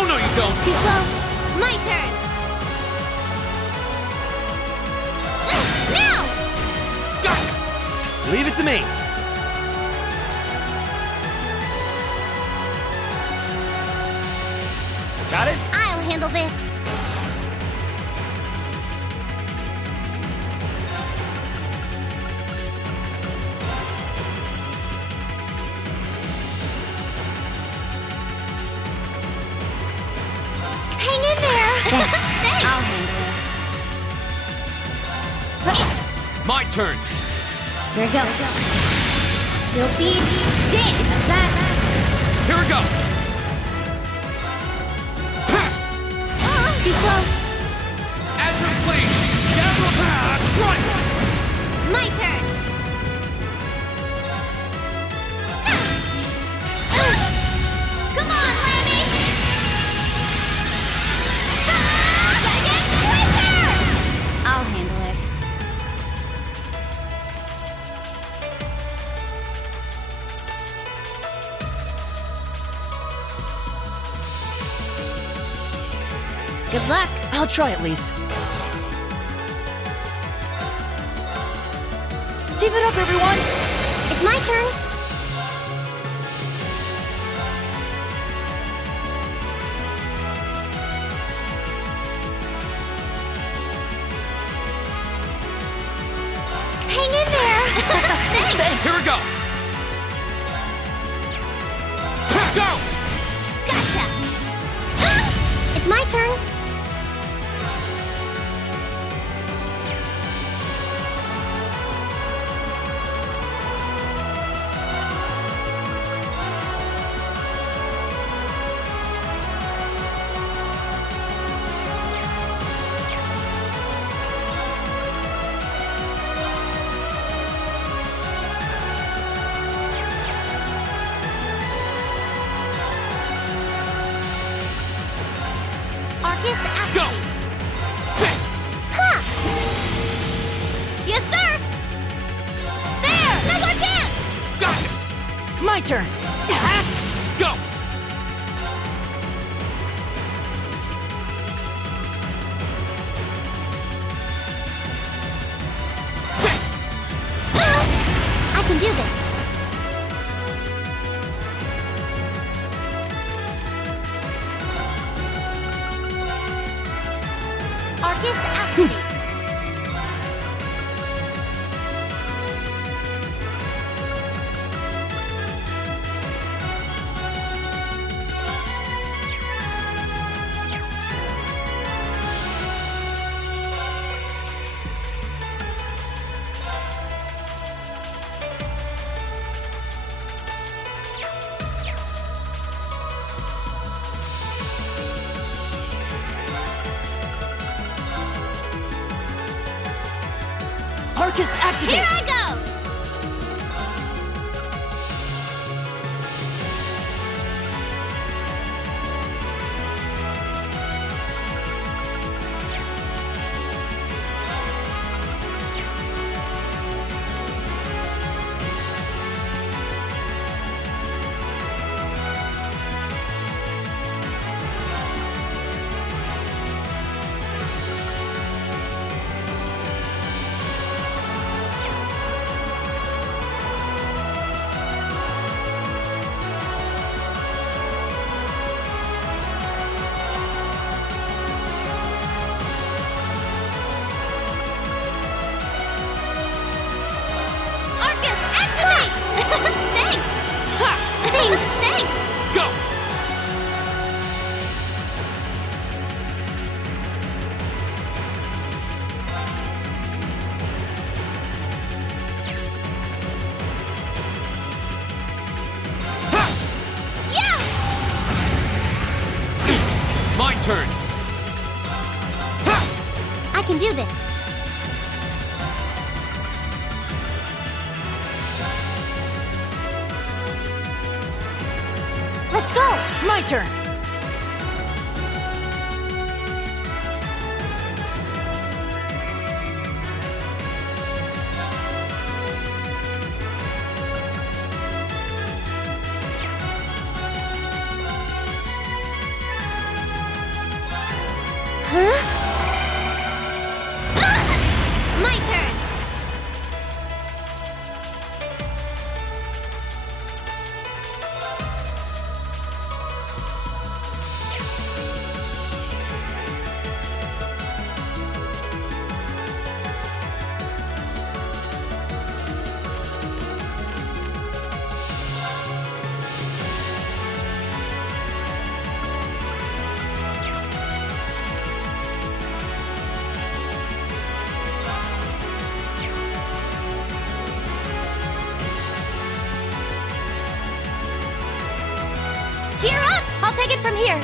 Oh no, you don't! Too slow! My turn! Now! Leave it to me. Got it? I'll handle this. Hang in there! Thanks. I'll handle it. My turn! Here we go. Sophie, dig! Here we go! Too slow. Azure Flames! Downward pass! Strike! My turn. Come on, Lemmy! I'll handle it. Good luck. I'll try at least. Give it up, everyone! It's my turn. Hang in there. Thanks. Here we go! Go! Gotcha. It's my turn. Arcus activate. Go! Huh! Yes, sir! There! Now's our chance! Gotcha! My turn! Go! I can do this. Arcus activate. Arcus activate! Here I go! can do this. Let's go! My turn! My turn! Gear up! I'll take it from here.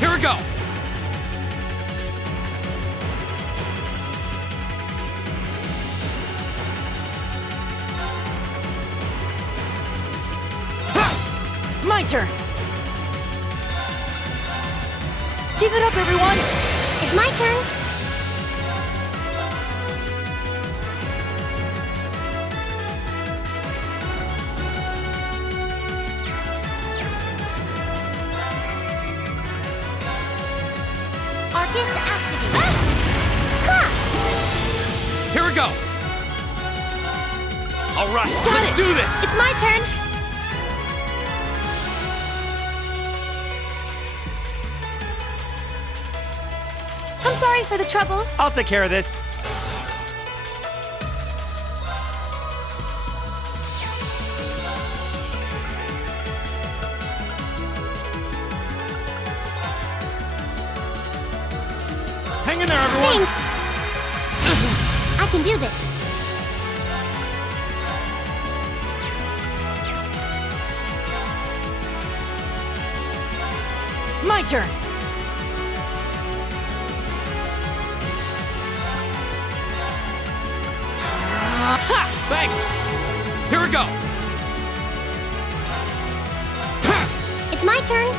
Here we go! My turn! Keep it up, everyone! It's my turn. Arcus activate. Here we go! Alright, let's do this! It's my turn. I'm sorry for the trouble. I'll take care of this. Hang in there, everyone! Thanks. I can do this. My turn! Ha! Thanks! Here we go! It's my turn.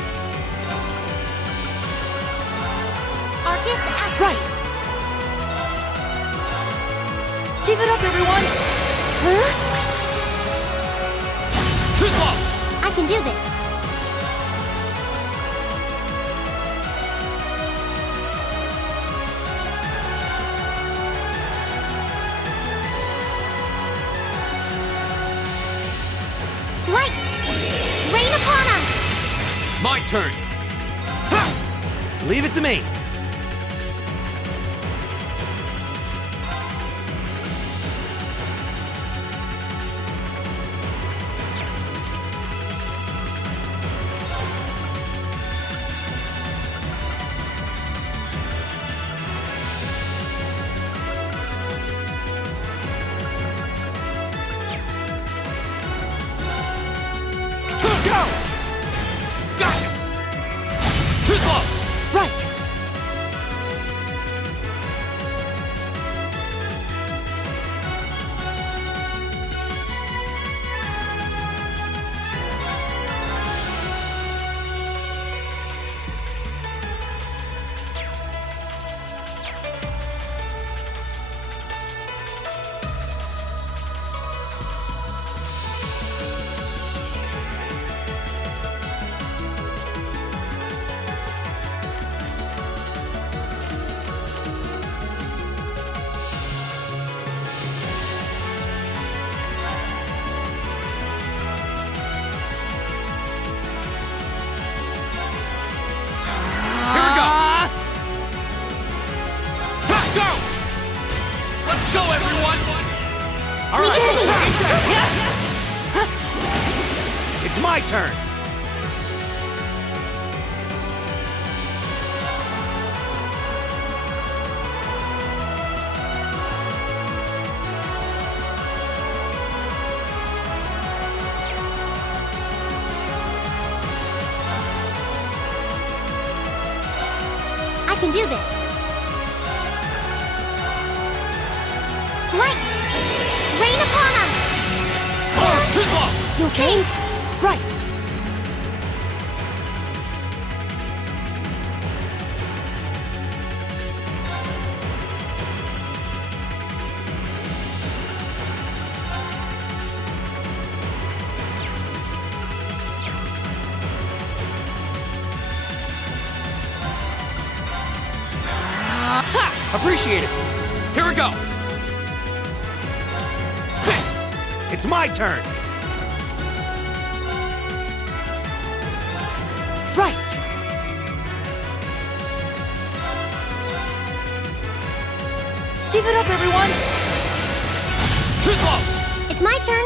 Arcus activate. Right! Keep it up, everyone! Too slow! I can do this. Light! Rain upon us! My turn! Leave it to me. Go! Gotcha! Too slow! Right! can do this. Light! Rain upon us! Too slow! You okay? Right. Appreciate it. Here we go. It's my turn. Right. Keep it up, everyone. Too slow. It's my turn.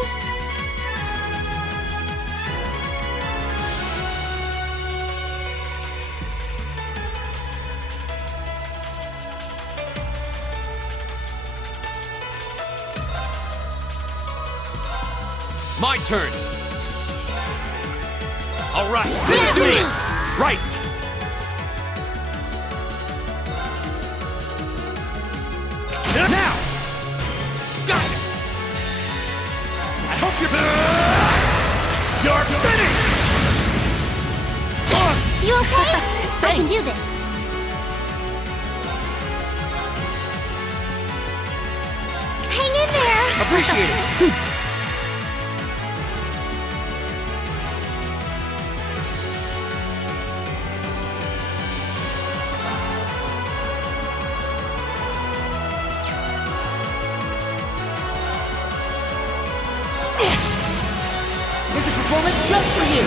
My turn. All right, let's do this. Right. Now. Got it. I hope you're finished. You okay? I can do this. Hang in there. Appreciate it. Performance just for you.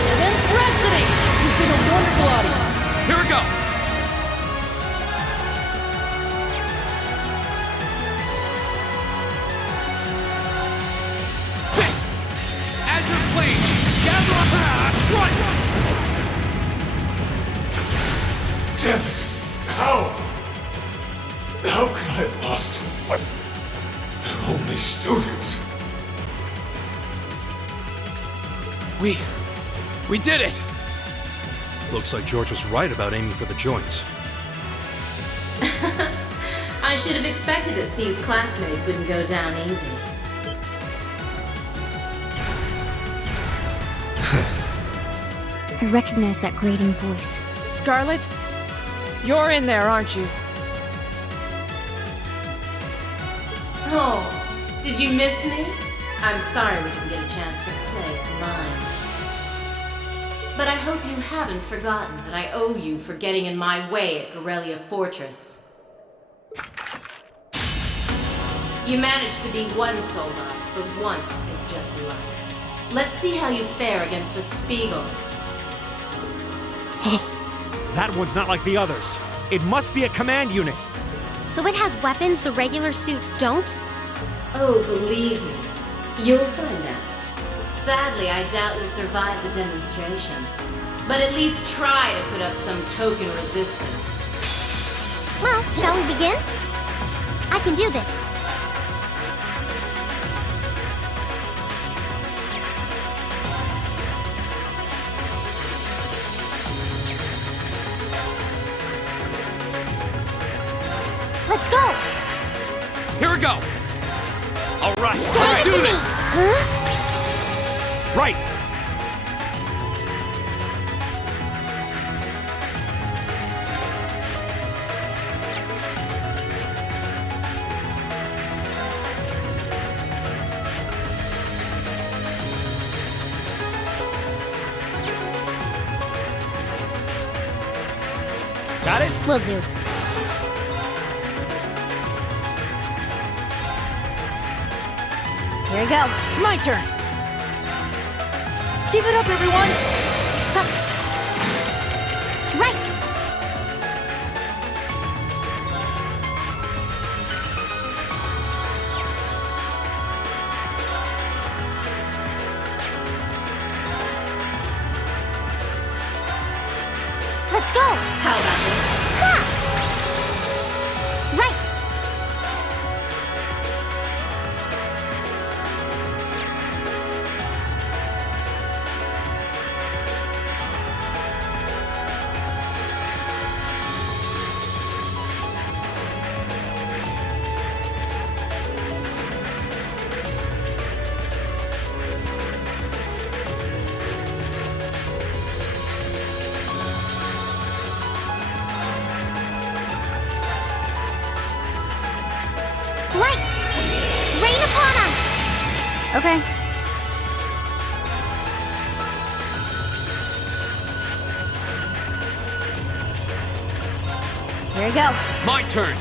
7th Rhapsody! You've been a wonderful audience. Here we go. As your please, gather strike! Damn it! How could I have lost to what? They're only students. We did it! Looks like George was right about aiming for the joints. I should have expected that C's classmates wouldn't go down easy. I recognize that grating voice. Scarlet, you're in there, aren't you? Oh, did you miss me? I'm sorry we didn't get a chance to play at mine. But I hope you haven't forgotten that I owe you for getting in my way at Gorelia Fortress. You managed to beat one Soldats, but once is just luck. Let's see how you fare against a Spiegel. That one's not like the others. It must be a command unit. So it has weapons the regular suits don't? Oh, believe me, you'll find out. Sadly, I doubt you'll survive the demonstration. But at least try to put up some token resistance. Well, shall we begin? I can do this. Let's go! Here we go! All right, let's do this! Huh? Right! Got it? Will do. Here we go. My turn. Keep it up, everyone. Right. Let's go. How about this? Ha! Right. Okay. Here we go. My turn!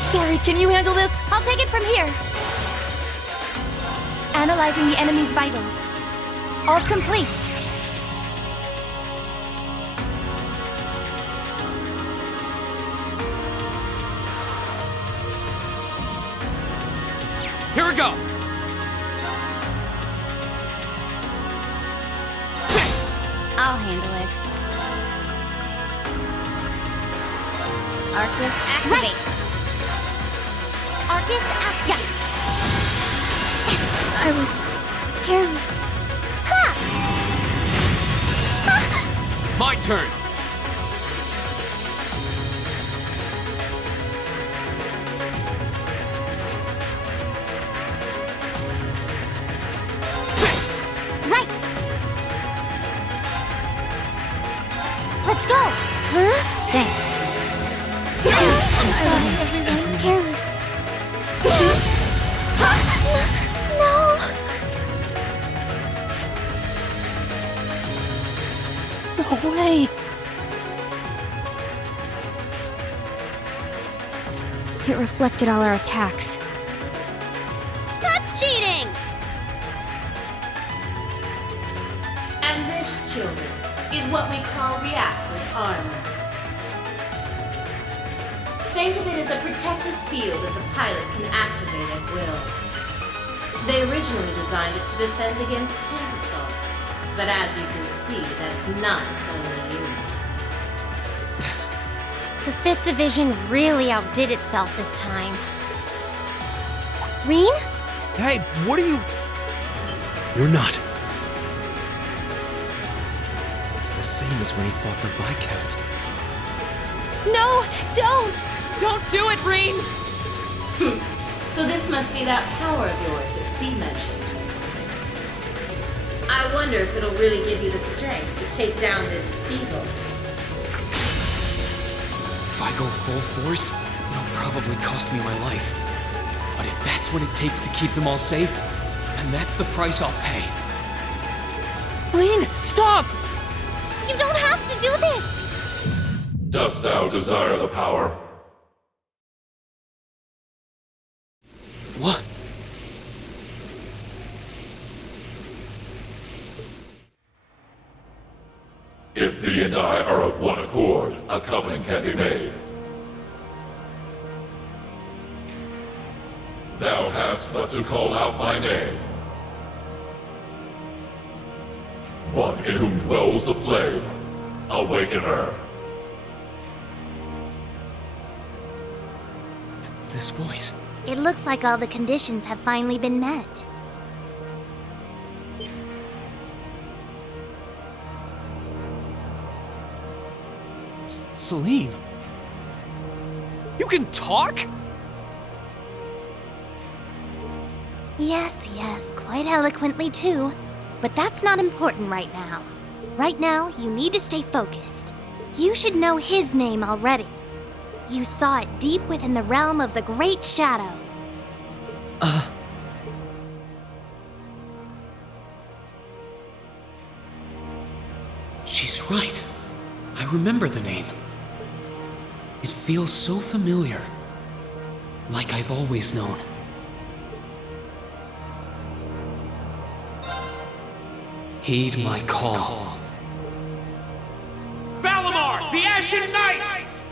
Sorry, can you handle this? I'll take it from here. Analyzing the enemy's vitals. All complete. Here we go! I'll handle it. Arcus, activate. Arcus, activate. I was careless. My turn! Right. Let's go. Huh? Thanks. I'm sorry, everyone. Careless. No. No way! It reflected all our attacks. That's cheating! And this, children, is what we call reactive armor. Think of it as a protective field that the pilot can activate at will. They originally designed it to defend against tank assault, but as you can see, that's not its only use. The 5th Division really outdid itself this time. Reen? Hey, what are you... You're not. It's the same as when he fought the Viscount. No, don't! Don't do it, Reen! So this must be that power of yours that C mentioned. I wonder if it'll really give you the strength to take down this Spiegel. If I go full force, it'll probably cost me my life. But if that's what it takes to keep them all safe, then that's the price I'll pay. Reen, stop! You don't have to do this! Dost thou desire the power? What? If thee and I are of one accord, a covenant can be made. Thou hast but to call out my name. One in whom dwells the flame. Awaken her. This voice. It looks like all the conditions have finally been met. Celine? You can talk? Yes, yes, quite eloquently too. But that's not important right now. Right now, you need to stay focused. You should know his name already. You saw it deep within the realm of the Great Shadow. She's right. I remember the name. It feels so familiar. Like I've always known. Heed my call. Valimar, the Ashen Knight!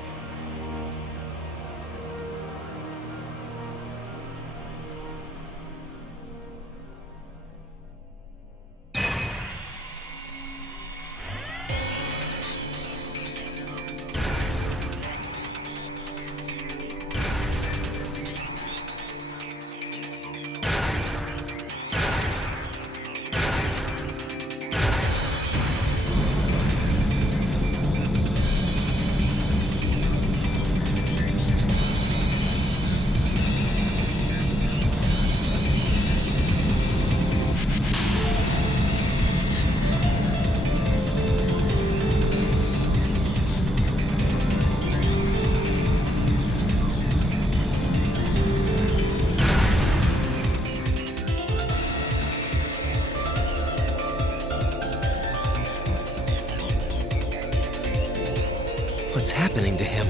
What's happening to him?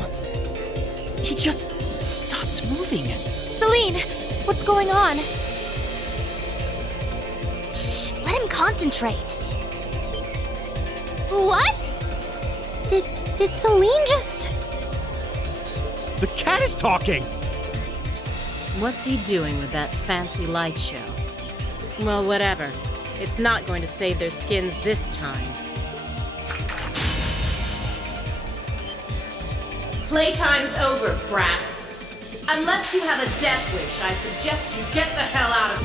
He just stopped moving. Celine, what's going on? Shh, let him concentrate. What? Did Celine just... The cat is talking! What's he doing with that fancy light show? Well, whatever. It's not going to save their skins this time. Playtime's over, brats. Unless you have a death wish, I suggest you get the hell out of...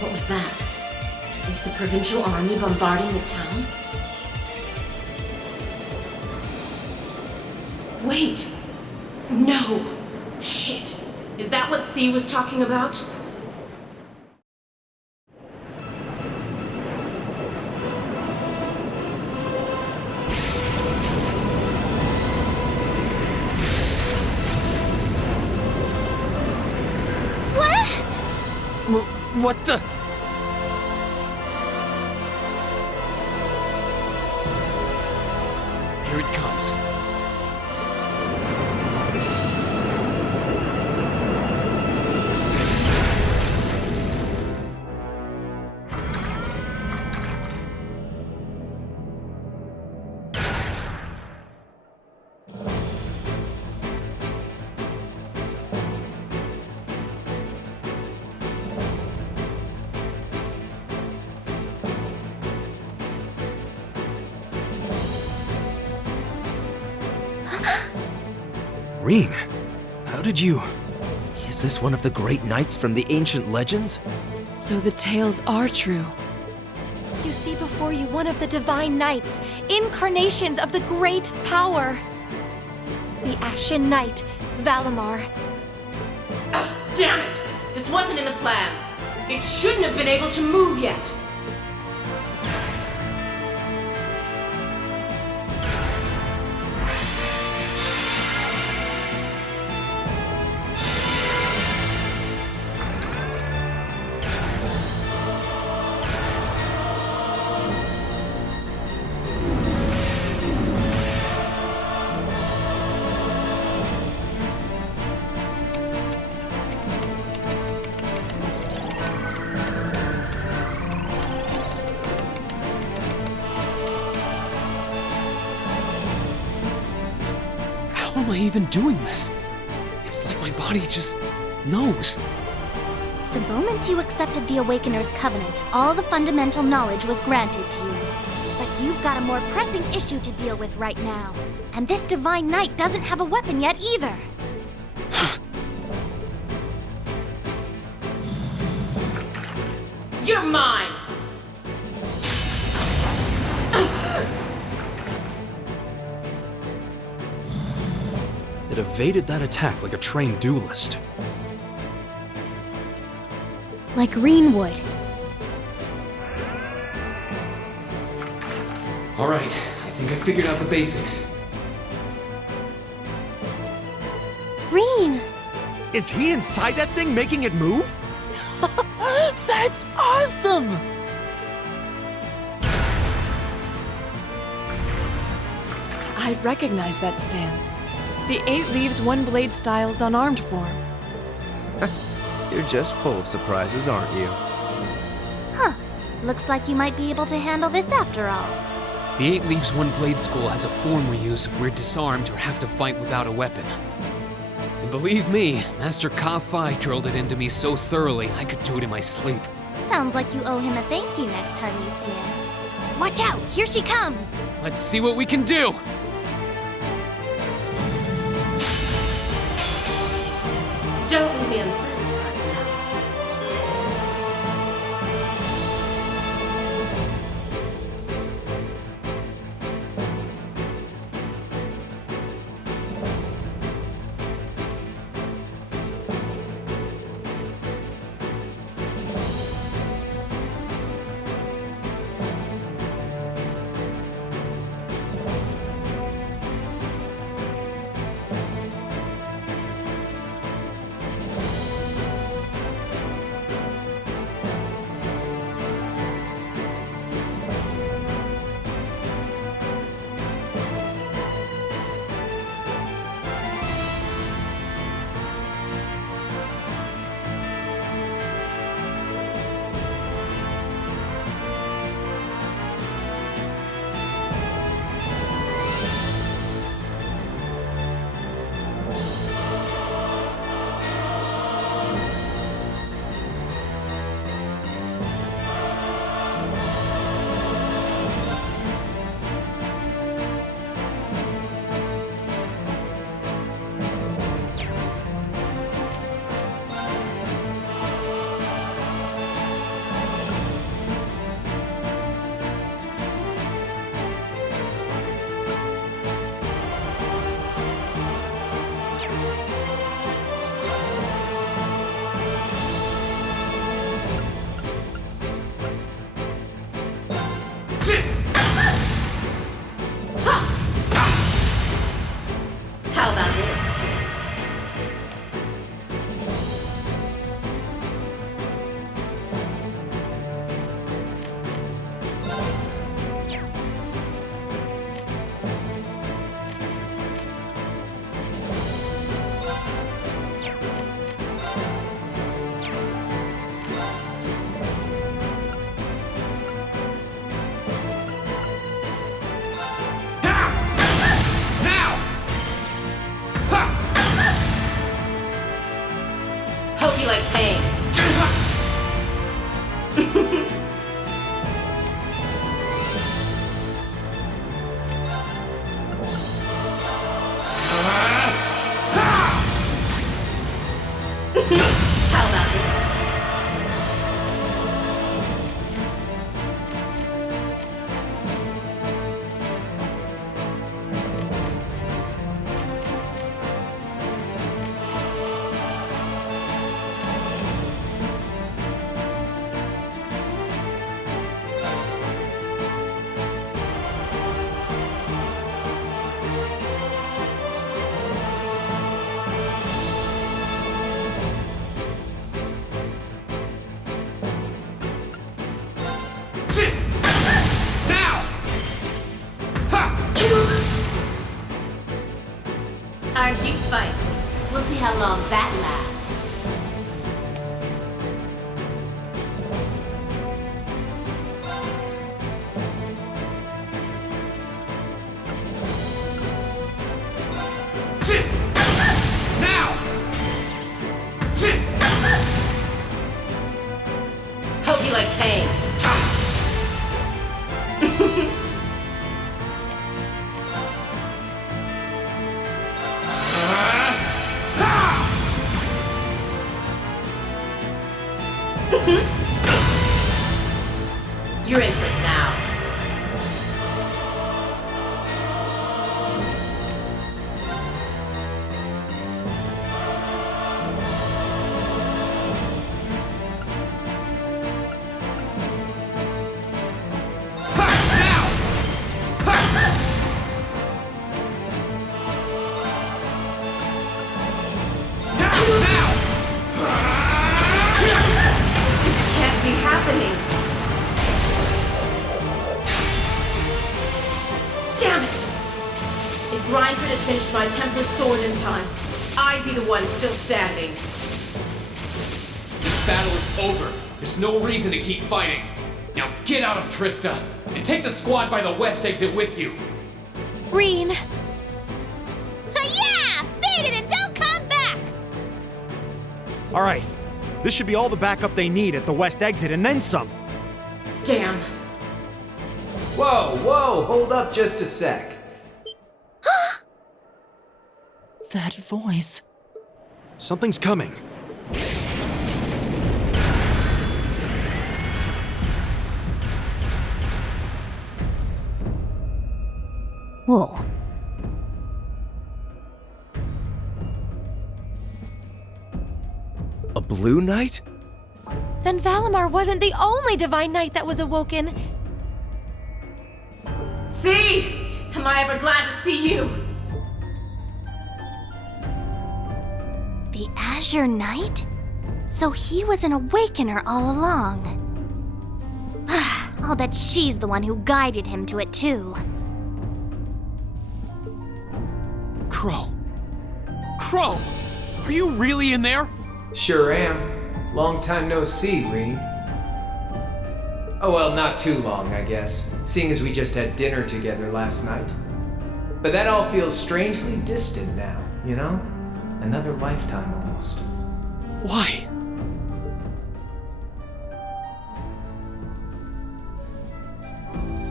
What was that? Is the Provincial Army bombarding the town? Wait! No! Shit! Is that what C was talking about? What the? Here it comes. Reen, how did you... Is this one of the great knights from the ancient legends? So the tales are true. You see before you one of the divine knights, incarnations of the great power. The Ashen Knight, Valimar. Damn it! This wasn't in the plans. It shouldn't have been able to move yet. How am I even doing this? It's like my body just knows. The moment you accepted the Awakener's Covenant, all the fundamental knowledge was granted to you. But you've got a more pressing issue to deal with right now. And this Divine Knight doesn't have a weapon yet either. You're mine! It evaded that attack like a trained duelist. Like Greenwood. All right, I think I figured out the basics. Reen! Is he inside that thing making it move? That's awesome! I recognize that stance. The 8 leaves 1 blade style's unarmed form. You're just full of surprises, aren't you? Huh. Looks like you might be able to handle this after all. The Eight Leaves One Blade School has a form we use if we're disarmed or have to fight without a weapon. And believe me, Master Ka-Fai drilled it into me so thoroughly I could do it in my sleep. Sounds like you owe him a thank you next time you see him. Watch out! Here she comes! Let's see what we can do! Don't leave me unsatisfied now. How about this? Hope you like pain. How about this? Aren't you feisty? We'll see how long that lasts. Now! Hope you like pain. You're in for it now. This can't be happening. Damn it! If Grindford had finished my Templar sword in time, I'd be the one still standing. battle is over. There's no reason to keep fighting. Now get out of Trista, and take the squad by the west exit with you. Reen! Yeah! Beat it and don't come back! All right, this should be all the backup they need at the west exit and then some. Damn. Whoa, hold up just a sec. That voice. Something's coming. Whoa. A blue knight? Then Valimar wasn't the only Divine Knight that was awoken. See? Am I ever glad to see you? The Azure Knight? So he was an Awakener all along. I'll bet she's the one who guided him to it too. Crow. Crow! Are you really in there? Sure am. Long time no see, Reen. Oh well, not too long, I guess, seeing as we just had dinner together last night. But that all feels strangely distant now, you know? Another lifetime almost. Why?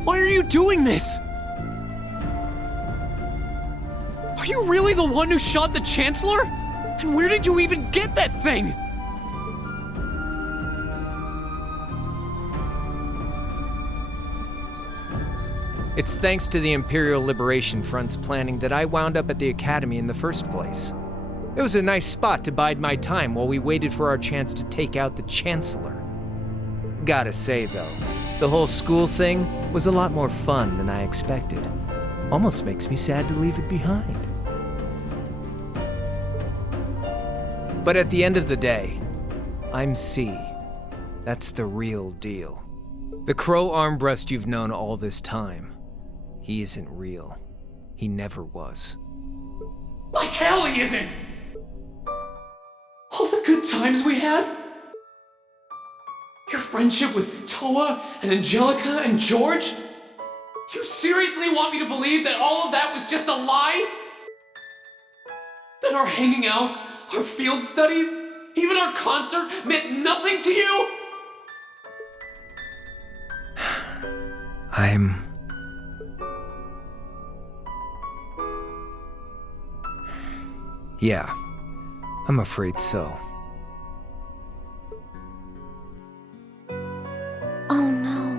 Why are you doing this? Are you really the one who shot the Chancellor? And where did you even get that thing? It's thanks to the Imperial Liberation Front's planning that I wound up at the Academy in the first place. It was a nice spot to bide my time while we waited for our chance to take out the Chancellor. Gotta say, though, the whole school thing was a lot more fun than I expected. Almost makes me sad to leave it behind. But at the end of the day, I'm C. That's the real deal. The Crow Armbrust you've known all this time, he isn't real. He never was. Like hell he isn't! All the good times we had? Your friendship with Toa and Angelica and George? You seriously want me to believe that all of that was just a lie? That our hanging out, our field studies, even our concert meant nothing to you? Yeah, I'm afraid so. Oh no.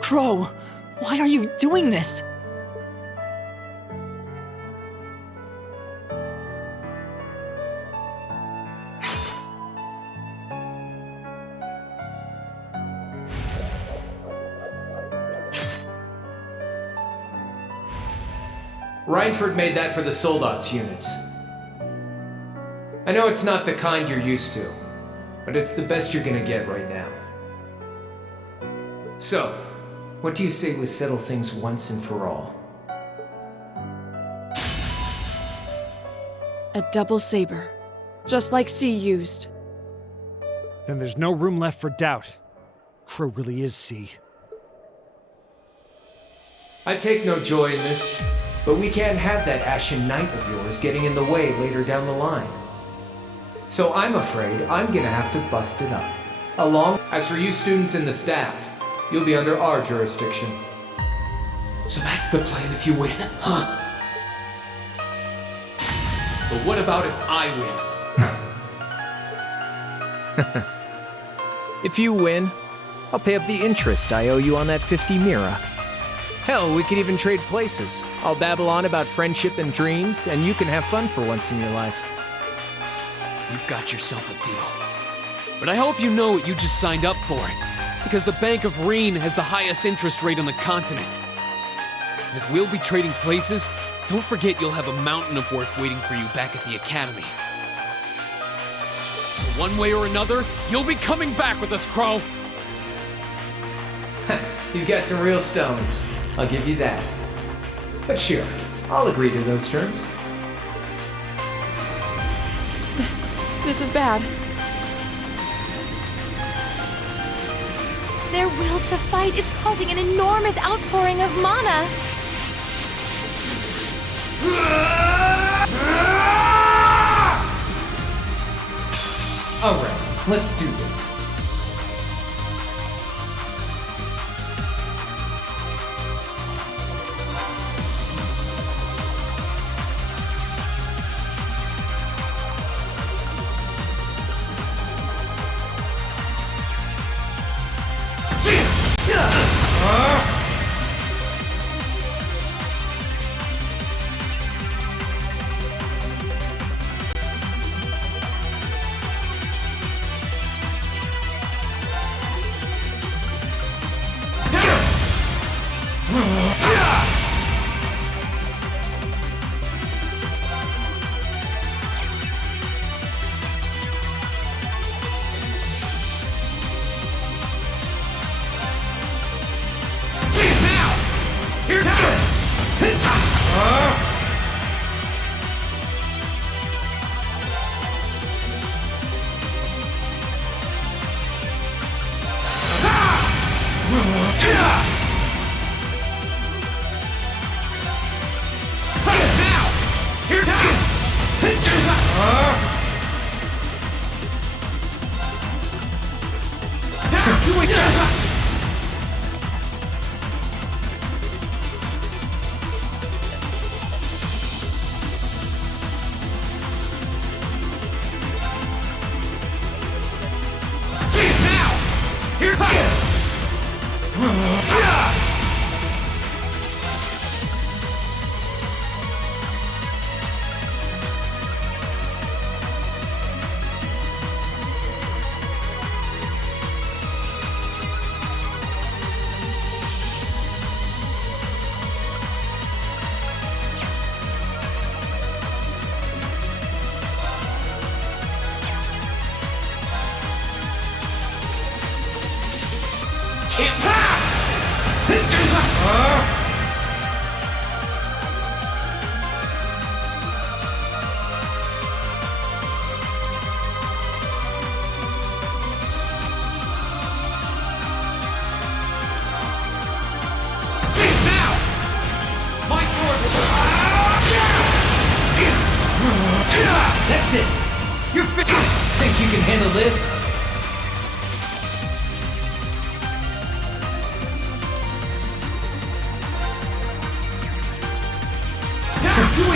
Crow, why are you doing this? Reinford made that for the Soldats units. I know it's not the kind you're used to, but it's the best you're gonna get right now. So, what do you say we settle things once and for all? A double saber, just like C used. Then there's no room left for doubt. Crow really is C. I take no joy in this, but we can't have that Ashen Knight of yours getting in the way later down the line. So I'm afraid I'm gonna have to bust it up. As for you students and the staff, you'll be under our jurisdiction. So that's the plan if you win, huh? But what about if I win? If you win, I'll pay up the interest I owe you on that 50 Mira. Hell, we could even trade places. I'll babble on about friendship and dreams, and you can have fun for once in your life. You've got yourself a deal. But I hope you know what you just signed up for, because the Bank of Reen has the highest interest rate on the continent. And if we'll be trading places, don't forget you'll have a mountain of work waiting for you back at the Academy. So one way or another, you'll be coming back with us, Crow! You've got some real stones. I'll give you that. But sure, I'll agree to those terms. This is bad. Their will to fight is causing an enormous outpouring of mana. Alright, let's do this. That's it! You're think you can handle this?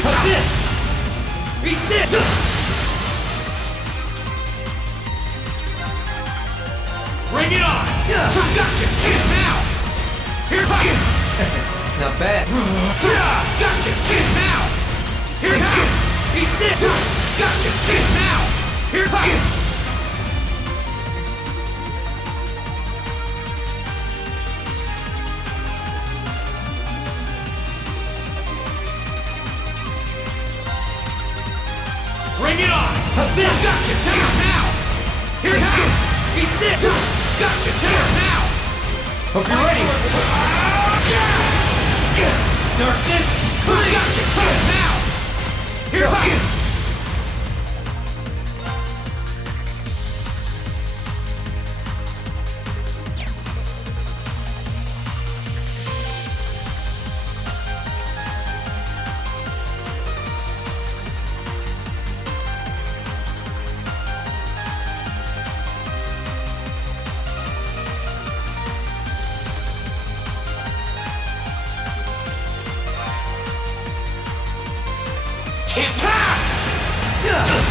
Assist! Resist! Bring it on! Gotcha! Now! Here! Not bad. Gotcha! Now! Here! Resist! Gotcha! Now! Here! Bring it on! Assist! Gotcha! Now! Here! Resist! Gotcha! Now! Hope you're ready! Darkness! Gotcha! Now! Here!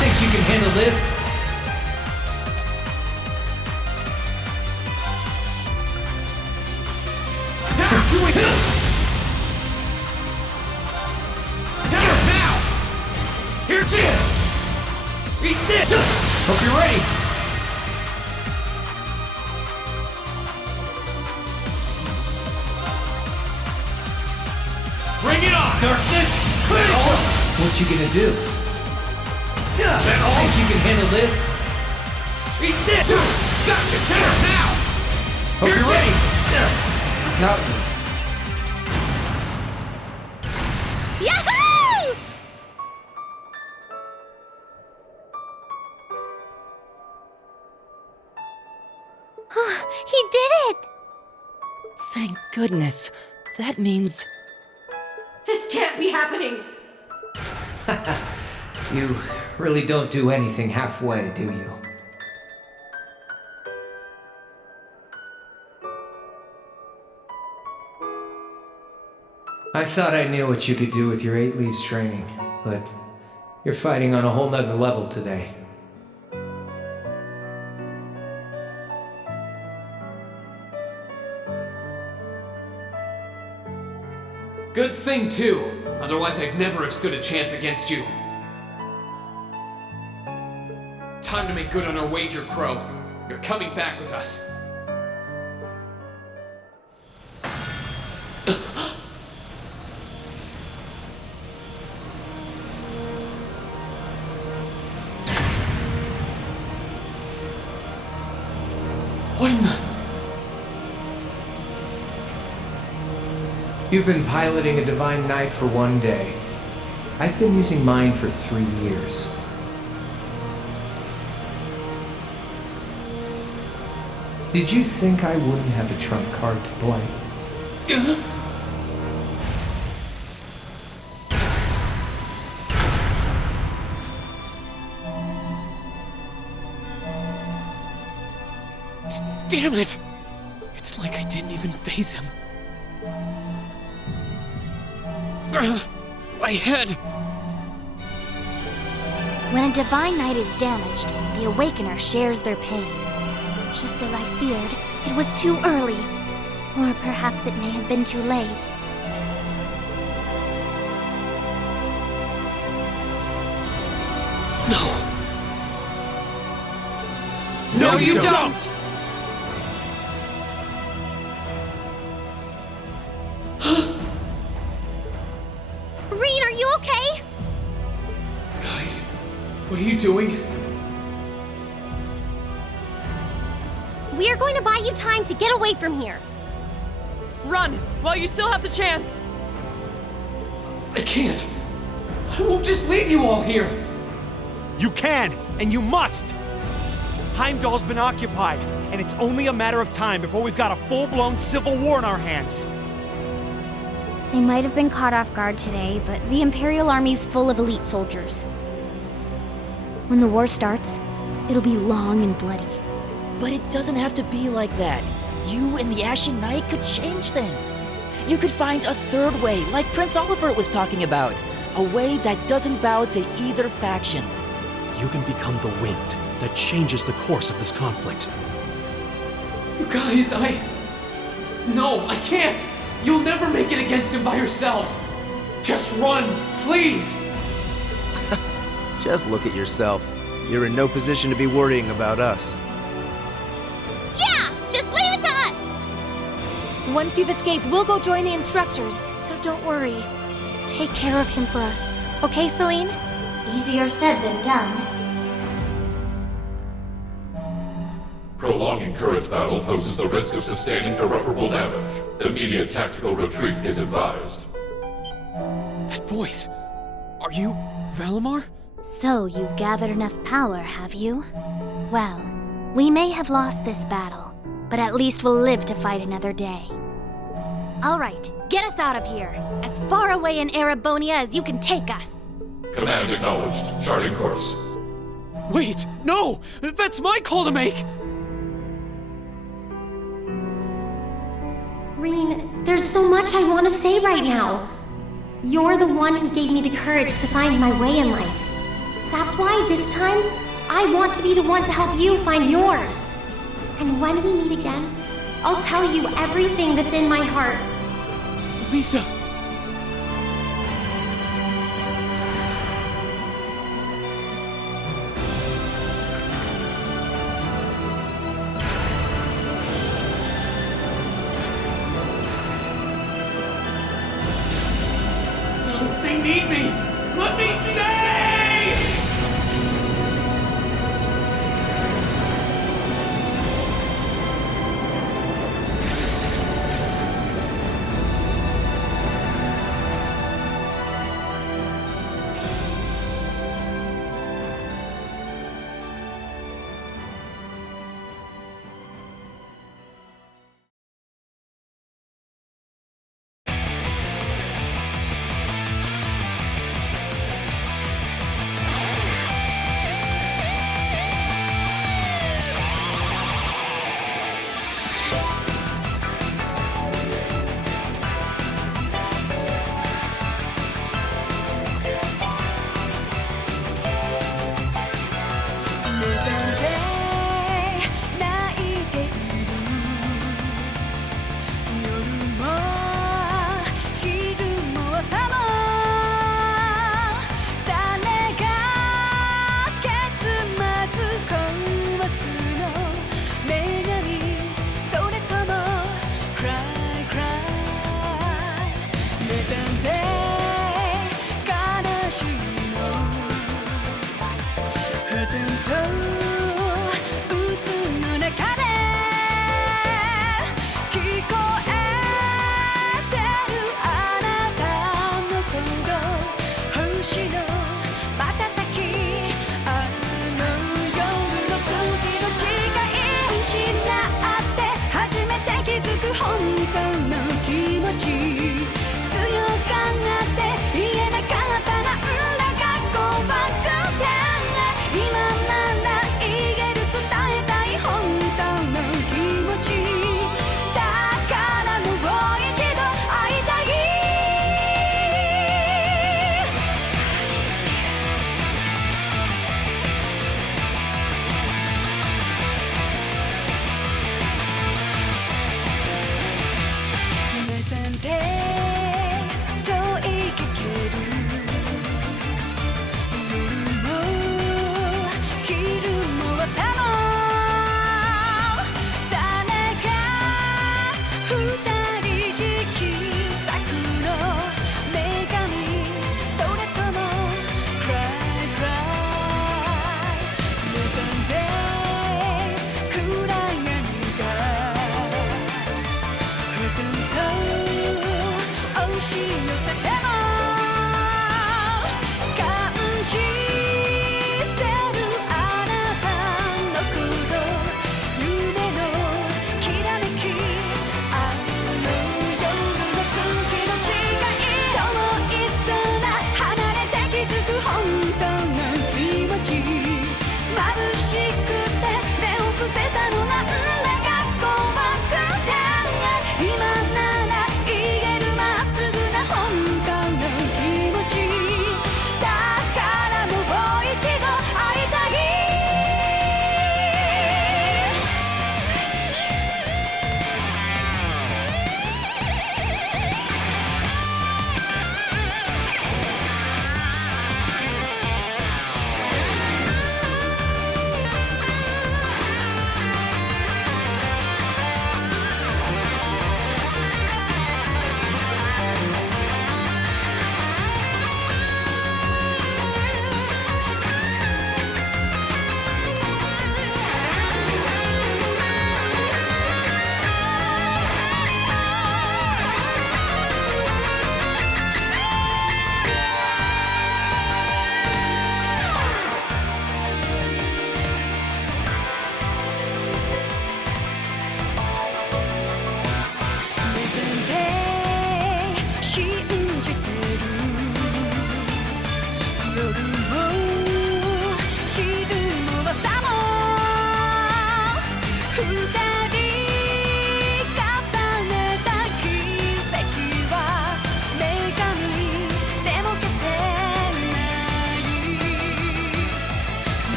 Think you can handle this? Now! Here's it! Resist! Hope you're ready! Bring it on! Darkness! What you gonna do? Think you can handle this? Resist! Gotcha! Now! Hope you're ready! Got me. Yahoo! He did it! Thank goodness. That means... This can't be happening! You really don't do anything halfway, do you? I thought I knew what you could do with your 8 leaves training, but you're fighting on a whole nother level today. Good thing, too. Otherwise, I'd never have stood a chance against you. Time to make good on our wager, Crow. You're coming back with us. What in the... You've been piloting a Divine Knight for 1 day. I've been using mine for 3 years. Did you think I wouldn't have a trump card to play? Damn it! It's like I didn't even phase him. My head! When a Divine Knight is damaged, the Awakener shares their pain. Just as I feared, it was too early. Or perhaps it may have been too late. No, you don't! Rean, are you okay? Guys, what are you doing? We are going to buy you time to get away from here. Run, while you still have the chance! I can't. I won't just leave you all here. You can, and you must! Heimdall's been occupied, and it's only a matter of time before we've got a full-blown civil war in our hands. They might have been caught off guard today, but the Imperial Army's full of elite soldiers. When the war starts, it'll be long and bloody. But it doesn't have to be like that. You and the Ashen Knight could change things. You could find a third way, like Prince Oliver was talking about. A way that doesn't bow to either faction. You can become the wind that changes the course of this conflict. You guys, No, I can't! You'll never make it against him by yourselves! Just run, please! Just look at yourself. You're in no position to be worrying about us. Yeah! Just leave it to us! Once you've escaped, we'll go join the instructors, so don't worry. Take care of him for us, okay, Celine? Easier said than done. Prolonging current battle poses the risk of sustaining irreparable damage. Immediate tactical retreat is advised. That voice! Are you Valimar? So you've gathered enough power, have you? Well, we may have lost this battle, but at least we'll live to fight another day. All right, get us out of here. As far away in Erebonia as you can take us. Command acknowledged. Charting course. Wait, no! That's my call to make! Rean, there's so much I want to say right now. You're the one who gave me the courage to find my way in life. That's why this time, I want to be the one to help you find yours. And when we meet again, I'll tell you everything that's in my heart. Lisa! They need me! Let me stay!